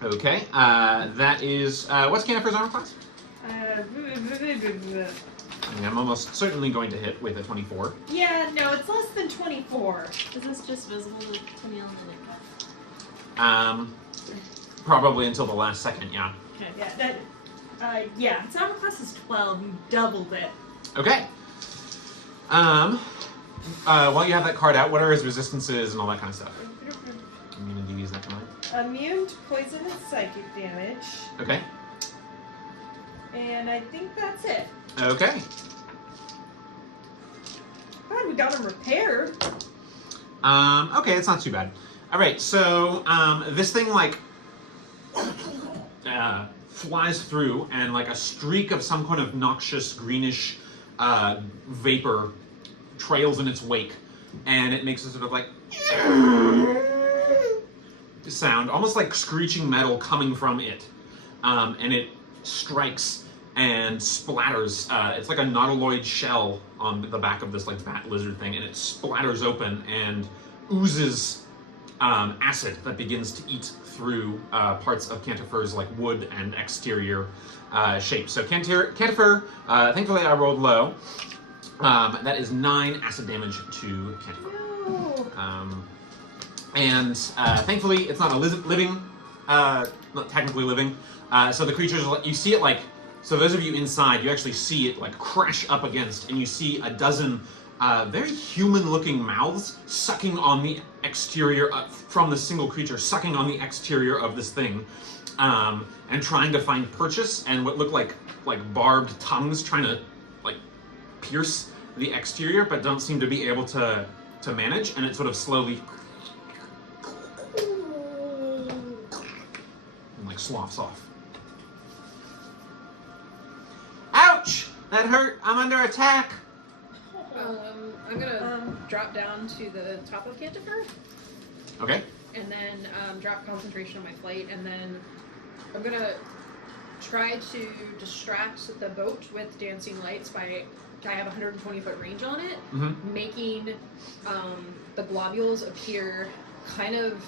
Okay, that is what's Cantofer's armor class? I mean, I'm almost certainly going to hit with a 24. Yeah, no, it's less than 24. Is this just visible to me on the like Probably until the last second, yeah. Okay. Yeah, its armor class is 12. You doubled it. Okay. While you have that card out, what are his resistances and all that kind of stuff? Immunities, that kind of thing. Immune to poison and psychic damage. Okay. And I think that's it. Okay. God, we got him repaired. Okay, it's not too bad. All right, so this thing like flies through, and like a streak of some kind of noxious greenish vapor trails in its wake, and it makes a sort of like sound, almost like screeching metal coming from it, and it strikes and splatters. It's like a nautiloid shell on the back of this like bat lizard thing, and it splatters open and oozes acid that begins to eat through parts of Cantofer's like wood and exterior shape. So Cantofer, thankfully I rolled low. That is 9 acid damage to Cantofer. No. And thankfully it's not a living, not technically living. So the creatures, you see it like, so those of you inside, you actually see it like crash up against, and you see a dozen very human-looking mouths sucking on the exterior from the single creature, sucking on the exterior of this thing, and trying to find purchase, and what look like barbed tongues trying to like pierce the exterior, but don't seem to be able to manage, and it sort of slowly and like sloughs off. Ouch! That hurt. I'm under attack. I'm gonna drop down to the top of Cantofer. Okay. And then drop concentration on my flight, and then I'm gonna try to distract the boat with dancing lights by, I have 120-foot range on it, making the globules appear kind of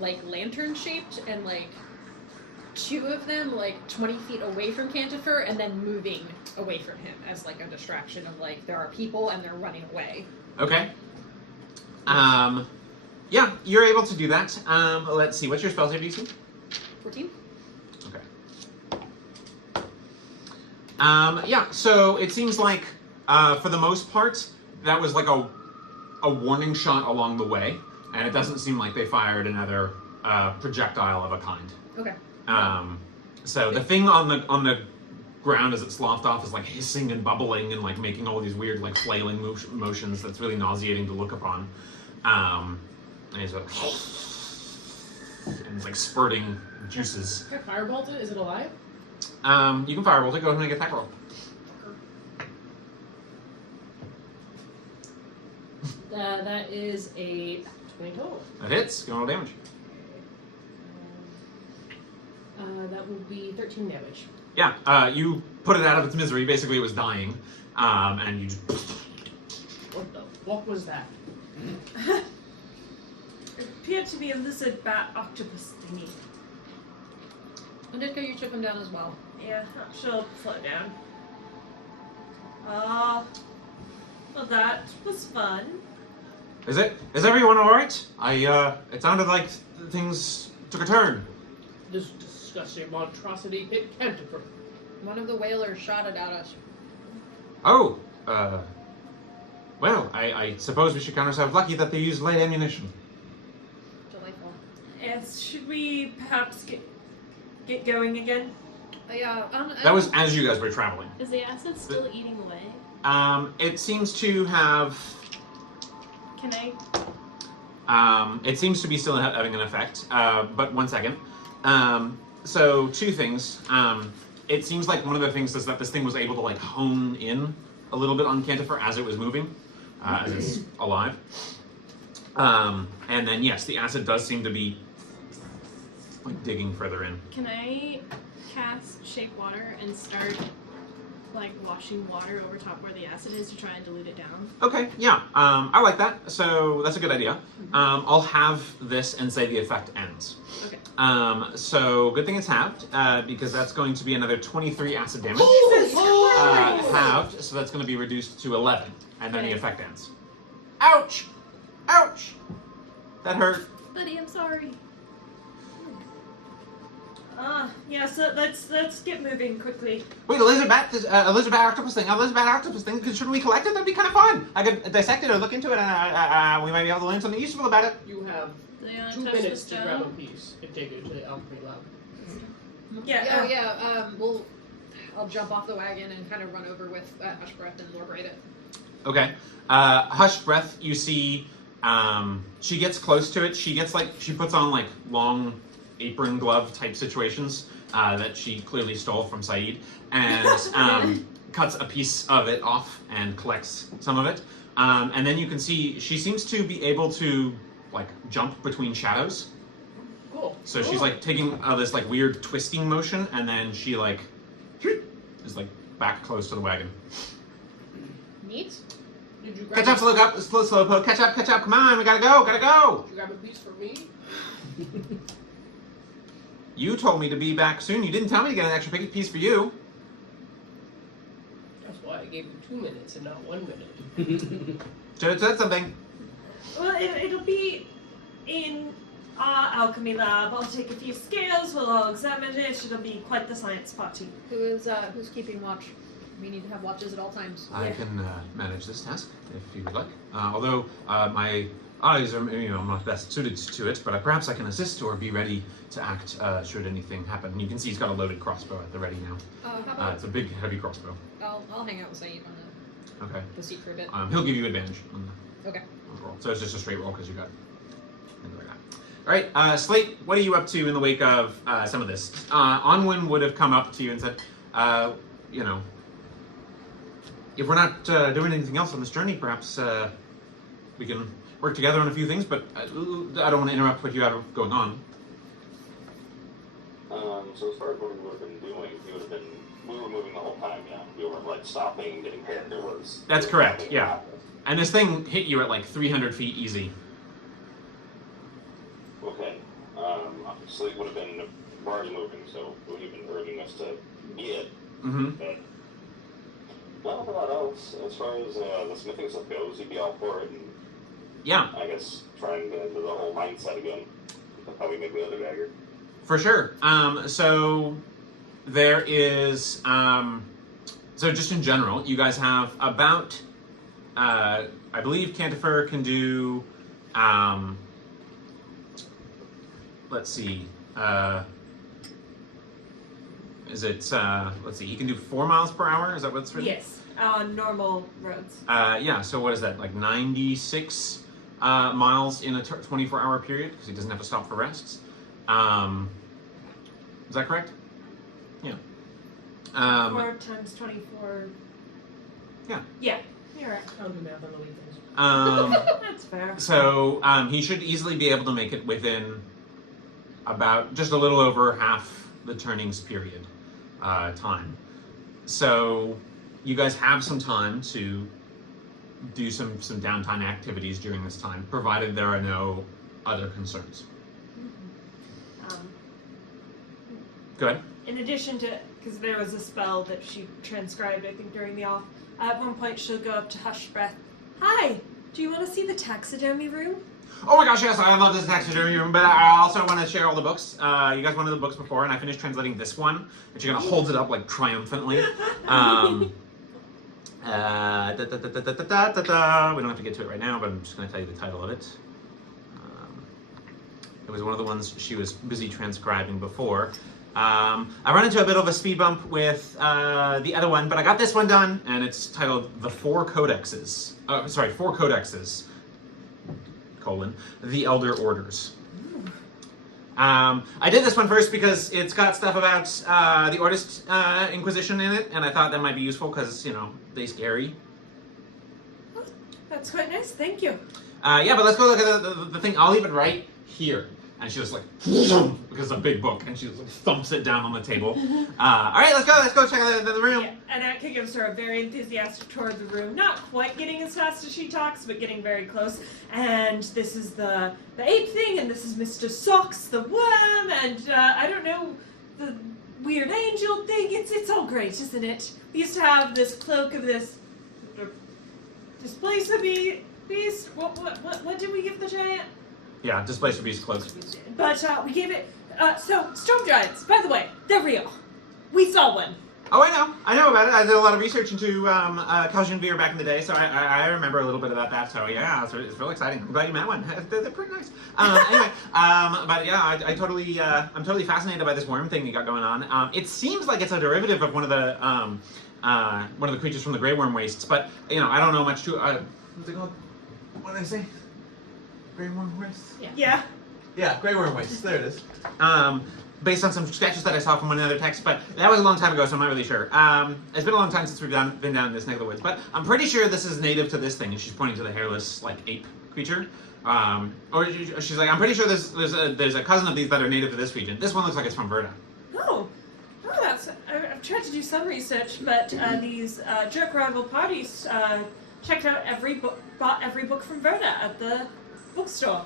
like lantern-shaped, and like 2 of them like 20 feet away from Cantofer, and then moving away from him as like a distraction of like there are people and they're running away. Okay. Yeah, you're able to do that. Let's see, what's your spell save DC? 14. Okay. Yeah, so it seems like for the most part that was like a warning shot along the way, and it doesn't seem like they fired another projectile of a kind. Okay. So the thing on the ground as it sloughed off is like hissing and bubbling and like making all these weird like flailing motions that's really nauseating to look upon. And it's like, and it's like spurting juices. Can I firebolt it? Is it alive? You can firebolt it. Go ahead and make an attack roll. That is a 20 total. That hits. Go roll damage. That will be 13 damage. Yeah, you put it out of its misery. Basically, it was dying, and you just... What the fuck was that? It appeared to be a lizard bat octopus thingy. Indika, you took him down as well. Yeah, she'll slow down. Well, that was fun. Is everyone all right? It sounded like things took a turn. This disgusting monstrosity hit Cantofer. One of the whalers shot it at us. Oh, well, I suppose we should count ourselves lucky that they used light ammunition. Delightful. Yes, should we perhaps get going again? Yeah. That was as you guys were traveling. Is the acid still eating away? It seems to have... Can I? It seems to be still having an effect, but one second. So, 2 things. It seems like one of the things is that this thing was able to like hone in a little bit on Cantofer as it was moving, as it's alive. And then yes, the acid does seem to be like digging further in. Can I cast Shape Water and start like washing water over top where the acid is to try and dilute it down? Okay, yeah, I like that. So that's a good idea. I'll have this and say the effect ends. Okay. So good thing it's halved, because that's going to be another 23 acid damage. Halved, so that's going to be reduced to 11, and then the Okay. effect ends. Ouch! Ouch! That hurt. Buddy, I'm sorry. Yeah, so let's get moving quickly. Wait, a lizard bat octopus thing. Shouldn't we collect it? That'd be kind of fun. I could dissect it or look into it, and we might be able to learn something useful about it. You have Do you want 2 to touch minutes the to grab a stone? piece and take it to the alchemy lab. Yeah. I'll jump off the wagon and kind of run over with Hush Breath and Lord it. Okay. Hushed breath. You see, she gets close to it. She puts on like long apron glove type situations that she clearly stole from Saeed, and cuts a piece of it off and collects some of it. And then you can see she seems to be able to like jump between shadows. Cool. So she's like taking this like weird twisting motion, and then she like is like back close to the wagon. Neat. Did you grab Catch up, Slowpoke. Catch up. Come on, we gotta go. Did you grab a piece for me? You told me to be back soon. You didn't tell me to get an extra piece for you. That's why I gave you 2 minutes and not 1 minute. Should have said something. Well, it'll be in our alchemy lab. I'll take a few scales. We'll all examine it. It'll be quite the science party. Who's keeping watch? We need to have watches at all times. I can manage this task if you would like. Although my eyes are, not best suited to it, but perhaps I can assist or be ready to act should anything happen. You can see he's got a loaded crossbow at the ready now. How about It's a big, heavy crossbow. I'll hang out with Saeed on Okay. the seat for a bit. He'll give you advantage on Okay. the roll. So it's just a straight roll because you got things like that. All right, Slate, what are you up to in the wake of some of this? Onwin would have come up to you and said, if we're not doing anything else on this journey, perhaps we can work together on a few things, but I don't want to interrupt what you have going on. So as far as what we would have been doing, we were moving the whole time, yeah. We weren't like stopping and getting hit. That's correct, yeah. And this thing hit you at like 300 feet easy. Okay. So it would have been, we're already moving, so it would have been urging us to be it. Mm-hmm. But not a lot else. As far as the smithing stuff goes, he'd be all for it, and Yeah, I guess trying to get into the whole mindset again. That's how we make the other dagger. for sure. So there is, so just in general, you guys have about, I believe Cantofer can do, let's see, let's see, he can do 4 miles per hour, is that what's written? Yes, on normal roads. Yeah, so what is that, like 96 miles in a 24-hour period, because he doesn't have to stop for rests. Is that correct? Yeah. 4 times 24. Yeah. Yeah, you're right. I'll do math on the weekends. That's fair. So he should easily be able to make it within about just a little over half the turnings period time. So you guys have some time to do some downtime activities during this time, provided there are no other concerns. Go ahead. In addition to, because there was a spell that she transcribed, I think, during the off, at one point she'll go up to Hush Breath. Hi, do you want to see the taxidermy room? Oh my gosh, yes, I love this taxidermy room, but I also want to share all the books. You guys wanted the books before, and I finished translating this one, and she kind of holds it up like triumphantly. We don't have to get to it right now, but I'm just going to tell you the title of it. It was one of the ones she was busy transcribing before. I run into a bit of a speed bump with the other one, but I got this one done, and it's titled The Four Codexes. Four Codexes, The Elder Orders. I did this one first because it's got stuff about the Ortist Inquisition in it, and I thought that might be useful because, they scary. That's quite nice, thank you. Yeah, but let's go look at the thing. I'll leave it right here. And she just like, because it's a big book, and she just like thumps it down on the table. All right, let's go check out the room. Yeah, and Atka gives her a very enthusiastic tour of the room. Not quite getting as fast as she talks, but getting very close. And this is the ape thing, and this is Mr. Socks, the worm, and I don't know, the weird angel thing. It's all great, isn't it? We used to have this cloak of this displacer beast. What did we give the giant? Yeah, Displacer Beast close. But we gave it. So storm giants, by the way, they're real. We saw one. Oh, I know about it. I did a lot of research into Kaljanvir back in the day, so I remember a little bit about that. So yeah, it's real exciting. I'm glad you met one. They're pretty nice. Anyway, but yeah, I'm totally fascinated by this worm thing you got going on. It seems like it's a derivative of one of the creatures from the Grey Worm Wastes, but you know, I don't know much to. What's it called? What did I say? Grey Worm Wastes? Yeah. Yeah, Grey Worm Wastes. There it is. Based on some sketches that I saw from one other text, but that was a long time ago, so I'm not really sure. It's been a long time since we've been down in this neck of the woods, but I'm pretty sure this is native to this thing, and she's pointing to the hairless, like, ape creature. Or she's like, I'm pretty sure there's a cousin of these that are native to this region. This one looks like it's from Verda. Oh, that's. I've tried to do some research, but these jerk rival parties checked out bought every book from Verda at the bookstore.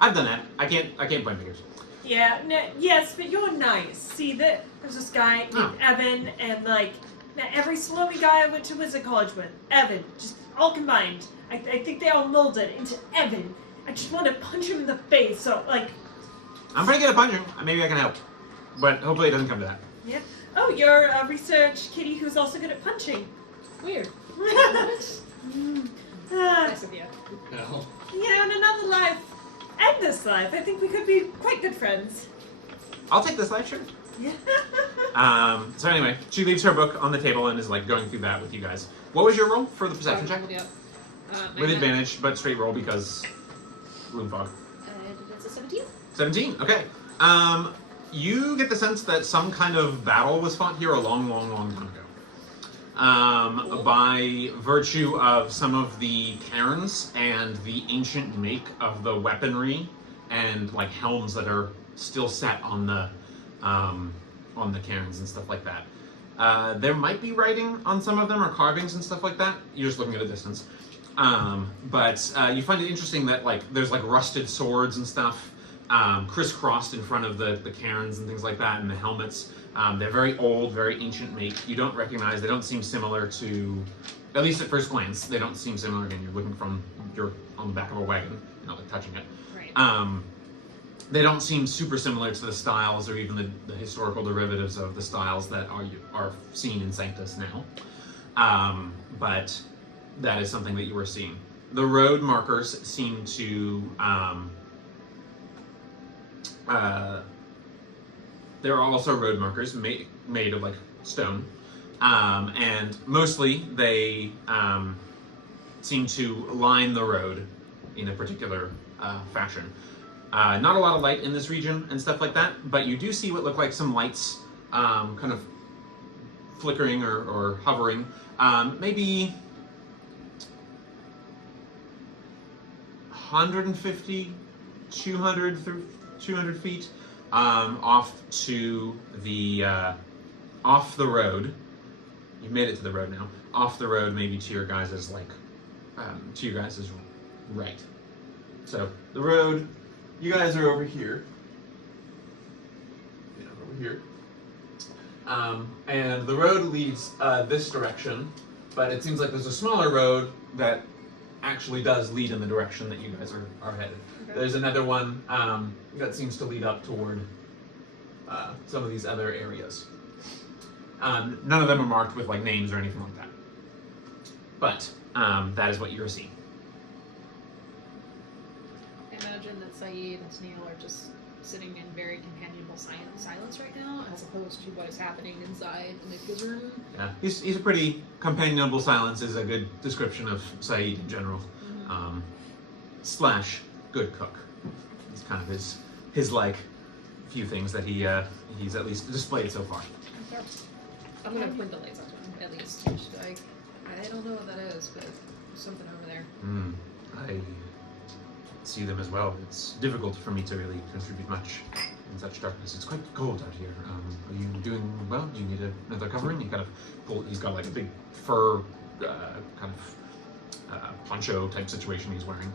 I've done that. I can't point fingers. Yeah, yes, but you're nice. See, there's this guy named Evan, and like every Salome guy I went to wizard college with, Evan, just all combined. I think they all molded into Evan. I just want to punch him in the face. So like, I'm pretty good at punching. Maybe I can help, but hopefully it doesn't come to that. Yeah. Oh, you're a research kitty who's also good at punching. Weird. Nice of you. No. Yeah, in another life and this life, I think we could be quite good friends. I'll take this life, sure. Yeah. So anyway, she leaves her book on the table and is like going through that with you guys. What was your roll for the perception check? With advantage, but straight roll because gloom fog. It's a 17. 17. Okay. You get the sense that some kind of battle was fought here a long time ago. By virtue of some of the cairns and the ancient make of the weaponry and like helms that are still set on the cairns and stuff like that. There might be writing on some of them or carvings and stuff like that. You're just looking at a distance. But you find it interesting that like there's like rusted swords and stuff crisscrossed in front of the cairns and things like that, and the helmets. They're very old, very ancient make. You don't recognize, they don't seem similar to, at least at first glance, they don't seem similar. Again, you're looking from, you're on the back of a wagon, you're not like touching it. Right. They don't seem super similar to the styles or even the historical derivatives of the styles that are seen in Sanctus now. But that is something that you are seeing. The road markers seem to, there are also road markers made of like stone, and mostly they seem to line the road in a particular fashion. Not a lot of light in this region and stuff like that, but you do see what look like some lights kind of flickering or hovering, maybe 150, 200 feet off to the off the road. You've made it to the road now. Off the road, maybe to your guys' like to your guys' right. So the road, you guys are over here. Yeah, over here. And the road leads this direction, but it seems like there's a smaller road that actually does lead in the direction that you guys are headed. Okay. There's another one that seems to lead up toward some of these other areas. None of them are marked with like names or anything like that. But that is what you're seeing. I imagine that Saeed and Sneal are just sitting in very companionable silence right now, as opposed to what is happening inside Nika's room. Yeah, he's a pretty companionable silence is a good description of Saeed in general. Mm-hmm. Slash good cook. It's kind of his like few things that he's at least displayed so far. Okay. I'm gonna point the lights up to him at least. Just like, I don't know what that is, but there's something over there. I see them as well. It's difficult for me to really contribute much in such darkness. It's quite cold out here. Are you doing well? Do you need another covering? He's got like a big fur kind of poncho type situation he's wearing.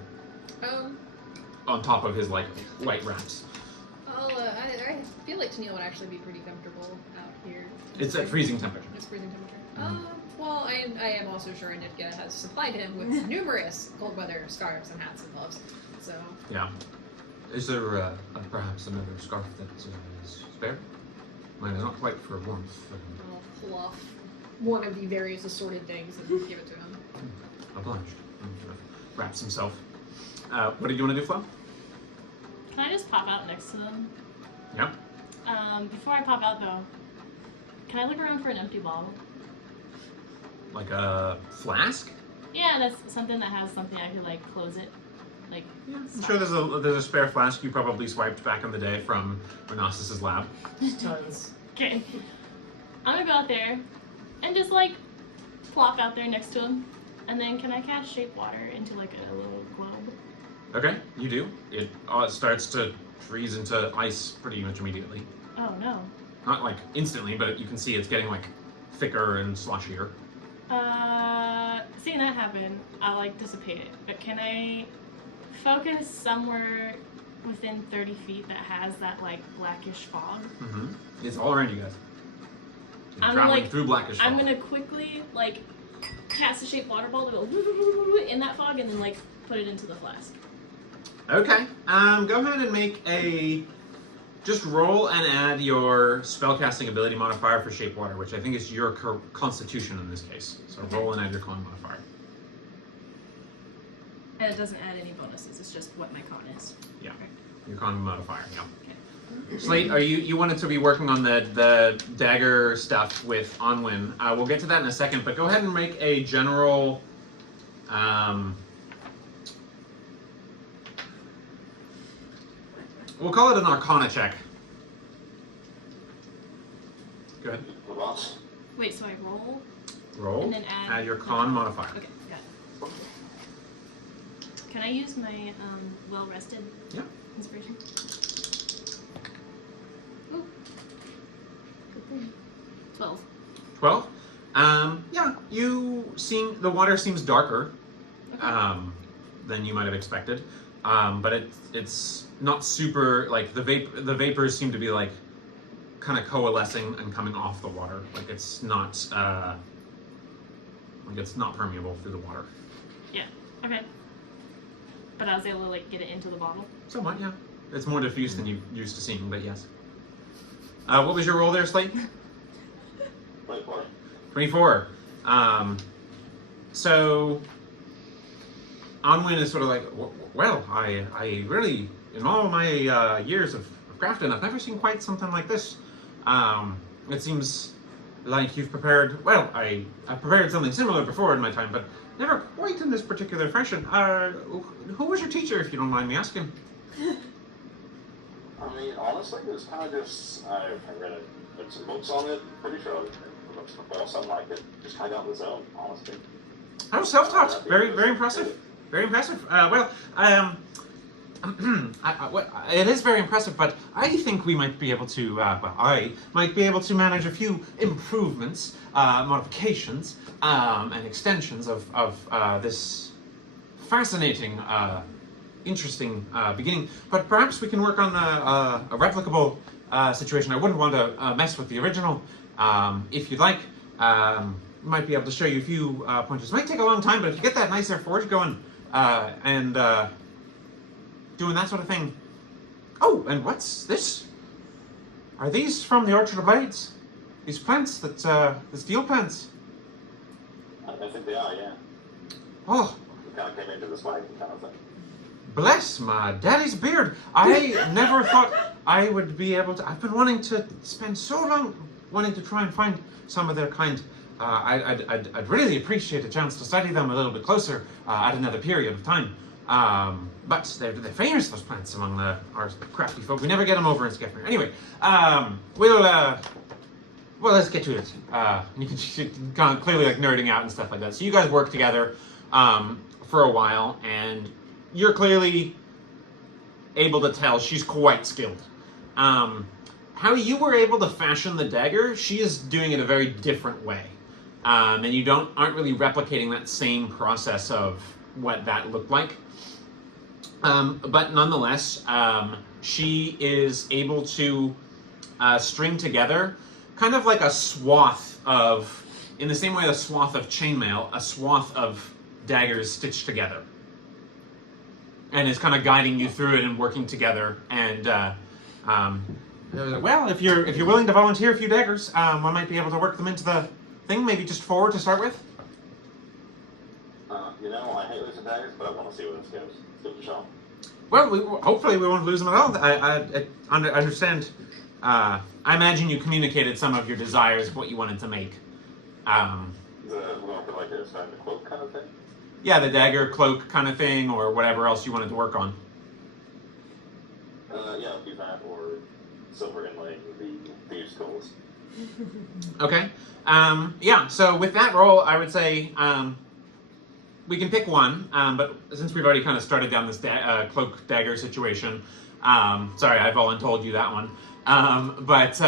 On top of his like white wraps. I feel like Tennille would actually be pretty comfortable out here. It's at freezing temperature. It's freezing temperature. Well, I am also sure Nitka has supplied him with numerous cold weather scarves and hats and gloves. So. Yeah. Is there perhaps another scarf that is spare? Mine is not quite for warmth. I'll pull off one of the various assorted things and give it to him. Obliged. Wraps himself. What did you want to do, Flo? Can I just pop out next to them? Yeah. Before I pop out though, can I look around for an empty bottle? Like a flask? Yeah, that's something that has something I could like close it. Like, yeah, I'm sure there's a spare flask you probably swiped back in the day from Renasus's lab. Tons. Okay. I'm gonna go out there and just like plop out there next to him. And then can I cast shape water into like a little globe? Okay, you do. It starts to freeze into ice pretty much immediately. Oh no. Not like instantly, but you can see it's getting like thicker and sloshier. Seeing that happen, I'll like dissipate it. But can I focus somewhere within 30 feet that has that like blackish fog? Mm-hmm. It's all around you guys. You're I'm traveling like, through blackish fog. I'm gonna quickly like cast a shape water ball to go in that fog and then like put it into the flask. Okay. Go ahead and make a. Just roll and add your spellcasting ability modifier for shape water, which I think is your constitution in this case. So roll and add your con modifier. And it doesn't add any bonuses. It's just what my con is. Yeah. Okay. Your con modifier. Yeah. Okay. Slate, you wanted to be working on the dagger stuff with Onwin. We'll get to that in a second, but go ahead and make a general. We'll call it an Arcana check. Go ahead. Boss. Wait, so I roll? Roll. And then add your con modifier. Okay, got it. Can I use my well-rested Yeah. inspiration? Ooh. Good thing. 12. 12. Yeah, the water seems darker than you might have expected. But it's not super, like the vapors seem to be like kind of coalescing and coming off the water. Like it's not permeable through the water. Yeah. Okay. But I was able to like get it into the bottle. Somewhat, yeah. It's more diffuse than you used to seeing, but yes. What was your roll there, Slate? 24. 24. So Onwin is sort of like, well, I really, in all my years of crafting, I've never seen quite something like this. It seems like you've prepared, well, I've prepared something similar before in my time, but never quite in this particular fashion. Who was your teacher, if you don't mind me asking? I mean, honestly, it was kind of just, I read some books on it, pretty sure it looks or something like it. Just kind of got on his own, honestly. Oh, self-taught. Very, very impressive. Very impressive. It is very impressive, but I think we might be able to, I might be able to manage a few improvements, modifications, and extensions of this fascinating, interesting beginning. But perhaps we can work on a replicable situation. I wouldn't want to mess with the original. If you'd like, might be able to show you a few pointers. It might take a long time, but if you get that nice forge going, and doing that sort of thing. Oh, and what's this? Are these from the Orchard of Blades? These plants that, the steel plants? I think they are, yeah. Oh. We kind of came into this wagon kind of thing. Bless my daddy's beard. I never thought I would be able to. I've been wanting to spend so long wanting to try and find some of their kind. I'd really appreciate a chance to study them a little bit closer at another period of time. But they're famous, those plants, among our crafty folk. We never get them over in Gasminer. Anyway, well, let's get to it. You can clearly like nerding out and stuff like that. So you guys work together. for a while, and you're clearly able to tell she's quite skilled. How you were able to fashion the dagger, she is doing it a very different way. And you aren't really replicating that same process of what that looked like. But nonetheless, she is able to string together kind of like a swath of, in the same way a swath of chainmail, a swath of daggers stitched together. And is kind of guiding you through it and working together. And well, if you're willing to volunteer a few daggers, I might be able to work them into the thing. Maybe just 4 to start with. I hate losing daggers, but I want to see where this goes. Let's give it a shot. Well, hopefully we won't lose them at all. I understand. I imagine you communicated some of your desires of what you wanted to make. We're going for like a standard cloak kind of thing? Yeah, the dagger, cloak kind of thing, or whatever else you wanted to work on. Yeah, I'll do that, or silver inlay with the thieves' tools. Okay. Yeah, so with that roll, I would say we can pick one, but since we've already kind of started down this cloak dagger situation, sorry, I've voluntold you that one. But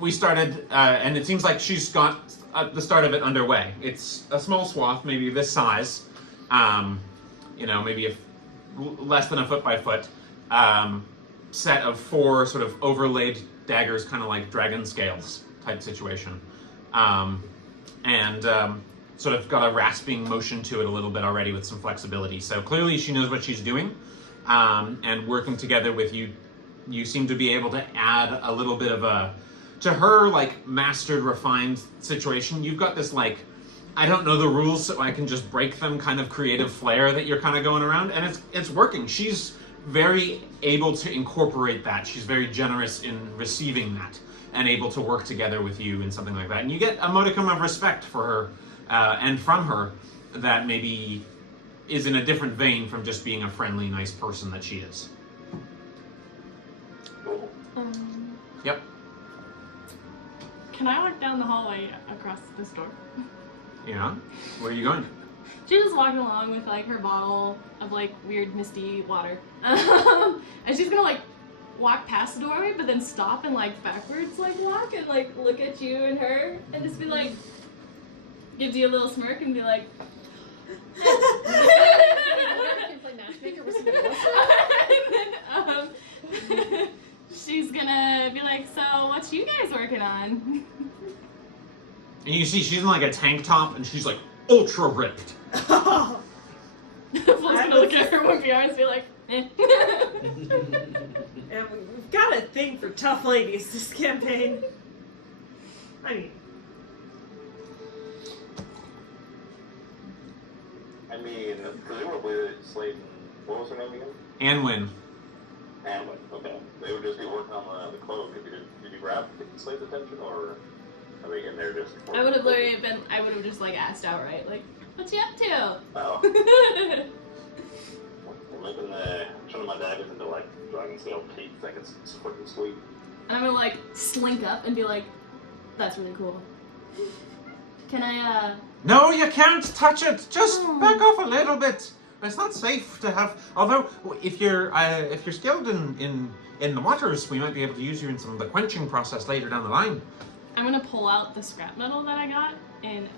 we started, and it seems like she's got the start of it underway. It's a small swath, maybe this size, maybe less than a foot by foot, set of 4 sort of overlaid daggers, kind of like dragon scales type situation. Sort of got a rasping motion to it a little bit already with some flexibility. So clearly she knows what she's doing, and working together with you, you seem to be able to add a little bit of to her, like, mastered, refined situation. You've got this, like, I don't know the rules, so I can just break them kind of creative flair that you're kind of going around, and it's working. She's very able to incorporate that. She's very generous in receiving that and able to work together with you in something like that. And you get a modicum of respect for her and from her that maybe is in a different vein from just being a friendly, nice person that she is. Yep. Can I walk down the hallway across this door? Yeah. Where are you going? She's just walking along with like her bottle of like weird misty water. And she's gonna like walk past the doorway but then stop and like backwards like walk and like look at you and her and just be like, gives you a little smirk and be like, and then she's gonna be like, so what's you guys working on? And you see she's in like a tank top and she's like ultra ripped. Flipp's gonna look at her with your eyes and be like, eh. And we've got a thing for tough ladies this campaign. Presumably Slade and what was her name again? Anwin. Anwin, okay. They would just be working on the cloak. Did you grab Slade's attention, or are they in there just... I would have just like asked outright, like, what you up to? Oh. We're making turning my daggers into like dragon scale teeth. I think it's freaking sweet. And I'm gonna like slink up and be like, that's really cool. Can I No, you can't touch it. Just back off a little bit. It's not safe to have. Although, if you're skilled in the waters, we might be able to use you in some of the quenching process later down the line. I'm gonna pull out the scrap metal that I got in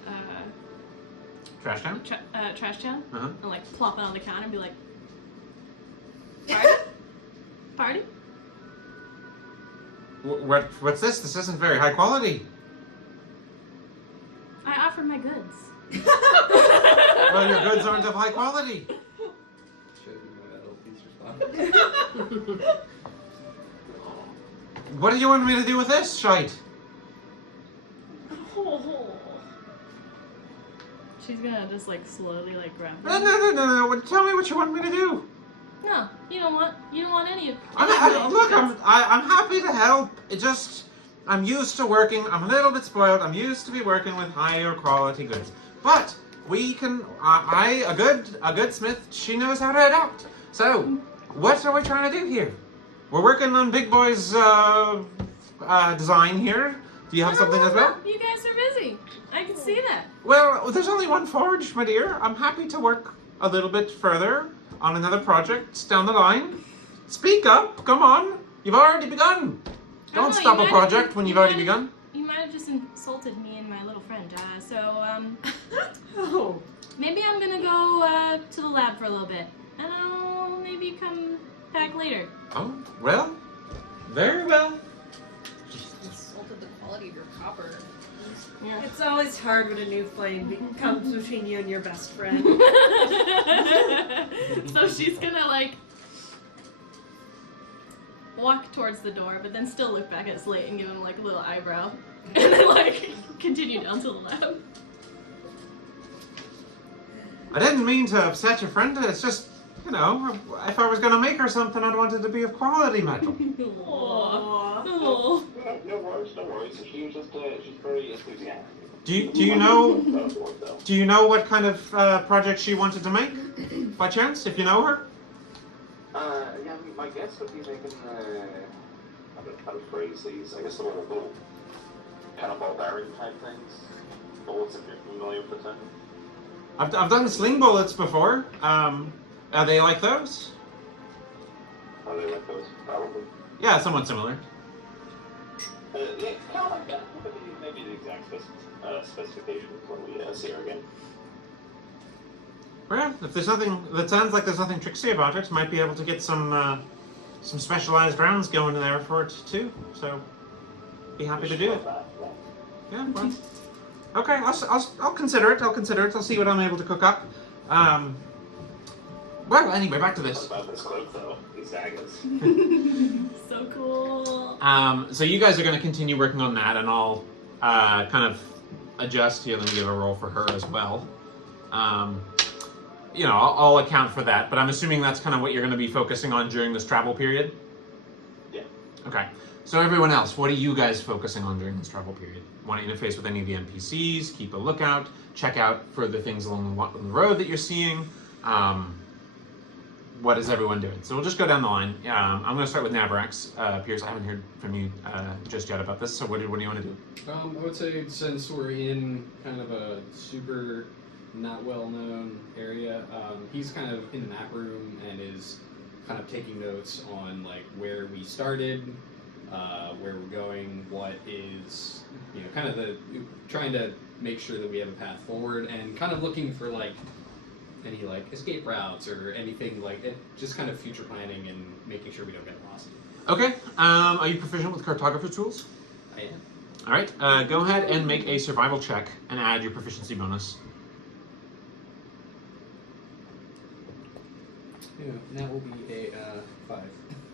Trash can? trash can, and like plop it on the counter and be like, party? What's this? This isn't very high quality. I offered my goods. Well, your goods aren't of high quality. What do you want me to do with this shite? She's gonna just like slowly like grab it. No. Tell me what you want me to do. No, you don't want any of. I'm happy to help. I'm used to working. I'm a little bit spoiled. I'm used to be working with higher quality goods. But we can. A good smith. She knows how to adapt. So, what are we trying to do here? We're working on Big Boy's design here. Do you have something as well? You guys are busy. I can see that. Well, there's only one forge, my dear. I'm happy to work a little bit further on another project down the line? Speak up, come on. You've already begun. Don't stop a project when you've already begun. You might have just insulted me and my little friend. Oh. Maybe I'm gonna go to the lab for a little bit, and I'll maybe come back later. Oh, well, very well. Insulted the quality of your copper. Yeah. It's always hard when a new flame comes between you and your best friend. So she's gonna like walk towards the door, but then still look back at Slate and give him like a little eyebrow, and then like continue down to the lab. I didn't mean to upset your friend. It's just, you know, if I was going to make her something, I'd want it to be of quality metal. Aww. Aww. Aww. No worries, no worries. She was just very enthusiastic. Do you know what kind of project she wanted to make, by chance, if you know her? Yeah, my guess would be making, how to phrase these, I guess the little kind of barbarian type things. Bullets, if you're familiar with them. I've done sling bullets before. Are they like those? Are they like those? Probably. Yeah, somewhat similar. Yeah, kind of like that. Maybe the exact specifications when we see her again. Well, if there's nothing, that sounds like there's nothing tricksy about it. Might be able to get some specialized rounds going in there for it too. So, be happy to do it. Yeah, well. Okay, I'll consider it. I'll see what I'm able to cook up. Well, anyway, back to this. What about this cloak, though? These daggers. So cool. So you guys are going to continue working on that, and I'll kind of adjust here. Let me give a roll for her as well. You know, I'll account for that, but I'm assuming that's kind of what you're going to be focusing on during this travel period? Yeah. Okay. So everyone else, what are you guys focusing on during this travel period? Want to interface with any of the NPCs, keep a lookout, check out for the things along the road that you're seeing. What is everyone doing? So we'll just go down the line. I'm going to start with Navarax. Pierce, I haven't heard from you just yet about this, so what do you want to do? I would say since we're in kind of a super not well-known area, he's kind of in the map room and is kind of taking notes on like where we started, where we're going, what is, you know, kind of trying to make sure that we have a path forward, and kind of looking for like any like escape routes or anything like it, just kind of future planning and making sure we don't get lost. Okay. Are you proficient with cartographer tools? I am. All right. Go ahead and make a survival check and add your proficiency bonus. Yeah, that will be a 5.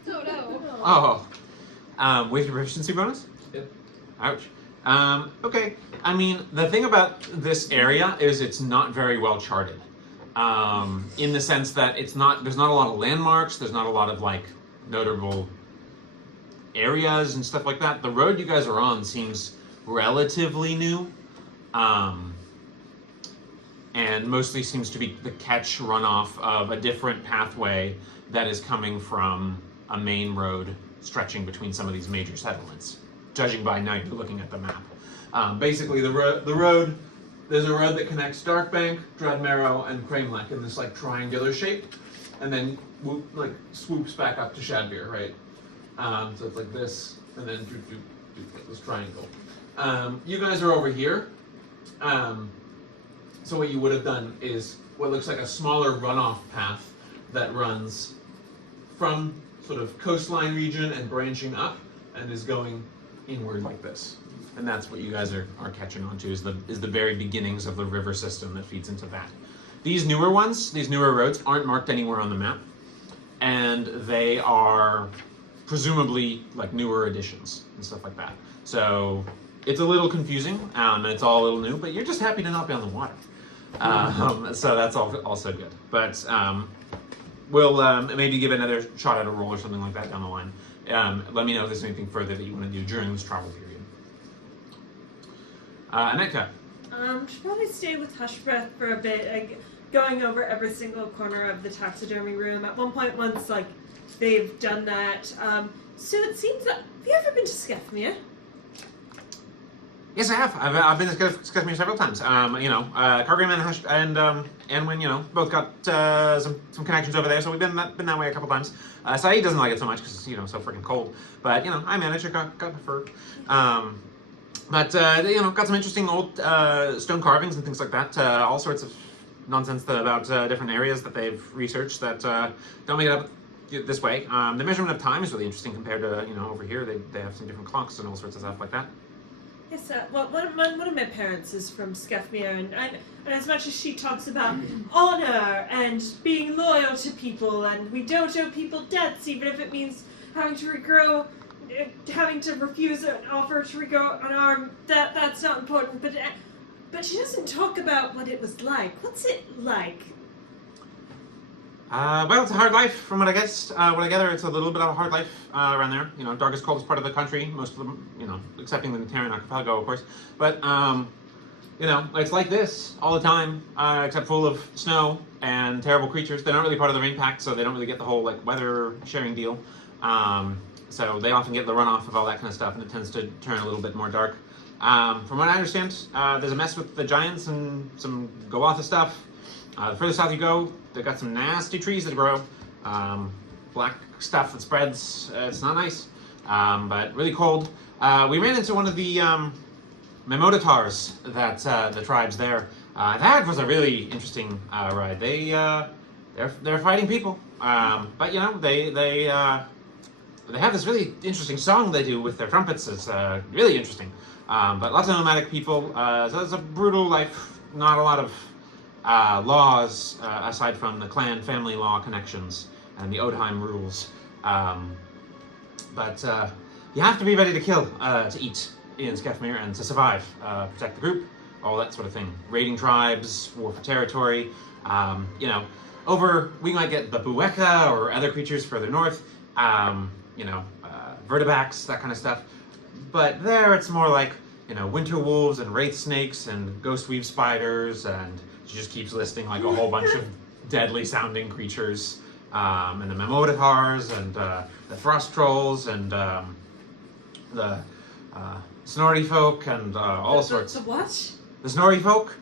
Oh no. Oh. With your proficiency bonus? Yep. Ouch. Okay. I mean, the thing about this area is it's not very well charted. In the sense that there's not a lot of landmarks, there's not a lot of like notable areas and stuff like that. The road you guys are on seems relatively new. And mostly seems to be the catch runoff of a different pathway that is coming from a main road stretching between some of these major settlements, judging by now you're looking at the map. Basically, there's a road that connects Darkbank, Dreadmarrow, and Cramelech in this like triangular shape, and then swoops back up to Shadbeer, right? So it's like this, and then this triangle. You guys are over here. So what you would have done is what looks like a smaller runoff path that runs from sort of coastline region and branching up and is going inward like this. And that's what you guys are catching on to is the very beginnings of the river system that feeds into that. These newer roads aren't marked anywhere on the map, and they are presumably like newer additions and stuff like that. So it's a little confusing, and it's all a little new, but you're just happy to not be on the water. So that's also good. But we'll maybe give another shot at a roll or something like that down the line. Let me know if there's anything further that you want to do during this travel period. Aneka. Should probably stay with Hush Breath for a bit, going over every single corner of the taxidermy room. At one point, once they've done that, so it seems that have you ever been to Skefmere? Yes, I have. I've been to Gasminer several times. Cargrim and when both got some connections over there, so we've been that way a couple times. Saeed doesn't like it so much because it's so freaking cold. But I managed. It got preferred. Got some interesting old stone carvings and things like that. All sorts of nonsense about different areas that they've researched that don't make it up this way. The measurement of time is really interesting compared to over here. They have some different clocks and all sorts of stuff like that. Yes, well, one of my parents is from Skefmere, and as much as she talks about honor and being loyal to people, and we don't owe people debts, even if it means having to refuse an offer to regrow an arm, that's not important. But she doesn't talk about what it was like. What's it like? Well, it's a hard life, from what I guess. What I gather, it's a little bit of a hard life around there. Darkest, coldest part of the country. Most of them, excepting the Terran archipelago, of course. But, it's like this all the time, except full of snow and terrible creatures. They're not really part of the Rain Pact, so they don't really get the whole, weather sharing deal. So they often get the runoff of all that kind of stuff, and it tends to turn a little bit more dark. From what I understand, there's a mess with the giants and some Goatha stuff. The further south you go, they've got some nasty trees that grow. Black stuff that spreads. It's not nice, but really cold. We ran into one of the Memodatars that the tribes there. That was a really interesting ride. They're fighting people, but they have this really interesting song they do with their trumpets. It's really interesting. But lots of nomadic people. So it's a brutal life. Not a lot of laws aside from the clan family law connections and the Odheim rules. But you have to be ready to kill to eat in Skefmere and to survive, protect the group, all that sort of thing. Raiding tribes, war for territory. We might get the Bueka or other creatures further north. Vertibax, that kind of stuff. But there it's more like, winter wolves and wraith snakes and ghost weave spiders, and she just keeps listing a whole bunch of deadly sounding creatures. And the Memodatars and the frost trolls and the snorri folk and all sorts. The what? The snorri folk.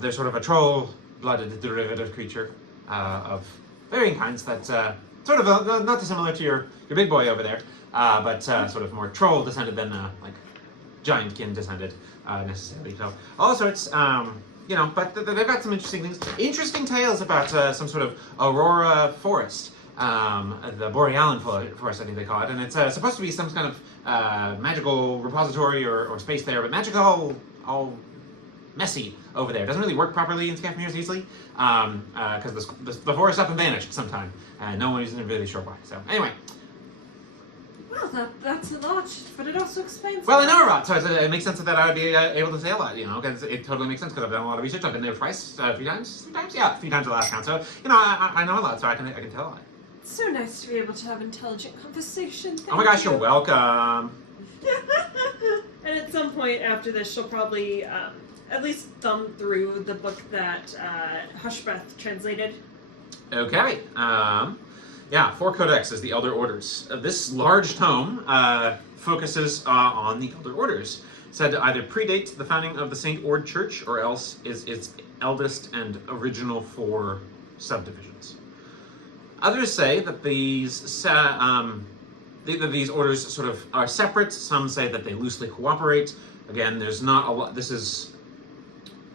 They're sort of a troll-blooded derivative creature of varying kinds that's sort of not dissimilar to your big boy over there, but sort of more troll descended than giantkin descended necessarily. So all sorts. But they've got some interesting things. Interesting tales about some sort of Aurora forest. The Borealan forest, I think they call it. And it's supposed to be some kind of magical repository or space there, but magical all messy over there. It doesn't really work properly in Skefmere easily, because the forest up and vanished sometime, and no one isn't really sure why. So anyway. Well, that's a lot, but it also explains. Well, I know a lot, so it makes sense that I would be able to say a lot, because it totally makes sense because I've done a lot of research. I've been there twice, 3 times, yeah, 3 times the last count. So I know a lot, so I can tell a lot. It's so nice to be able to have intelligent conversation. Oh my gosh, you're welcome. And at some point after this, she'll probably at least thumb through the book that Hushbreath translated. Okay. Yeah, 4 Codex the Elder Orders. This large tome focuses on the Elder Orders, said to either predate the founding of the St. Ord Church or else is its eldest and original 4 subdivisions. Others say that these orders sort of are separate. Some say that they loosely cooperate. Again, there's not a lot. This is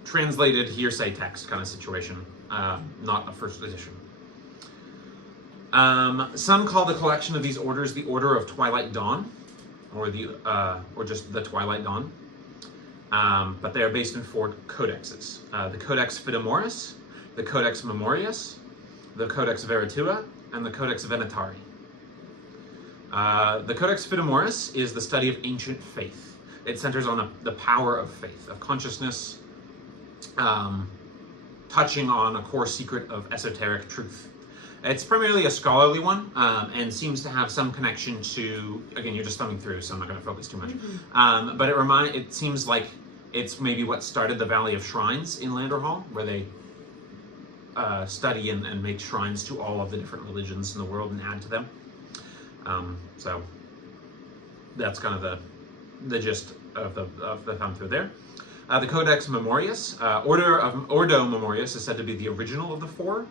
translated hearsay text kind of situation, not a first edition. Some call the collection of these orders the Order of Twilight Dawn, or just the Twilight Dawn. But they are based in 4 codexes: the Codex Fidemoris, the Codex Memorius, the Codex Veritua, and the Codex Venatari. The Codex Fidemoris is the study of ancient faith. It centers on the power of faith, of consciousness, touching on a core secret of esoteric truth. It's primarily a scholarly one, and seems to have some connection to, again, you're just thumbing through, so I'm not going to focus too much. Mm-hmm. But it seems like it's maybe what started the Valley of Shrines in Landerhall, where they study and make shrines to all of the different religions in the world and add to them. So that's kind of the gist of the thumb through there. The Codex Memorius, Ordo Memorius, is said to be the original of the four,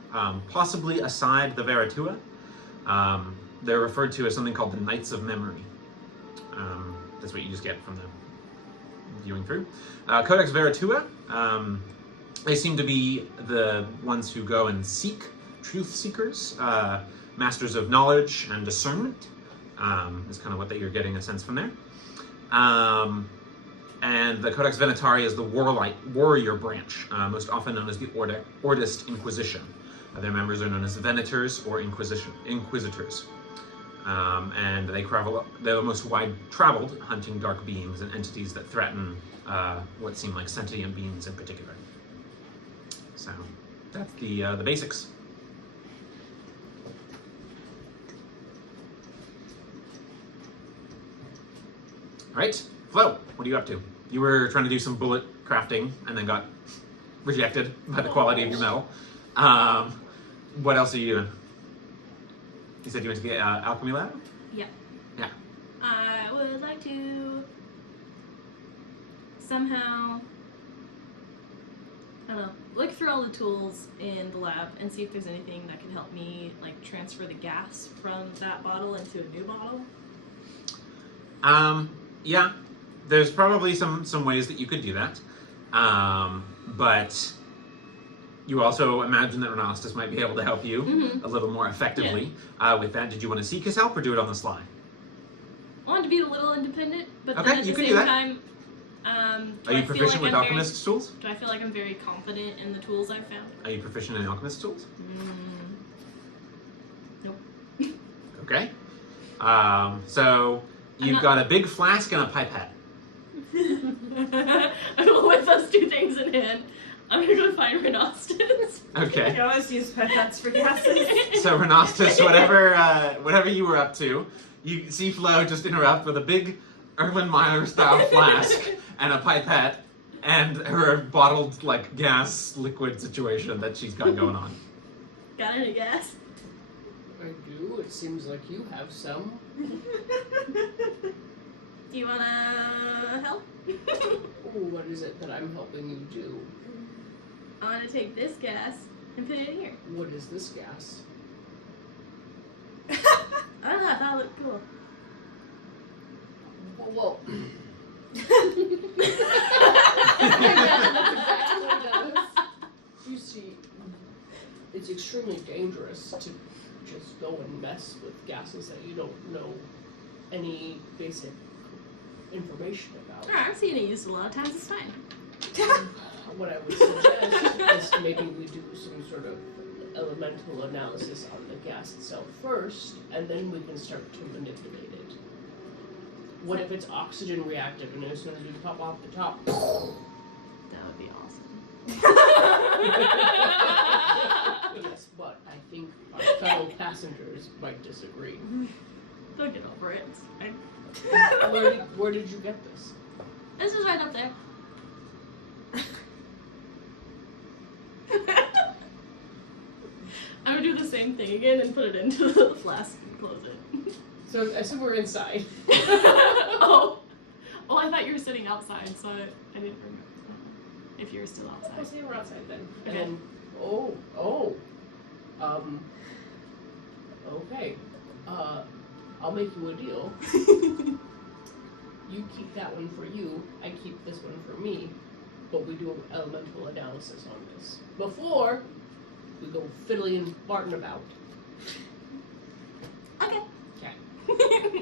possibly aside the Veratua. They're referred to as something called the Knights of Memory. That's what you just get from the viewing through. Codex Veratua, they seem to be the ones who go and seek truth seekers, masters of knowledge and discernment. Is kind of what you're getting a sense from there. And the Codex Venatari is the warrior branch, most often known as the Ordist Inquisition. Their members are known as Venators or Inquisitors. And they're the most wide-traveled, hunting dark beings and entities that threaten what seem like sentient beings in particular. So that's the basics. All right, Flo, what are you up to? You were trying to do some bullet crafting and then got rejected by the quality of your metal. What else are you doing? You said you went to the alchemy lab? Yeah. Yeah. I would like to somehow, I don't know, look through all the tools in the lab and see if there's anything that can help me like transfer the gas from that bottle into a new bottle. Yeah, there's probably some ways that you could do that, but you also imagine that Renastus might be able to help you a little more effectively with that. Did you want to seek his help or do it on the sly? I want to be a little independent, but Okay, then at you the can same do that. time, Are you proficient with alchemist's tools? Do I feel like I'm very confident in the tools I've found? Are you proficient in alchemist's tools? Nope. Okay. So you've got a big flask and a pipette. With those two things in hand, I'm gonna go find Renastus. Okay. You always use pipettes for gases. So Renastus, whatever you were up to, you see Flo just interrupt with a big Erlenmeyer style flask and a pipette and her bottled like gas liquid situation that she's got going on. Got any gas? I do. It seems like you have some. Do you wanna help? Oh, what is it that I'm helping you do? I wanna take this gas and put it in here. What is this gas? I don't know, I thought it looked cool. Well, you see, it's extremely dangerous to just go and mess with gases that you don't know any basic information about. Alright, I've seen it used a lot of times, it's fine. What I would suggest is maybe we do some sort of elemental analysis on the gas itself first, and then we can start to manipulate it. What if it's oxygen reactive, and as soon as we pop off the top, That would be awesome. yes, but I think our fellow passengers might disagree. Don't get over it. It's fine. Where did you get this? This is right up there. I'm gonna do the same thing again and put it into the flask and close it. So I assume we're inside. Oh, I thought you were sitting outside, so I didn't remember. If you're still outside. I'll say we're outside then. Okay. And okay. I'll make you a deal. You keep that one for you, I keep this one for me, but we do an elemental analysis on this before we go fiddly and farting about. Okay. Okay.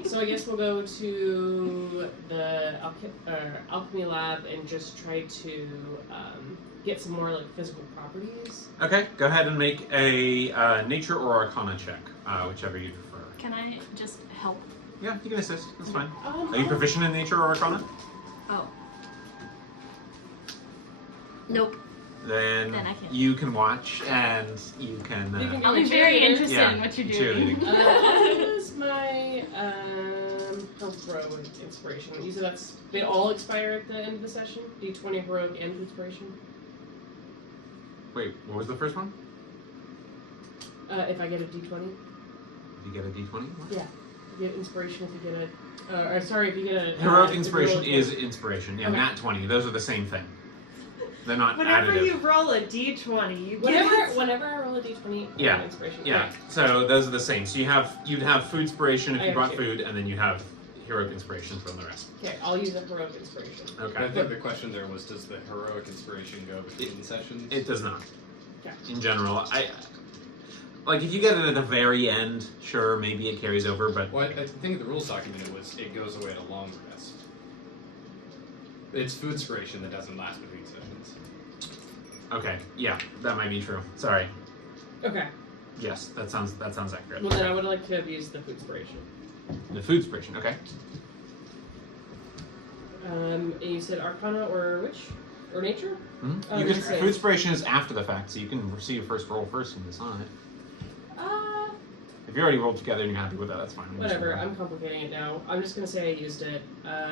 So I guess we'll go to the alchemy lab and just try to get some more like physical properties. Okay, go ahead and make a nature or arcana check, whichever you prefer. Can I just help? Yeah, you can assist. That's fine. Are you proficient in nature or arcana? Oh. Nope. Then I can't. you can watch and you can. I'll be very interested Yeah, in what you're cheerleading. doing. Here's my heroic inspiration. You said they all expire at the end of the session? D20 heroic and inspiration? Wait, what was the first one? If I get a D20? Did you get a D20? Yeah. You get inspiration if you get a. Sorry, if you get a. Heroic inspiration is inspiration. Yeah, Okay. nat 20. Those are the same thing. They're not Whenever additive. you roll a d20, you Whenever I roll a d20, I Yeah. get inspiration. Yeah. So those are the same. So you'd have food inspiration if I you brought understand. food, and then you have heroic inspiration from the rest. Okay, I'll use a heroic inspiration. I Okay. think the question there was, does the heroic inspiration go between sessions? It does not. Okay. In general, like if you get it at the very end, sure, maybe it carries over, but Well, I think the rules document it goes away at a long rest. It's food inspiration that doesn't last between sessions. okay, yeah, that might be true. Sorry. Okay. Yes, that sounds accurate. Well, then I would like to have used the food inspiration. The food inspiration. Okay. And you said Arcana or Witch? Or Nature? Hmm? Oh, You can. let's say- Food inspiration is after the fact, so you can see your first roll first and decide. If you already rolled together and you're happy with that, that's fine. Whatever, I'm complicating it now. I'm just going to say I used it.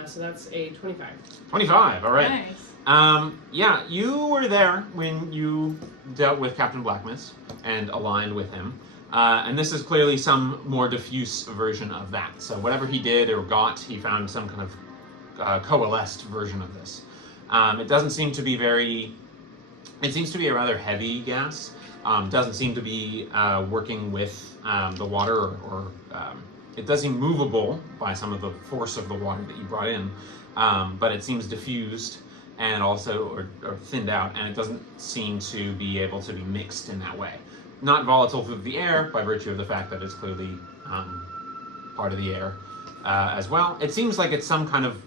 So that's a 25. 25. All right. Nice. Yeah, you were there when you dealt with Captain Blackmist and aligned with him. And this is clearly some more diffuse version of that. So whatever he did or got, he found some kind of coalesced version of this. It doesn't seem to be very... It seems to be a rather heavy gas. Doesn't seem to be working with the water or it does seem movable by some of the force of the water that you brought in, but it seems diffused and also or thinned out, and it doesn't seem to be able to be mixed in that way. Not volatile through the air by virtue of the fact that it's clearly part of the air as well. It seems like it's some kind of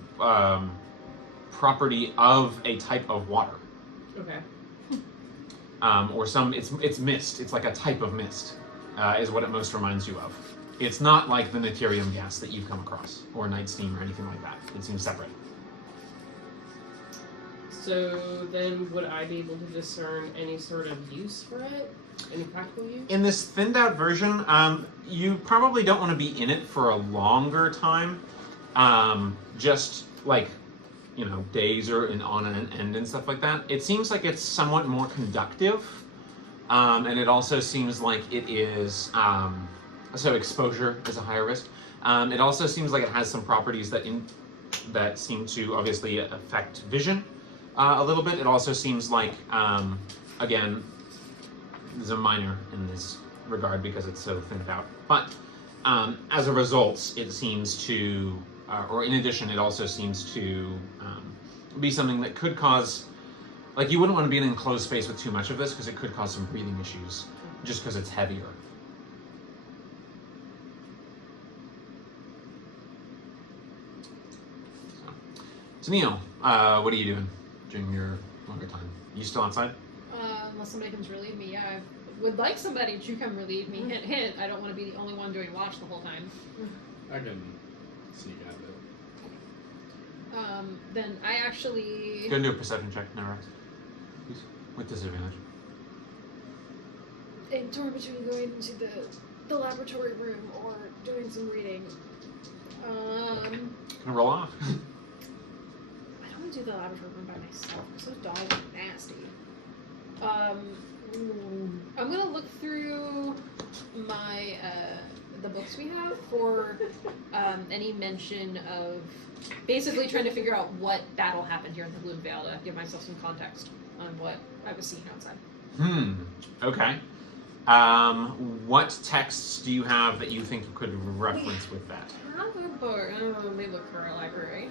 property of a type of water. Okay. Or it's mist. It's like a type of mist, is what it most reminds you of. It's not like the Naturium gas that you've come across, or night steam or anything like that. It seems separate. So then would I be able to discern any sort of use for it? Any practical use? In this thinned out version, you probably don't want to be in it for a longer time. Just like, days or on an end and stuff like that. It seems like it's somewhat more conductive, and it also seems like it is, so exposure is a higher risk. It also seems like it has some properties that seem to obviously affect vision a little bit. It also seems like, again, there's a minor in this regard because it's so thinned out. But as a result, it seems to, or in addition, it also seems to be something that could cause, like you wouldn't want to be in an enclosed space with too much of this because it could cause some breathing issues just because it's heavier. So Neil, what are you doing during your longer time? You still outside? Unless somebody comes relieve me, yeah. I would like somebody to come relieve me. Hint, hint. I don't want to be the only one doing watch the whole time. I can sneak out of it. Then I actually... Go and do a perception check, Nerex. Please. With disadvantage. I'm torn between going into the laboratory room or doing some reading. Can I roll off? I don't want to do the laboratory room by myself because those dogs are nasty. I'm gonna look through my the books we have for any mention of basically trying to figure out what battle happened here in the Bloom Vale to give myself some context on what I was seeing outside. Okay. What texts do you have that you think you could reference with that? I have a book. Let me look for our library.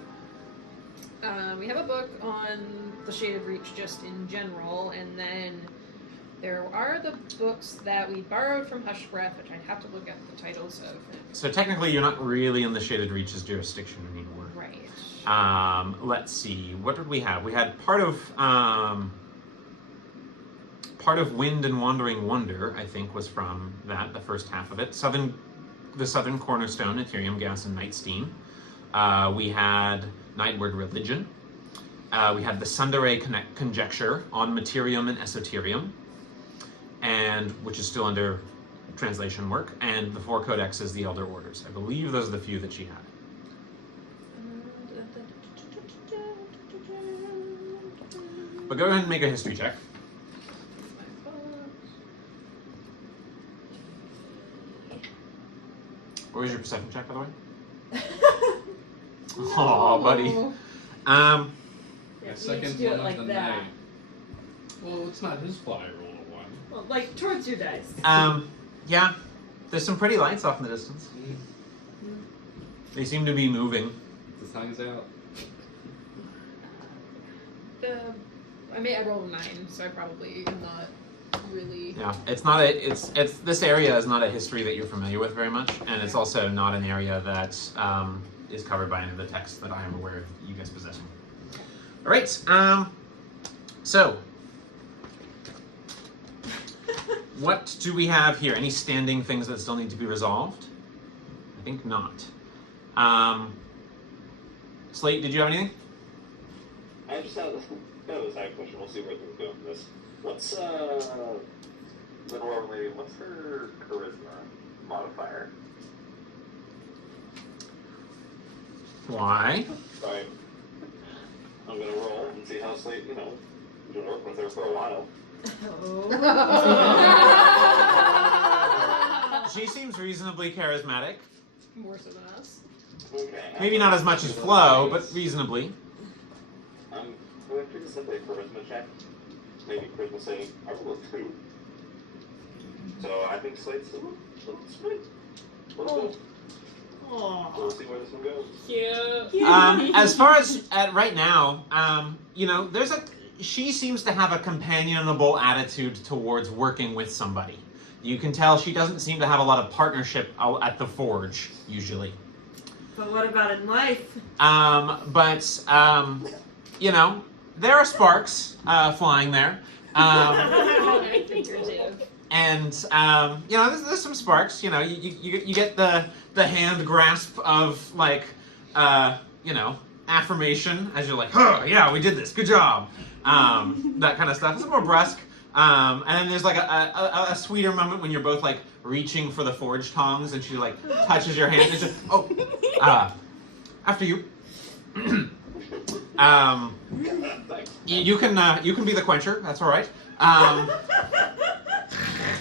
We have a book on the Shaded Reach just in general, and then there are the books that we borrowed from Hush Breath, which I'd have to look at the titles of. So technically you're not really in the Shaded Reach's jurisdiction anymore. Right. Let's see, what did we have? We had part of Wind and Wandering Wonder, I think, was from that, the first half of it. The Southern Cornerstone, Ethereum Gas and Night Steam. We had Nightward Religion. We had the Sundere Conjecture on Materium and Esoterium, and which is still under translation work, and the Four Codexes, the Elder Orders. I believe those are the few that she had. But go ahead and make a history check. What was your perception check, by the way? Oh, buddy. Yeah, My we second need to do one it of like the that. night. Well, it's not his fly roll a 1. Well, like towards your dice. Yeah. There's some pretty lights off in the distance. They seem to be moving. The sun's out. I rolled a 9, so I probably am not really. Yeah, it's not a. It's this area is not a history that you're familiar with very much, and it's also not an area that is covered by any of the texts that I am aware of you guys possessing. All right. So, what do we have here? Any standing things that still need to be resolved? I think not. Slate, did you have anything? I just had a side question. We'll see where things go from this. What's the dwarven lady? What's her charisma modifier? Why? Right. I'm gonna roll and see how Slate, been working with her for a while. She seems reasonably charismatic. More so than us. Okay. Maybe not as much as Flo, but reasonably. I'm going to simply a charisma check. Maybe charisma saving. I rolled a 2. So I think Slate's a little sweet. We'll see where this one goes. Cute. As far as right now, she seems to have a companionable attitude towards working with somebody. You can tell she doesn't seem to have a lot of partnership at the forge, usually. But what about in life? There are sparks flying there. And there's some sparks. You get the hand grasp of affirmation as you're like, oh yeah, we did this, good job. That kind of stuff. It's more brusque. And then there's like a sweeter moment when you're both like reaching for the forge tongs, and she like touches your hand and just after you. You can be the quencher. That's all right.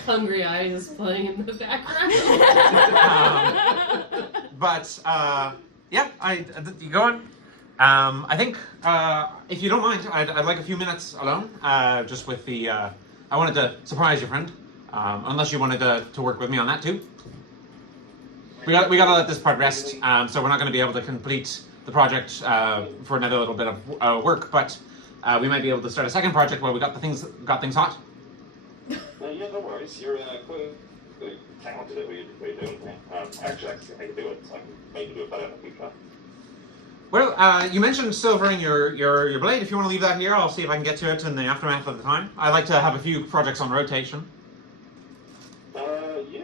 Hungry Eyes playing in the background. You go on. I think if you don't mind, I'd like a few minutes alone, just with the. I wanted to surprise your friend, unless you wanted to work with me on that too. We got to let this part rest, so we're not going to be able to complete the project for another little bit of work, but we might be able to start a second project while we got things hot. Yeah, no worries. You're quite talented at what you're doing. Actually, I can do it, so I can maybe do it better in the future. Well, you mentioned silvering your blade. If you want to leave that here, I'll see if I can get to it in the aftermath of the time. I like to have a few projects on rotation. Yeah.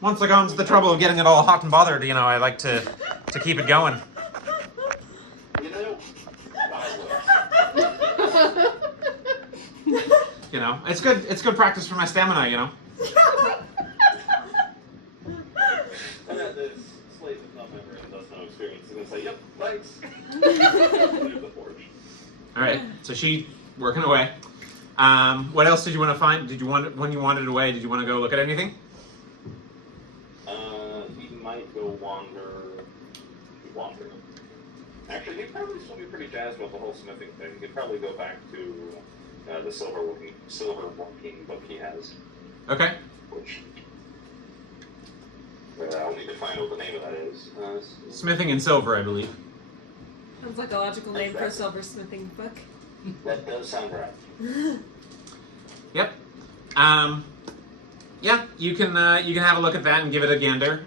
Once I go into the trouble of getting it all hot and bothered, I like to keep it going. It's good. It's good practice for my stamina. This slave is not member and does no experience. And say, yep, thanks. The forge. All right. So she working away. What else did you want to find? When you wandered away? Did you want to go look at anything? He might go wander. Actually, he'd probably still be pretty jazzed about the whole smithing thing. He'd probably go back to the silver working book he has. Okay. Which I'll need to find out what the name of that is. Smithing in silver, I believe. Sounds like a logical name for a silversmithing book. That does sound right. Yep. Yeah, you can have a look at that and give it a gander,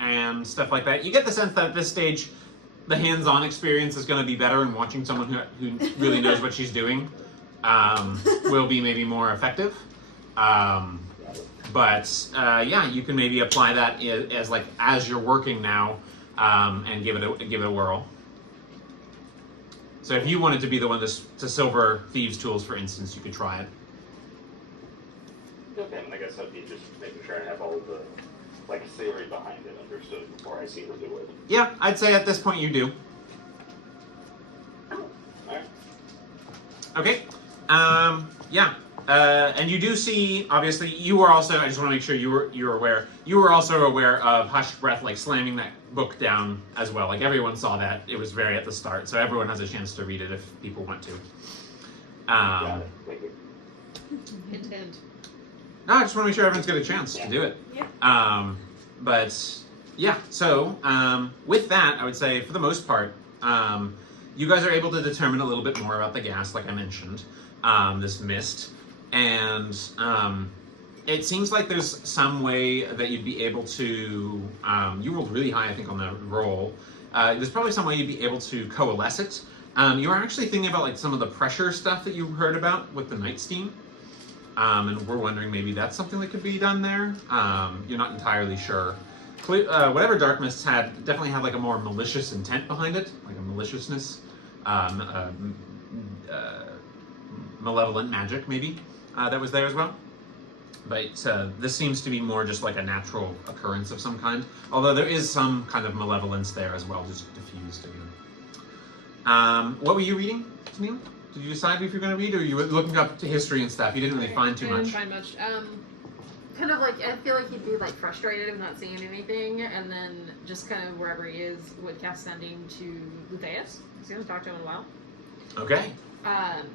and stuff like that. You get the sense that at this stage, the hands-on experience is going to be better, and watching someone who really knows what she's doing will be maybe more effective. You can maybe apply that as you're working now, and give it a whirl. So if you wanted to be the one to silver thieves' tools, for instance, you could try it. Okay, and I guess I'd be just making sure I have all the theory behind it understood before I see her do it. Yeah, I'd say at this point you do. Alright. Okay. and you do see, obviously, you were also, I just want to make sure you were aware, you were also aware of Hushed Breath, like, slamming that book down as well. Like, everyone saw that. It was very at the start, so everyone has a chance to read it if people want to. Got it. Thank you. Hint, hint. No, I just want to make sure everyone's got a chance to do it. Yeah. But, yeah, so, with that, I would say, for the most part, you guys are able to determine a little bit more about the gas, like I mentioned, this mist. And it seems like there's some way that you'd be able to, you rolled really high, I think, on the roll. There's probably some way you'd be able to coalesce it. You were actually thinking about like some of the pressure stuff that you heard about with the night steam. And we're wondering maybe that's something that could be done there. You're not entirely sure. Whatever Dark Mists had definitely had like a more malicious intent behind it, like a maliciousness, malevolent magic maybe that was there as well. But this seems to be more just like a natural occurrence of some kind, although there is some kind of malevolence there as well, just diffused again. What were you reading, Neil? Did you decide if you're going to read, or you were looking up to history and stuff? You didn't really find too much. I didn't find much. Kind of like, I feel like he'd be like frustrated of not seeing anything, and then just kind of wherever he is would cast sending to Lutheus. So he hasn't talked to him in a while. Okay. And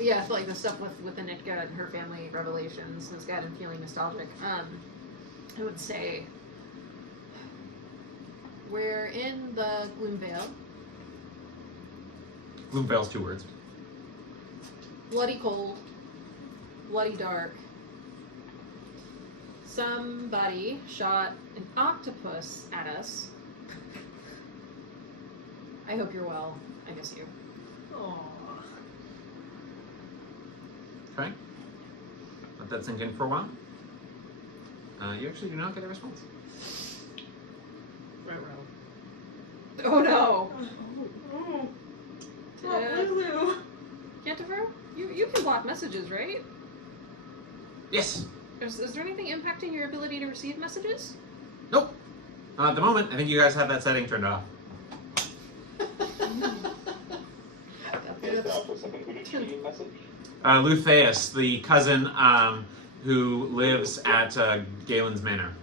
yeah, I feel like the stuff with Anitka and her family revelations has got him feeling nostalgic. I would say we're in the Gloomvale. Gloomvale's 2 words. Bloody cold, bloody dark. Somebody shot an octopus at us. I hope you're well. I miss you. Okay. Let that sink in for a while. You actually do not get a response. Oh no! Lulu. Cantofer, you can block messages, right? Yes. Is there anything impacting your ability to receive messages? Nope. Not at the moment. I think you guys have that setting turned off. Is that for something who did she message? Lutheus, the cousin who lives at Galen's Manor.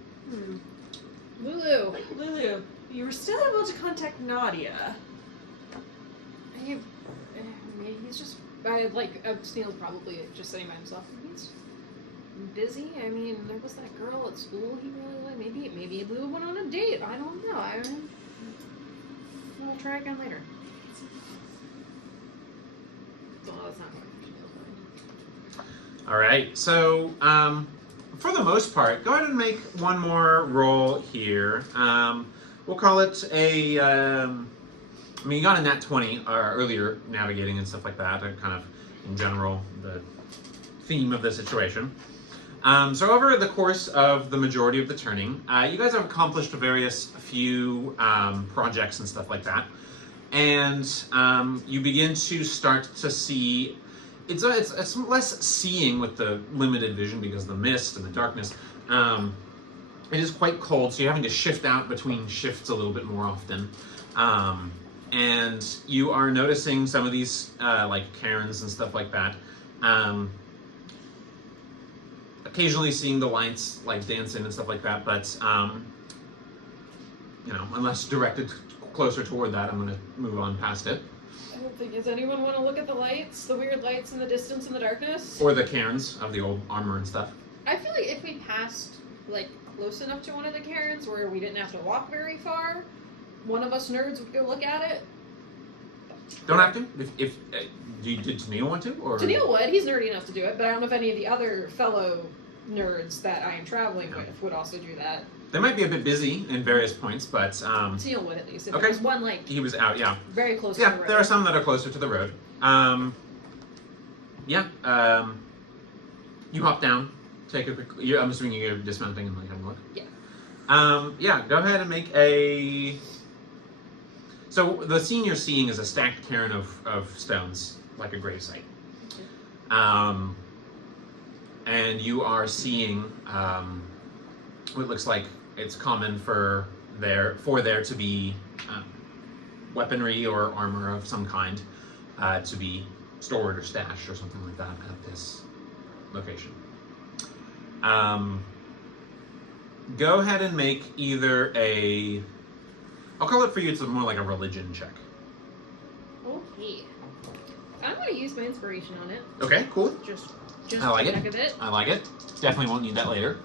Lulu, you were still able to contact Nadia. he's just Sneal's probably just sitting by himself. He's busy. I mean, there was that girl at school he really liked. Maybe Lulu went on a date. I don't know. We'll try again later. Oh, that's not quite. All right. So, for the most part, go ahead and make one more roll here. We'll call it a. I mean, you got a nat 20 earlier, navigating and stuff like that. Kind of, in general, the theme of the situation. So over the course of the majority of the turning, you guys have accomplished a few projects and stuff like that. And you begin to start to see, it's less seeing with the limited vision because of the mist and the darkness. It is quite cold, so you're having to shift out between shifts a little bit more often. And you are noticing some of these like cairns and stuff like that. Occasionally seeing the lights like dancing and stuff like that, but you know, unless directed closer toward that, I'm gonna move on past it. I don't think. Does anyone want to look at the lights, the weird lights in the distance in the darkness? Or the cairns of the old armor and stuff. I feel like if we passed like close enough to one of the cairns where we didn't have to walk very far, one of us nerds would go look at it. Don't have to. If did Tennille want to? Or Tennille would. He's nerdy enough to do it, but I don't know if any of the other fellow nerds that I am traveling with would also do that. They might be a bit busy in various points, but Tennille would at least. If okay. there was one like He was out, yeah. very close to Yeah, the road. there are some that are closer to the road. You hop down, take a quick. I'm assuming you're dismounting and like having a look. Yeah. Yeah. Go ahead and make a. So the scene you're seeing is a stacked cairn of stones, like a gravesite. And you are seeing what looks like it's common for there to be weaponry or armor of some kind to be stored or stashed or something like that at this location. Go ahead and make either a, I'll call it for you, it's more like a religion check. Okay. I'm gonna use my inspiration on it. Okay, cool. Just I like for the it. heck of it. I like it. Definitely won't need that later.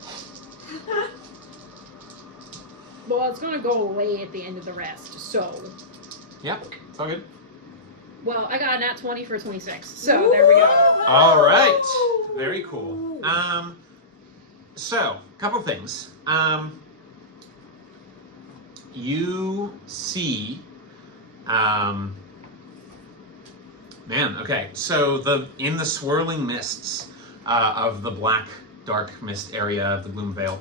Well, it's gonna go away at the end of the rest, so. Yep, it's all good. Well, I got a nat 20 for 26, so there we go. All right, very cool. So, couple things. You see, man. Okay, so in the swirling mists of the black, dark mist area of the Gloom Veil,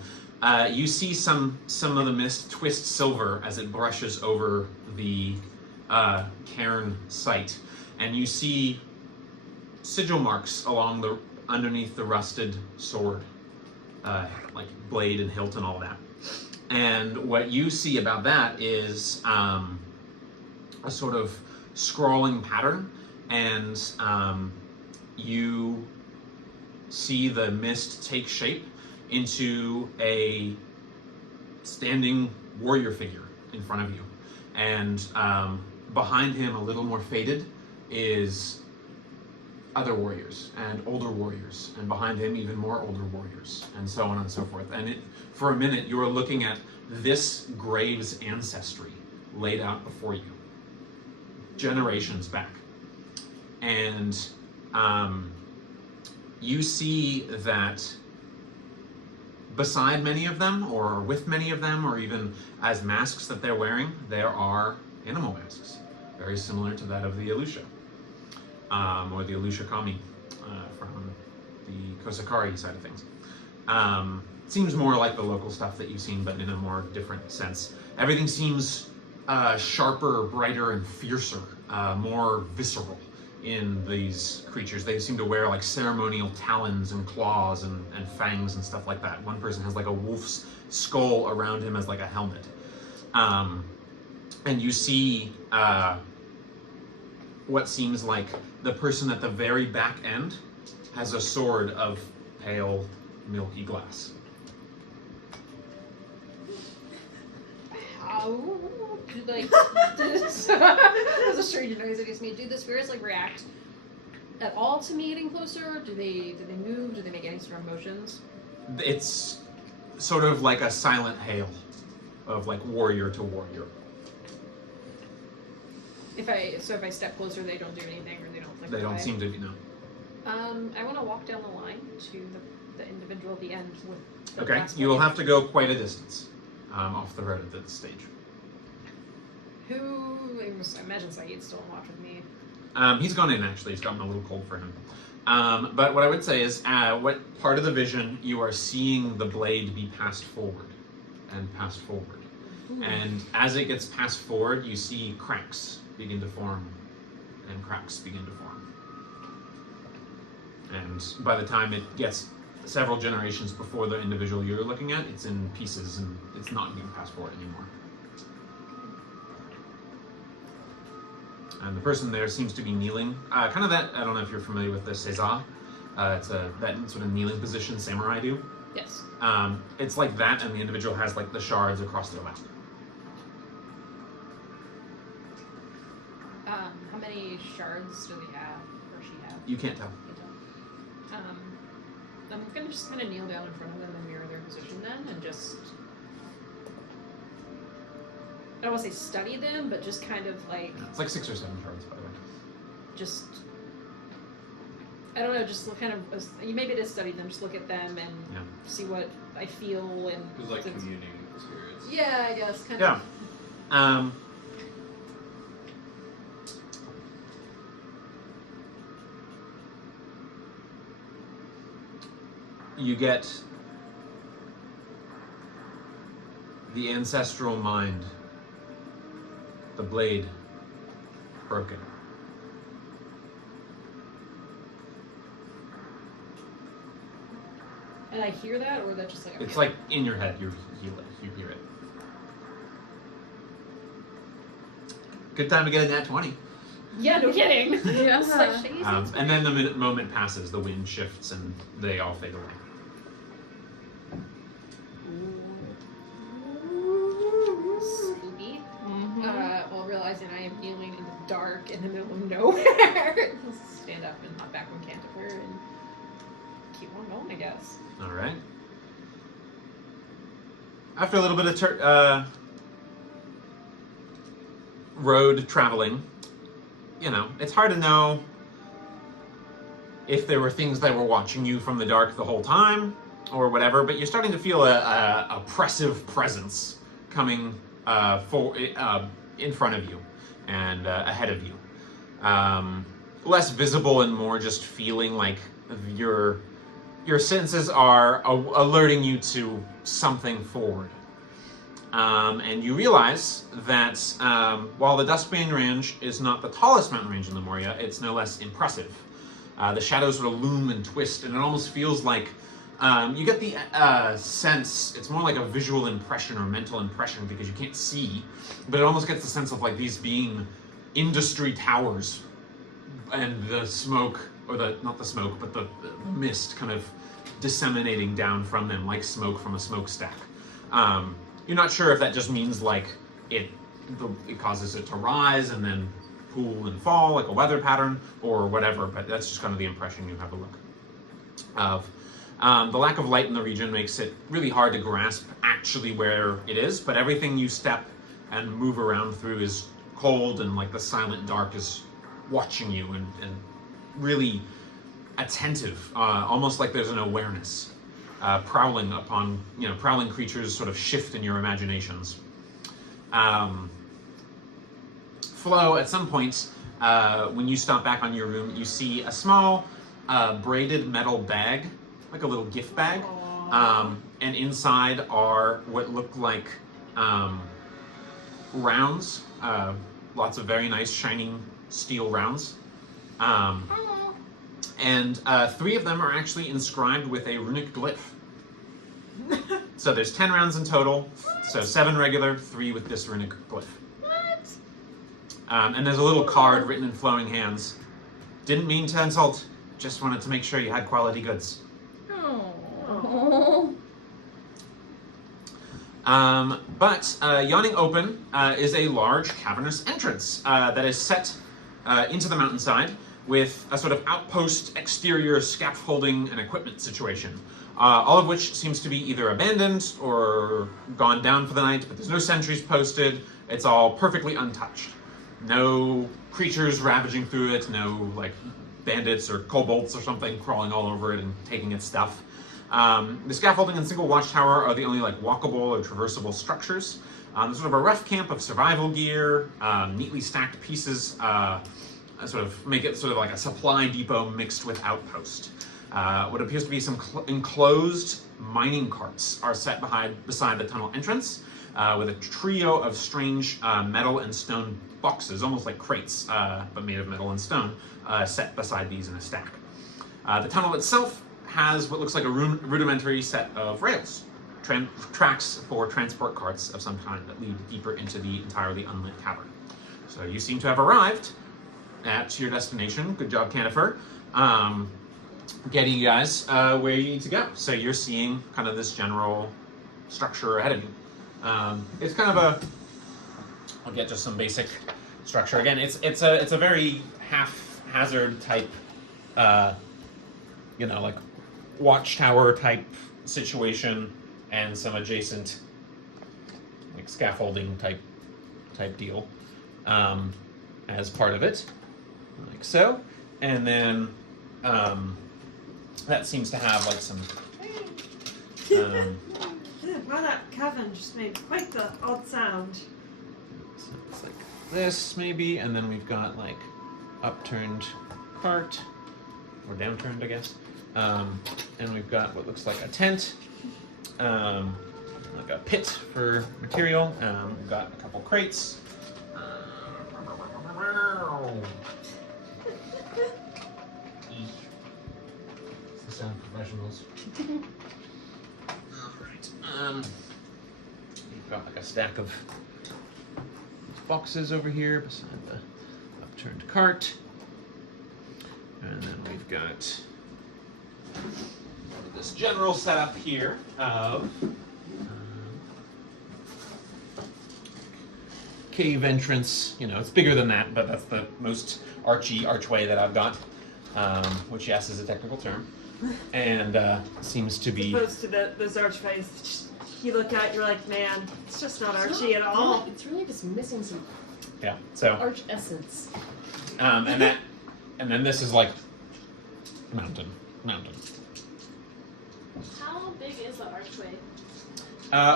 you see some of the mist twist silver as it brushes over the cairn site, and you see sigil marks underneath the rusted sword, like blade and hilt and all that. And what you see about that is a sort of scrawling pattern, and you see the mist take shape into a standing warrior figure in front of you. And behind him, a little more faded, is other warriors and older warriors, and behind him even more older warriors, and so on and so forth. And for a minute you are looking at this grave's ancestry laid out before you, generations back. And you see that beside many of them, or with many of them, or even as masks that they're wearing, there are animal masks, very similar to that of the Elusha. Or the Elusha Kami from the Kosakari side of things. Seems more like the local stuff that you've seen, but in a more different sense. Everything seems sharper, brighter, and fiercer, more visceral in these creatures. They seem to wear like ceremonial talons and claws and fangs and stuff like that. One person has like a wolf's skull around him as like a helmet. And you see what seems like the person at the very back end has a sword of pale, milky glass. How do this? That's a strange noise it gives me. Do the spirits like react at all to me getting closer? Do they move? Do they make any sort of motions? It's sort of like a silent hail of like warrior to warrior. If I step closer, they don't do anything, or they don't flicker They don't away? seem to, no. I want to walk down the line to the individual at the end with the Okay, glass you will blade. have to go quite a distance off the road at this stage. I imagine Saeed's still on watch with me. He's gone in, actually. It's gotten a little cold for him. But what I would say is, what part of the vision, you are seeing the blade be passed forward and passed forward. Ooh. And as it gets passed forward, you see cracks begin to form, and cracks begin to form. And by the time it gets several generations before the individual you're looking at, it's in pieces and it's not being passed forward anymore. And the person there seems to be kneeling, kind of that, I don't know if you're familiar with the Seiza. It's that sort of kneeling position samurai do. Yes. It's like that, and the individual has like the shards across their lap. How many shards do they have, or she have? You can't tell. I'm gonna just kind of kneel down in front of them and mirror their position then, and just, I don't want to say study them, but just kind of like, Yeah, it's like 6 or 7 shards, by the way. just, I don't know, just look kind of, maybe it is study them, just look at them and Yeah. see what I feel and. It was like things. communing with the spirits. Yeah, I guess, kind Yeah. of. You get the ancestral mind, the blade broken. And I hear that, or that just like. It's like in your head, you hear it. Good time to get a nat 20. Yeah, no kidding. Yeah. Such easy. And then the moment passes, the wind shifts, and they all fade away. Spooky. Mm-hmm. While realizing I am kneeling in the dark in the middle of nowhere. Stand up and hop back on Cantofer and keep on going, I guess. All right. After a little bit of road traveling, you know, it's hard to know if there were things that were watching you from the dark the whole time or whatever, but you're starting to feel a oppressive presence coming in front of you and ahead of you. Less visible and more just feeling like your senses are alerting you to something forward. And you realize that while the Duskbane Range is not the tallest mountain range in Lumoria, it's no less impressive. The shadows sort of loom and twist, and it almost feels like you get the sense, it's more like a visual impression or mental impression because you can't see, but it almost gets the sense of like these being industry towers and the smoke, or not the smoke, but the mist kind of disseminating down from them like smoke from a smokestack. You're not sure if that just means like it causes it to rise and then pool and fall like a weather pattern or whatever, but that's just kind of the impression you have a look of. The lack of light in the region makes it really hard to grasp actually where it is, but everything you step and move around through is cold, and like the silent dark is watching you and really attentive, almost like there's an awareness. Prowling creatures sort of shift in your imaginations. Flo, at some point, when you stop back on your room, you see a small braided metal bag, like a little gift bag, and inside are what look like rounds, lots of very nice shining steel rounds. And 3 of them are actually inscribed with a runic glyph. So there's 10 rounds in total. What? So 7 regular, 3 with this runic glyph. What? And there's a little card written in flowing hands. Didn't mean to insult, just wanted to make sure you had quality goods. Oh. But yawning open is a large cavernous entrance that is set into the mountainside with a sort of outpost exterior scaffolding and equipment situation, all of which seems to be either abandoned or gone down for the night, but there's no sentries posted. It's all perfectly untouched. No creatures ravaging through it, no like bandits or kobolds or something crawling all over it and taking its stuff. The scaffolding and single watchtower are the only like walkable or traversable structures. There's sort of a rough camp of survival gear, neatly stacked pieces, sort of make it sort of like a supply depot mixed with outpost. What appears to be some enclosed mining carts are set beside the tunnel entrance, with a trio of strange metal and stone boxes, almost like crates, but made of metal and stone, set beside these in a stack. The tunnel itself has what looks like a rudimentary set of rails, tracks for transport carts of some kind that lead deeper into the entirely unlit cavern. So you seem to have arrived at your destination. Good job, Cantofer. Getting you guys where you need to go. So you're seeing kind of this general structure ahead of you. It's kind of I'll get just some basic structure. Again, it's a very haphazard type, like watchtower type situation, and some adjacent like scaffolding type deal as part of it, like so. And then that seems to have like some. Wow, that cavern just made quite the odd sound. So it's like this maybe, and then we've got like upturned cart, or downturned, I guess. And we've got what looks like a tent, like a pit for material. We've got a couple crates. It's the sound of professionals. Alright. We've got like a stack of boxes over here beside the Return to cart. And then we've got this general setup here of cave entrance. You know, it's bigger than that, but that's the most archway that I've got, which, yes, is a technical term. And seems to be... As opposed to those archways that you look at, you're like, man, it's just not archy at all. It's really just missing some Yeah, so... arch essence. and then this is like mountain. How big is the archway?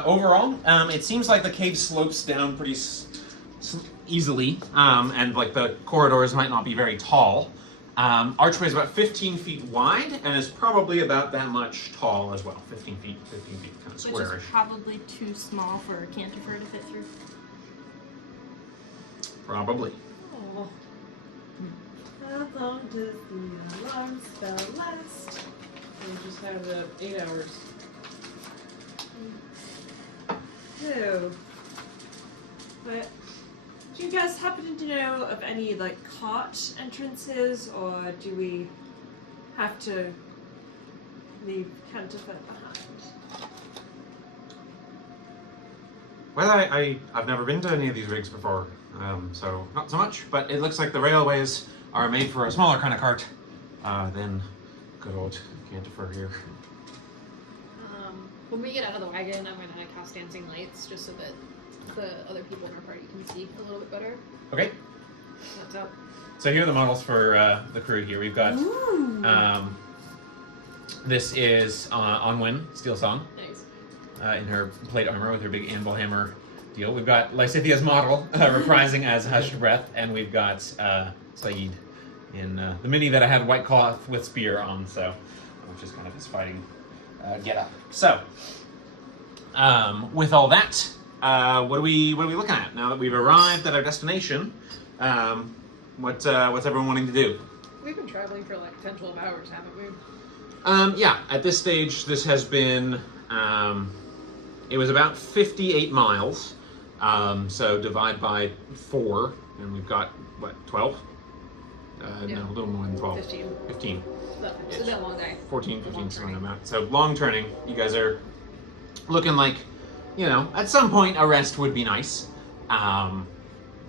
Overall, it seems like the cave slopes down pretty easily, and like the corridors might not be very tall. Archway is about 15 feet wide and is probably about that much tall as well. 15 feet, kind of Which squarish. is probably too small for a Cantofer to fit through. Probably. Oh. How long does the alarm spell last? We just have 8 hours. No. But do you guys happen to know of any like cot entrances, or do we have to leave Cantofer behind? Well, I've never been to any of these rigs before, so not so much. But it looks like the railways are made for a smaller kind of cart than good old Cantofer here. When we get out of the wagon, I'm gonna cast dancing lights just so that the other people in our party can see a little bit better. Okay. That's up. So here are the models for the crew here. We've got this is Onwin, Steel Song, Nice. in her plate armor with her big anvil hammer deal. We've got Lysithia's model reprising as Hushed Breath, and we've got Saeed in the mini that I had white cloth with spear on, so which is kind of his fighting get up. So with all that, what are we looking at now that we've arrived at our destination? What's everyone wanting to do? We've been traveling for like 10, 12 hours, haven't we? Yeah, at this stage, this has been, it was about 58 miles. So divide by 4, and we've got, what, 12? Yeah. No, a little more than 12. 15. 15. So that long guy. 14, 15, Long something turning. like that. So long turning. You guys are looking like, you know, at some point a rest would be nice.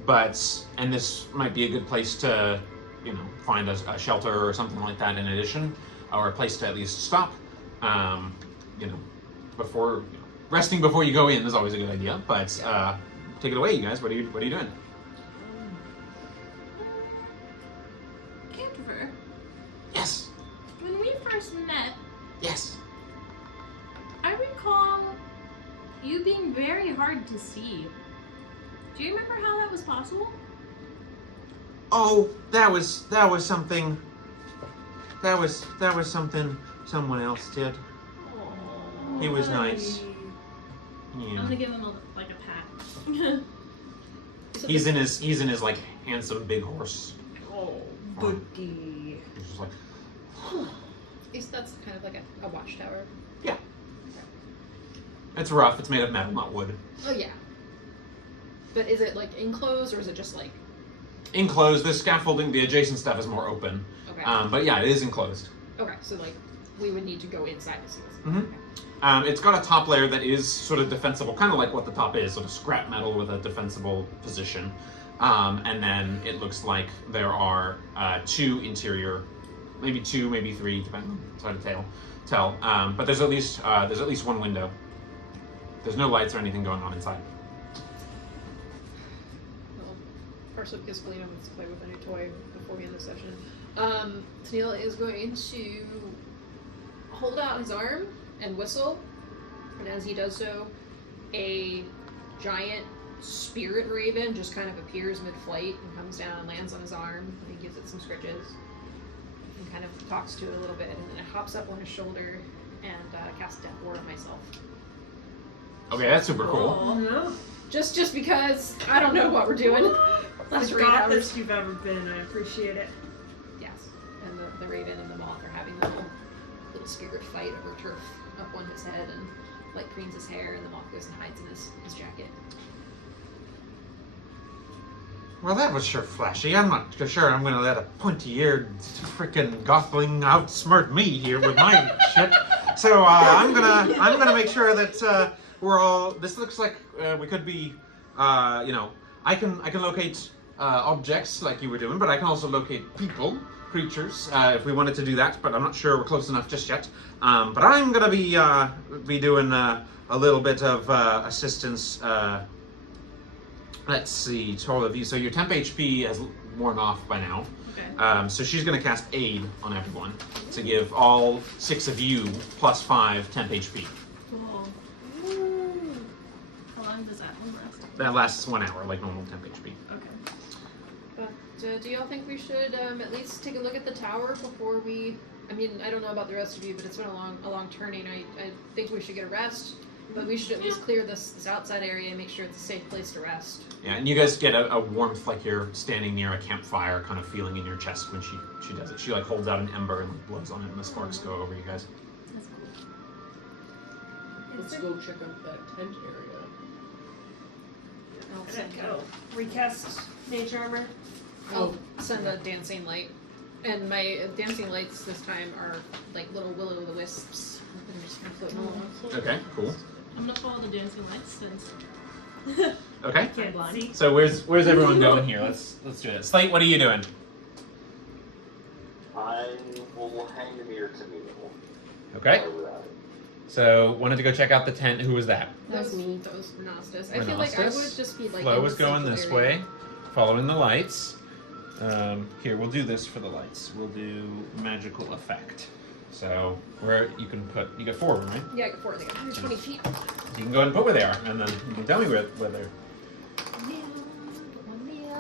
But, and this might be a good place to, you know, find a shelter or something like that in addition, or a place to at least stop. You know, before, you know, resting before you go in is always a good idea. But take it away, you guys. What are you doing? Cantofer, Yes. when we first met, Yes. I recall you being very hard to see. Do you remember how that was possible? Oh, that was something. That was something someone else did. He was nice. I'm Yeah. gonna give him a pat. He's in his like handsome big horse. Oh, buddy. He's just like, That's kind of like a watchtower. yeah. It's rough. It's made of metal, not wood. Oh yeah. But is it like enclosed or is it just like? Enclosed. The scaffolding, the adjacent stuff is more open. Okay. But yeah, it is enclosed. Okay, so like we would need to go inside to see what's. Mhm. It's got a top layer that is sort of defensible, kind of like what the top is, sort of scrap metal with a defensible position. And then it looks like there are 2 interior, maybe 2, maybe 3, depending on how to tell. But there's at least 1 window. There's no lights or anything going on inside. Well, partially because Felina wants to play with a new toy before we end the session. Tennille is going to hold out his arm and whistle, and as he does so, a giant spirit raven just kind of appears mid-flight and comes down and lands on his arm, and he gives it some scritches and kind of talks to it a little bit, and then it hops up on his shoulder and casts Death Ward on myself. Okay, that's super cool. Oh, Just because I don't know what we're doing. the Last 8 godless hours. you've ever been. I appreciate it. Yes, and the raven and the moth are having a little spirit fight over turf up on his head, and light preens his hair, and the moth goes and hides in his jacket. Well, that was sure flashy. I'm not sure I'm gonna let a pointy-eared frickin' gothling outsmart me here with my shit. So I'm gonna make sure that we're all. This looks like we could be. You know, I can locate objects like you were doing, but I can also locate people, creatures, if we wanted to do that. But I'm not sure we're close enough just yet. But I'm gonna be doing a little bit of assistance. Let's see, to all of you. So your temp HP has worn off by now. Okay. So she's going to cast Aid on everyone to give all 6 of you plus 5 temp HP. Cool. How long does that one last? That lasts 1 hour, like normal temp HP. Okay. But do y'all think we should at least take a look at the tower before we? I mean, I don't know about the rest of you, but it's been a long turning. I think we should get a rest, but we should at least clear this outside area and make sure it's a safe place to rest. Yeah, and you guys get a warmth like you're standing near a campfire kind of feeling in your chest when she does it. She like holds out an ember and blows on it and the sparks go over you guys. That's cool. Let's go check out that tent area. I'll Let send, it go. Recast mage armor. I'll send a dancing light. And my dancing lights this time are like little will-o'-the-wisps. I'm just gonna float along. Okay, cool. I'm gonna follow the dancing lights since. Okay. Can't see. So where's everyone going here? Let's do it. Slate, what are you doing? I will hang the mirror to me. Okay. So wanted to go check out the tent. Who was that? That was me. That was Renastus. I feel like I would Renastus. just be like. Flo in was the going central this area. way, following the lights. Here, we'll do this for the lights. We'll do magical effect. So where you get 4 of them, right? Yeah, I got 4 of them. 120 feet. You can go ahead and put where they are, and then you can tell me where they're. Yeah, put one there.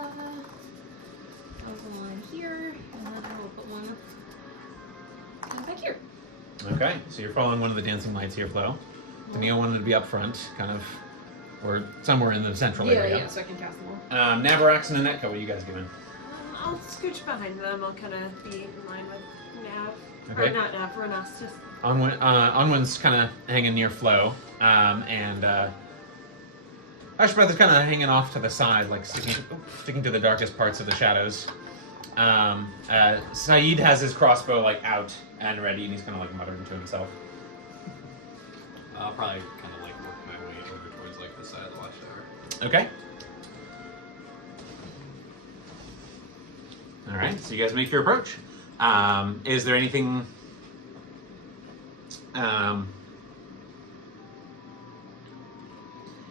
I'll put one here, and then I will put one back here. Okay, so you're following one of the dancing lights here, Flo. Danielle wanted to be up front, kind of, or somewhere in the central area. Yeah, so I can cast them all. Navarax and Anetka, what are you guys doing? I'll scooch behind them. I'll kind of be in line with Nav. Okay. Or not Nav, Renastus. Onwin's kind of hanging near Flo, and Ashbreth is kind of hanging off to the side, like sticking to the darkest parts of the shadows. Saeed has his crossbow like out and ready, and he's kind of like muttering to himself. I'll probably kind of like work my way over towards like the side of the watchtower. Okay. All right, so you guys make your approach. Is there anything?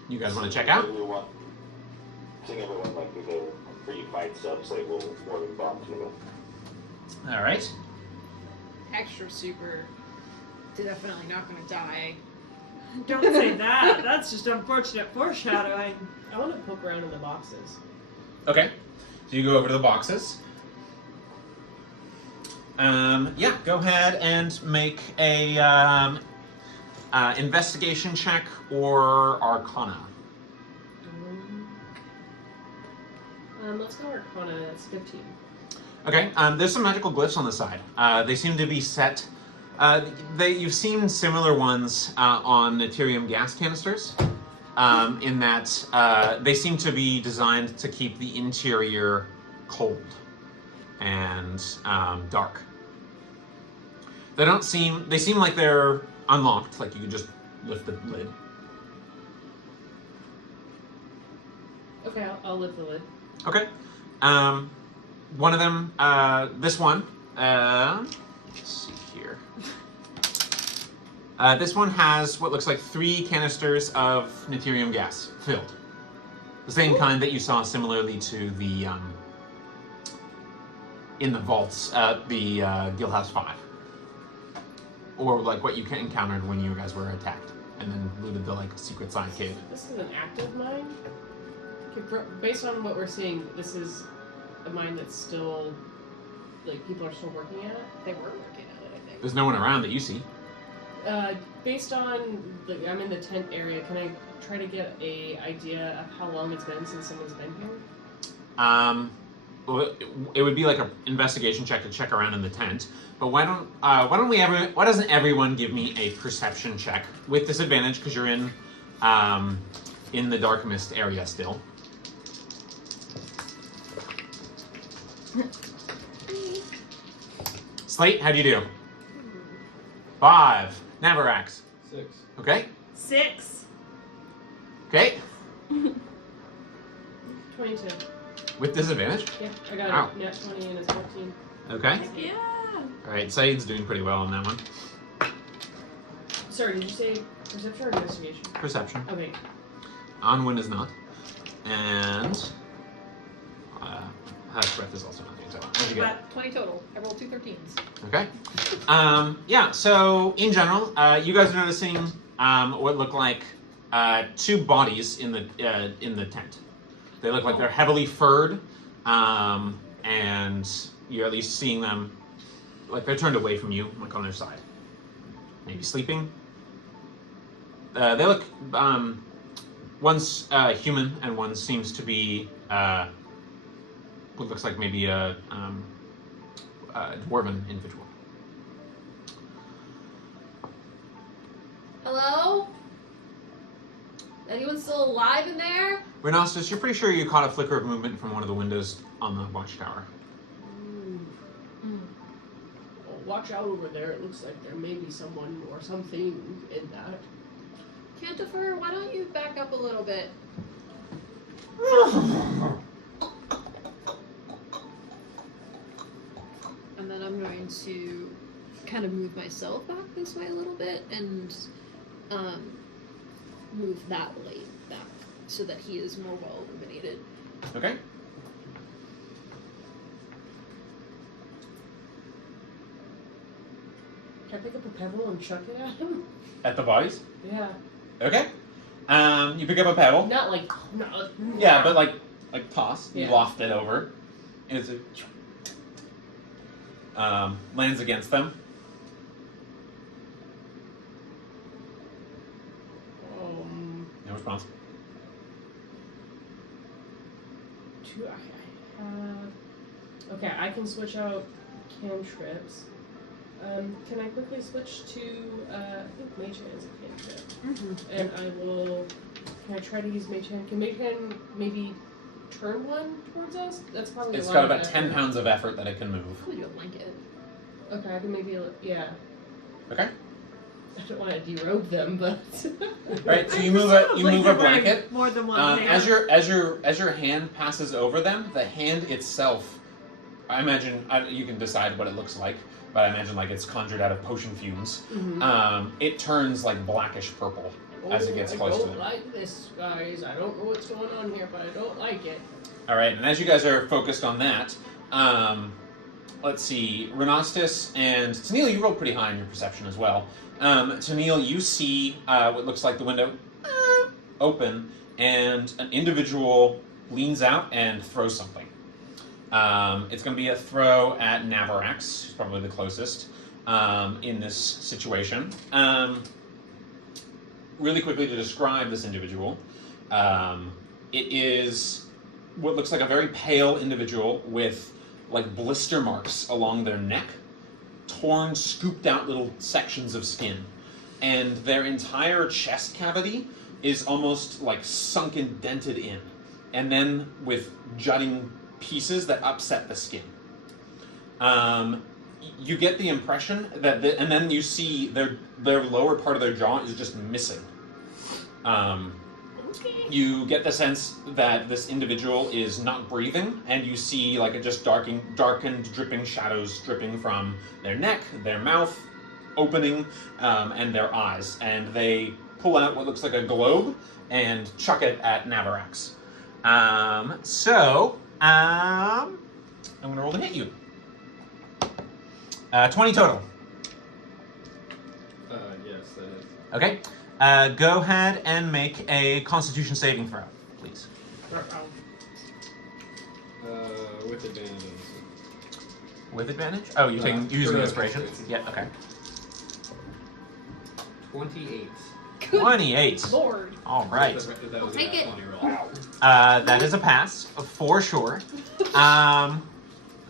You guys want to check out? I think everyone like to go free fight stuff, so we'll more than bomb to them. All right. Extra super. Definitely not gonna die. Don't say that. That's just unfortunate foreshadowing. I want to poke around in the boxes. Okay. So you go over to the boxes. Yeah, go ahead and make a investigation check or Arcana. Let's go Arcana. That's 15. Okay. There's some magical glyphs on the side. They seem to be set. You've seen similar ones on deuterium gas canisters. In that they seem to be designed to keep the interior cold and dark. They seem like they're unlocked, like you could just lift the lid. Okay, I'll lift the lid. Okay. One of them, this one, let's see here. This one has what looks like 3 canisters of deuterium gas filled. The same kind that you saw similarly to the, in the vaults at the Guildhouse 5. Or like what you encountered when you guys were attacked and then looted the secret side cave. This is an active mine? Okay, based on what we're seeing, this is a mine that's still, people are still working at it? They were working at it, I think. There's no one around that you see. Based on, I'm in the tent area, can I try to get a idea of how long it's been since someone's been here? It would be like an investigation check to check around in the tent. But why doesn't everyone give me a perception check with disadvantage because you're in the dark mist area still. Slate, how'd you do? 5. Navarax. 6. Okay. 6. Okay. 22. With disadvantage. Yeah, I got Wow. a net 20 and it's 14. Okay. Yeah. All right. Saeed's doing pretty well on that one. Sorry, did you say perception or investigation? Perception. Okay. Onwin is not. And Hush Breath is also nothing. So what'd you get? 20 total. I rolled 2 13s. Okay. Yeah. So in general, you guys are noticing what look like 2 bodies in the tent. They look like they're heavily furred, and you're at least seeing them like they're turned away from you, like on their side. Maybe sleeping. They look. One's human, and one seems to be what looks like maybe a dwarven individual. Hello? Anyone still alive in there? Renostus, you're pretty sure you caught a flicker of movement from one of the windows on the watchtower. Well, watch out over there. It looks like there may be someone or something in that. Cantofer, why don't you back up a little bit? And then I'm going to kind of move myself back this way a little bit and move that light back so that he is more well illuminated. Okay. Can I pick up a pebble and chuck it at him? At the bodies? Yeah. Okay. You pick up a pebble. Not like. Yeah, but like toss. You Yeah. loft it over. And it's lands against them. No response. I have. Okay, I can switch out cantrips. Can I quickly switch to, I think Mage Hand is a cantrip. Mm-hmm. And I will, can I try to use Mage Hand? Can Mage Hand maybe turn one towards us? That's probably It's a lot got of about effort. 10 pounds of effort that it can move. Probably do a blanket. Okay, I can maybe, yeah. Okay. I don't want to derobe them, but... Alright, so you move a blanket. More than one thing. As your hand passes over them, the hand itself, I imagine, you can decide what it looks like, but I imagine like it's conjured out of potion fumes. Mhm. It turns like blackish purple as it gets close to I them. don't like this, guys. I don't know what's going on here, but I don't like it. Alright, and as you guys are focused on that, let's see, Renostus and Tennille, you rolled pretty high in your perception as well. Tennille, you see what looks like the window open, and an individual leans out and throws something. It's going to be a throw at Navarax, who's probably the closest in this situation. Really quickly to describe this individual, it is what looks like a very pale individual with like blister marks along their neck, torn, scooped out little sections of skin, and their entire chest cavity is almost like sunken, dented in, and then with jutting pieces that upset the skin. You get the impression that, and then you see their lower part of their jaw is just missing. You get the sense that this individual is not breathing, and you see like just darkened, dripping shadows dripping from their neck, their mouth opening, and their eyes. And they pull out what looks like a globe and chuck it at Navarax. I'm going to roll to hit you. 20 total. Yes, that is. Okay. Go ahead and make a Constitution saving throw, please. With advantage. With advantage? Oh, you're using inspiration? Yeah, okay. 28. 28. Lord. All right. That was Take it. 20 roll. That is a pass, for sure.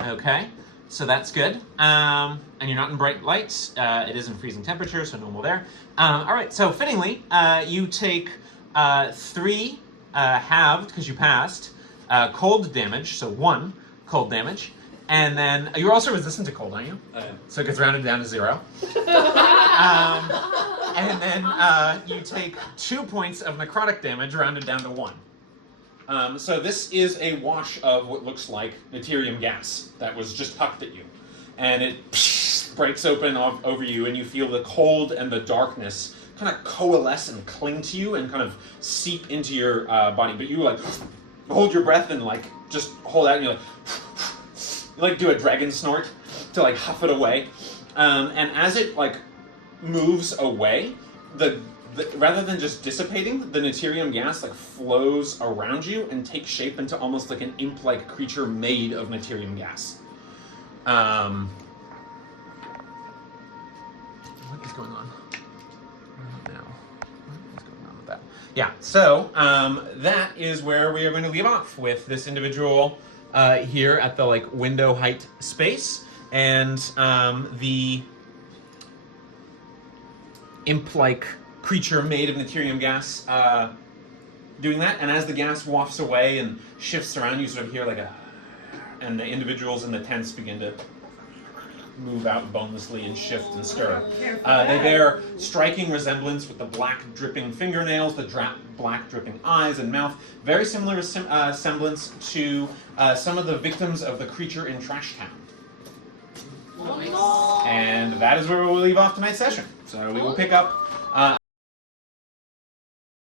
Okay, so that's good. And you're not in bright lights. It is in freezing temperature, so normal there. All right, so fittingly, you take 3 halved, because you passed, cold damage, so 1 cold damage, And then you're also resistant to cold, aren't you? I am. So it gets rounded down to 0. And then you take 2 points of necrotic damage, rounded down to 1. So this is a wash of what looks like deuterium gas that was just hucked at you. And it breaks open over you, and you feel the cold and the darkness kind of coalesce and cling to you and kind of seep into your body. But you like hold your breath and like just hold out, and you like do a dragon snort to like huff it away. And as it like moves away, the rather than just dissipating, the deuterium gas like flows around you and takes shape into almost like an imp-like creature made of deuterium gas. What is going on now? What is going on with that? Yeah, so that is where we are going to leave off with this individual here at the like window height space, and the imp-like creature made of deuterium gas doing that. And as the gas wafts away and shifts around, you sort of hear like and the individuals in the tents begin to move out bonelessly and shift and stir. They bear striking resemblance with the black dripping fingernails, the black dripping eyes and mouth. Very similar semblance to some of the victims of the creature in Trash Town. Nice. And that is where we will leave off tonight's session. So we will pick up